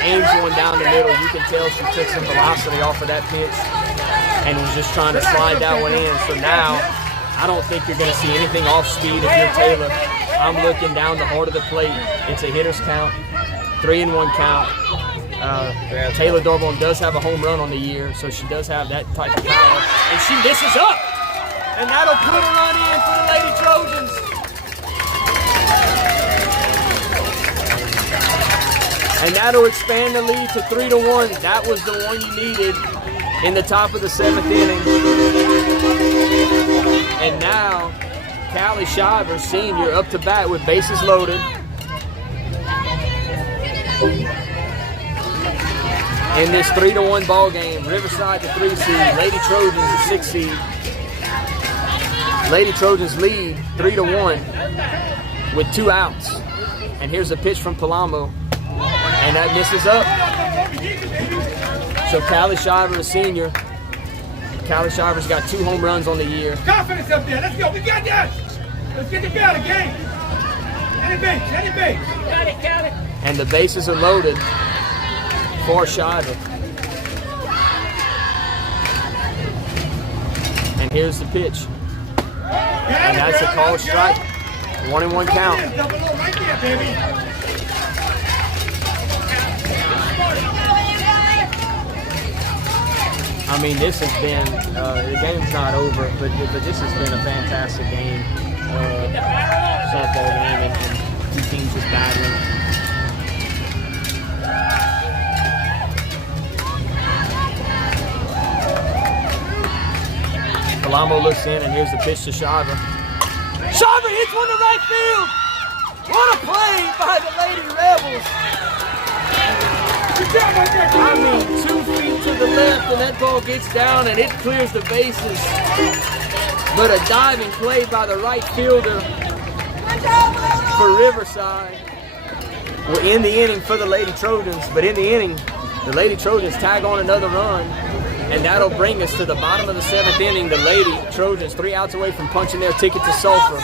aims one down the middle. You can tell she took some velocity off of that pitch and was just trying to slide that one in. So now I don't think you're going to see anything off speed if you're Taylor. I'm looking down the heart of the plate. It's a hitter's count, 3-1 count. Taylor Darbone does have a home run on the year, so she does have that type of power. And she misses up. And that'll put a run in for the Lady Trojans. And that'll expand the lead to 3-1. That was the one you needed in the top of the 7th inning. And now, Callie Shiver, senior, up to bat with bases loaded. In this 3-1 ball game, Riverside the 3 seed, Lady Trojans the 6 seed. Lady Trojans lead 3-1 with 2 outs. And here's a pitch from Palamo. And that misses up. So Callie Shiver, a senior. Callie Shiver's got 2 home runs on the year. Confidence up there. Let's go. We got that. Let's get the ball again. Any base. Got it. And the bases are loaded for Shiver. And here's the pitch. And that's a called strike. 1-1 count. Right there, baby. I mean, this has been, the game's not over, but this has been a fantastic game, softball game, and 2 teams just battling. Palamo looks in, and here's the pitch to Shiver. Shiver hits one to right field! What a play by the Lady Rebels! I mean, 2 feet to the left, and that ball gets down, and it clears the bases. But a diving play by the right fielder for Riverside. Well, in the inning for the Lady Trojans, but in the inning, the Lady Trojans tag on another run, and that'll bring us to the bottom of the 7th inning. The Lady Trojans 3 outs away from punching their ticket to Sulphur,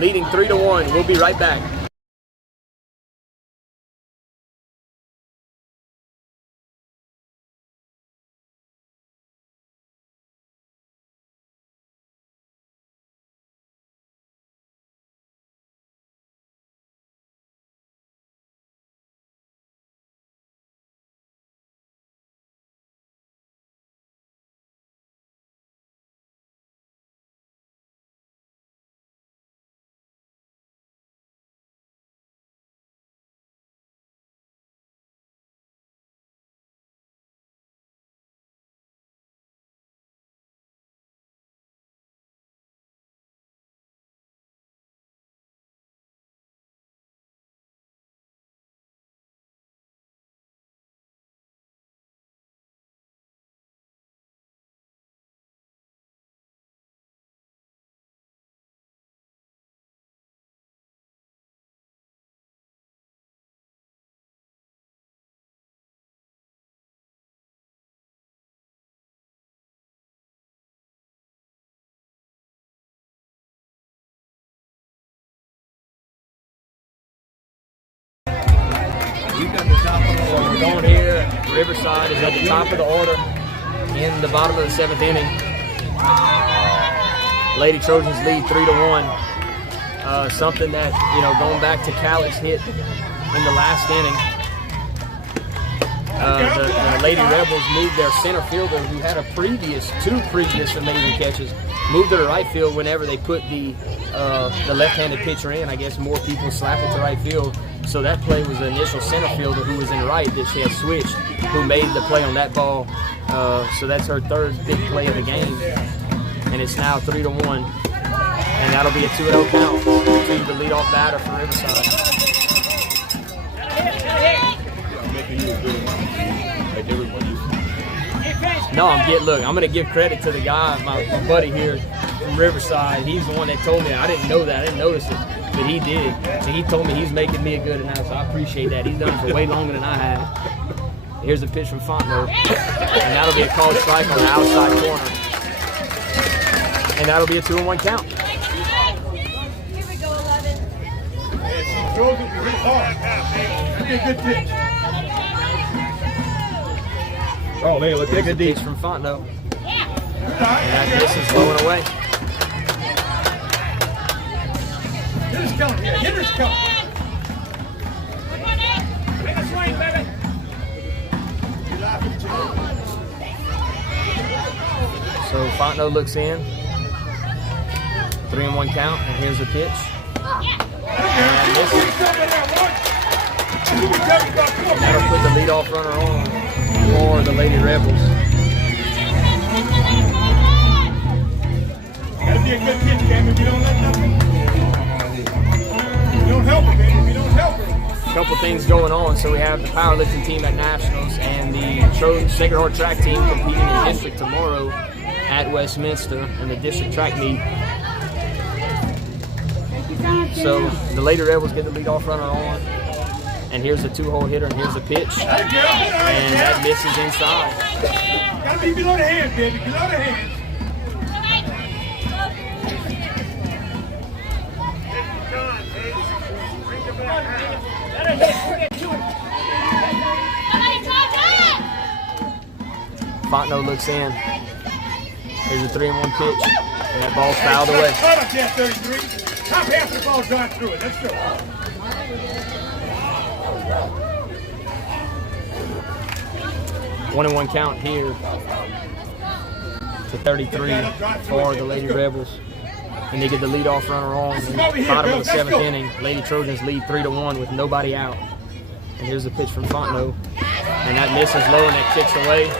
leading 3-1. We'll be right back. So we're going here. Riverside is at the top of the order in the bottom of the 7th inning. Lady Trojans lead 3-1. Something that, going back to Calix hit in the last inning. The Lady Rebels moved their center fielder, who had two previous amazing catches, moved to the right field whenever they put the left-handed pitcher in. I guess more people slap it to right field. So that play was the initial center fielder who was in right that she had switched, who made the play on that ball. So that's her third big play of the game. And it's now 3-1. And that'll be a 2-0 count to the leadoff batter for Riverside. No, I'm gonna give credit to the guy, my buddy here from Riverside. He's the one that told me. I didn't know that. I didn't notice it, but he did. And he told me he's making me a good announcer. So I appreciate that. He's done it for way longer than I have. Here's a pitch from Fontenot, and that'll be a called strike on the outside corner, and that'll be a 2-1 count. Here we go, 11. Trojan, you hit hard. That'd be a good pitch. Oh, man, let's take a deep. Pitch from Fontenot. And that pitch is blowing away. Hitter's coming here. Hitter's coming. Make a swing, baby. So Fontenot looks in. 3-1 count, and here's the pitch. And misses. That'll put the leadoff runner on for the Lady Rebels. Gotta be a good pitch, Cam. If you don't let nothing, you don't help it, baby. If you don't help it. A couple things going on. So we have the powerlifting team at Nationals and the Sacred Heart track team competing in district tomorrow at Westminster in the district track meet. So the Lady Rebels get the leadoff runner on. And here's a 2-hole hitter, and here's the pitch. And that misses inside. Gotta be below the hands, baby. Below the hands. Fontenot looks in. Here's a 3-1 pitch, and that ball's fouled away. Hold up there, 33. Top half of the ball drive through it. Let's go. 1-1 count here to 33 for the Lady Rebels. And they get the leadoff runner on in the bottom of the 7th inning. Lady Trojans lead 3-1 with nobody out. And here's the pitch from Fontenot. And that misses low, and that kicks away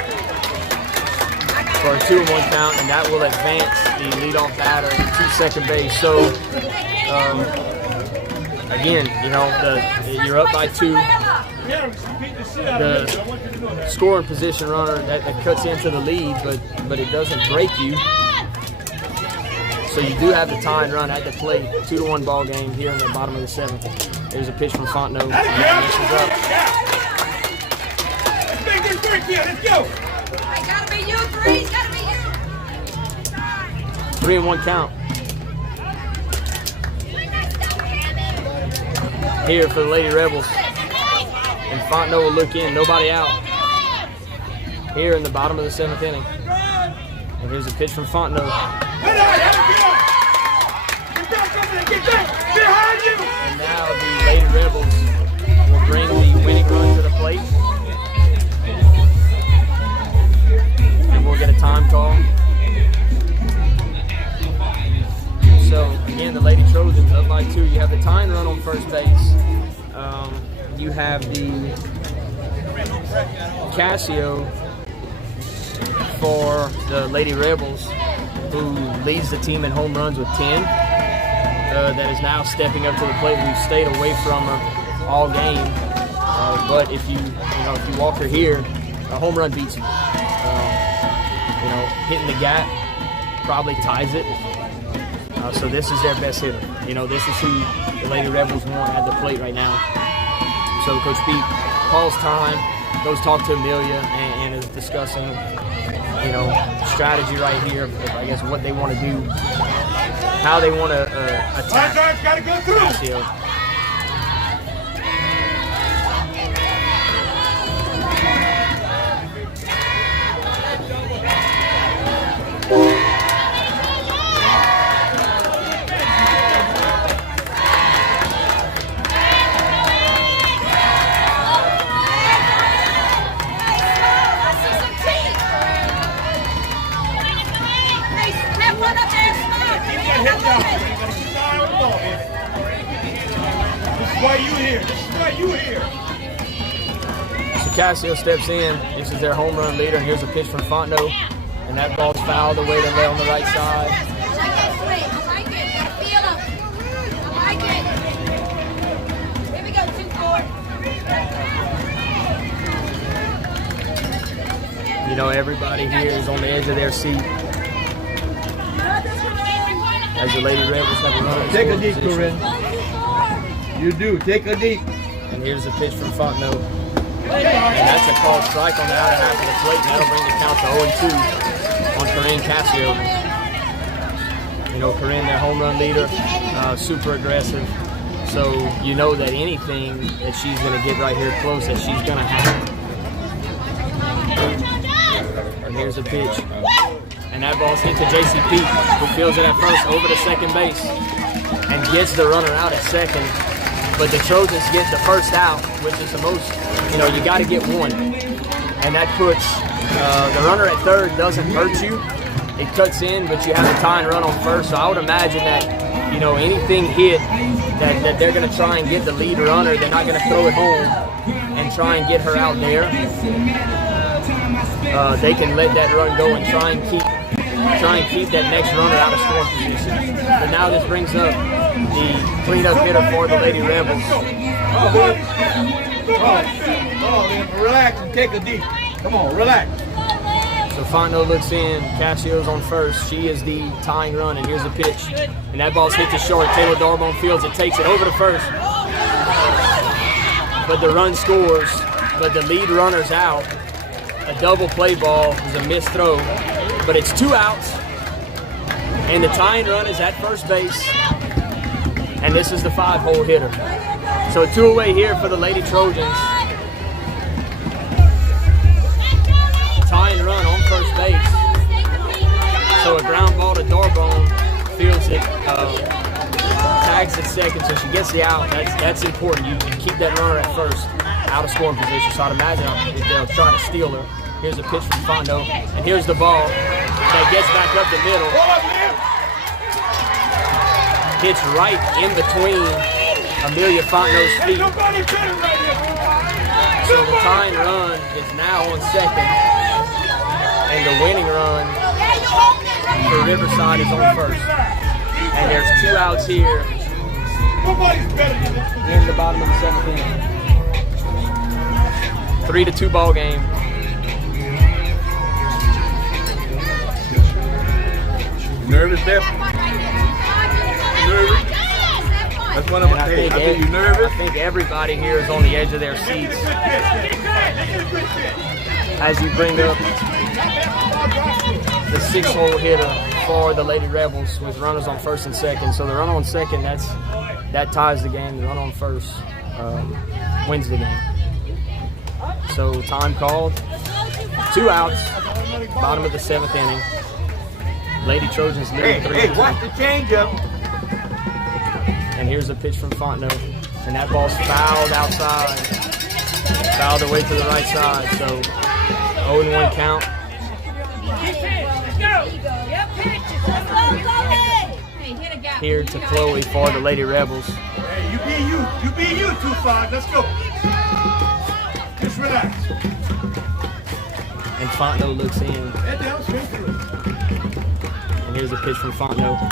for a 2-1 count, and that will advance the leadoff batter to second base. So, again, you're up by 2. The scoring position runner that cuts into the lead, but it doesn't break you. So you do have the tie and run at the plate. 2-1 ball game here in the bottom of the 7th. There's a pitch from Fontenot. And that Let's make this work here. Let's go. It gotta be you, 3. It's gotta be you. 3-1 count. Here for the Lady Rebels. And Fontenot will look in, nobody out. Here in the bottom of the 7th inning. And here's a pitch from Fontenot. And now the Lady Rebels will bring the winning run to the plate. And we'll get a time call. So again, the Lady Trojans up by 2. You have the tying run on first base. You have the Casio for the Lady Rebels, who leads the team in home runs with 10. That is now stepping up to the plate. We've stayed away from her all game, but if you walk her here, a home run beats you. Hitting the gap probably ties it. So this is their best hitter. This is who the Lady Rebels want at the plate right now. So Coach Pete calls time, goes talk to Amelia, and is discussing, strategy right here. I guess what they want to do, how they want to attack. Gotta go through. Casio. why you here. This is why you here. So Cassio steps in. This is their home run leader. And here's a pitch from Fontenot. And that ball's fouled away to lay on the right side. I like it. I feel him. I like it. Here we go, 2-4. You know, everybody here is on the edge of their seat as the Lady Rebels have a run. Take a deep, Corinne. You do. Take a deep. And here's the pitch from Fontenot. And that's a called strike on the outer half of the plate. And that'll bring the count to 0-2 on Corinne Cassio. You know, Corinne, their home run leader, super aggressive. So you know that anything that she's going to get right here close, that she's going to have. And here's a pitch. And that ball's hit to JCP, who fields it at first over to second base and gets the runner out at second. But the Trojans get the first out, which is the most, you know, you got to get one. And that puts the runner at third doesn't hurt you. It cuts in, but you have a tying run on first. So I would imagine that, you know, anything hit that they're going to try and get the lead runner. They're not going to throw it home and try and get her out there. They can let that run go and try and keep that next runner out of scoring position. But now this brings up the cleanup hitter for the Lady Rebels. Relax and take a deep. Come on, relax. So Fontenot looks in. Cassio's on first. She is the tying run, and here's the pitch. And that ball's hit to short. Taylor Darbone fields it, takes it over to first. But the run scores, but the lead runner's out. A double play ball is a missed throw, but it's 2 outs, and the tying run is at first base, and this is the 5-hole hitter. So 2 away here for the Lady Trojans. Tying run on first base. So a ground ball to Darbone, fields it, tags at second, so she gets the out. That's important. You keep that runner at first, out of scoring position. So I'd imagine if they'll try to steal her. Here's a pitch from Fontenot, and here's the ball that gets back up the middle. Hits right in between Amelia Fontenot's feet. So the tying run is now on second, and the winning run for Riverside is on first. And there's 2 outs here in the bottom of the 7th inning. 3-2 ball game. Nervous, Steph? Nervous? That's what I'm going to say. I think you nervous? I think everybody here is on the edge of their seats as you bring up the 6-hole hitter for the Lady Rebels with runners on first and second. So the runner on second, that ties the game. The runner on first wins the game. So time called. 2 outs. Bottom of the 7th inning. Lady Trojans leading 3-2. Hey, watch the changeup. And here's a pitch from Fontenot. And that ball's fouled outside. Fouled away to the right side. So 0-1 count. Here to Chloe for the Lady Rebels. Hey, you be you. You be you, 2-5. Let's go. Just relax. And Fontenot looks in. Head down, straight through. And here's a pitch from Fontenot. The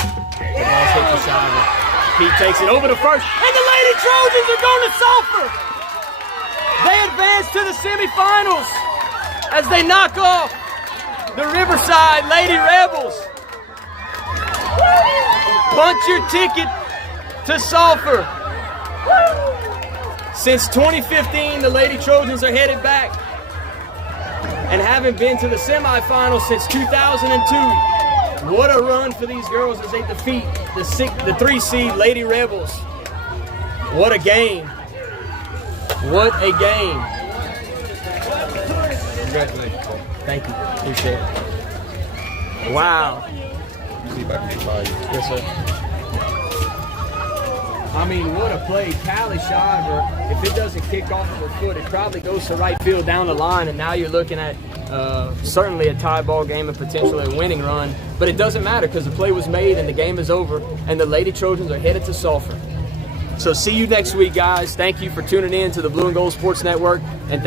ball's hit to Shiver. Pete takes it over to first. And the Lady Trojans are going to Sulphur. They advance to the semifinals as they knock off the Riverside Lady Rebels. Punch your ticket to Sulphur. Since 2015, the Lady Trojans are headed back and haven't been to the semifinals since 2002. What a run for these girls as they defeat the 3-seed Lady Rebels. What a game. What a game. Congratulations. Thank you. Appreciate it. Wow. See if I can buy you. Yes, sir. I mean, what a play. Callie Shiver, if it doesn't kick off of her foot, it probably goes to right field down the line, and now you're looking at certainly a tie ball game and potentially a winning run. But it doesn't matter because the play was made and the game is over, and the Lady Trojans are headed to Sulphur. So see you next week, guys. Thank you for tuning in to the Blue and Gold Sports Network. And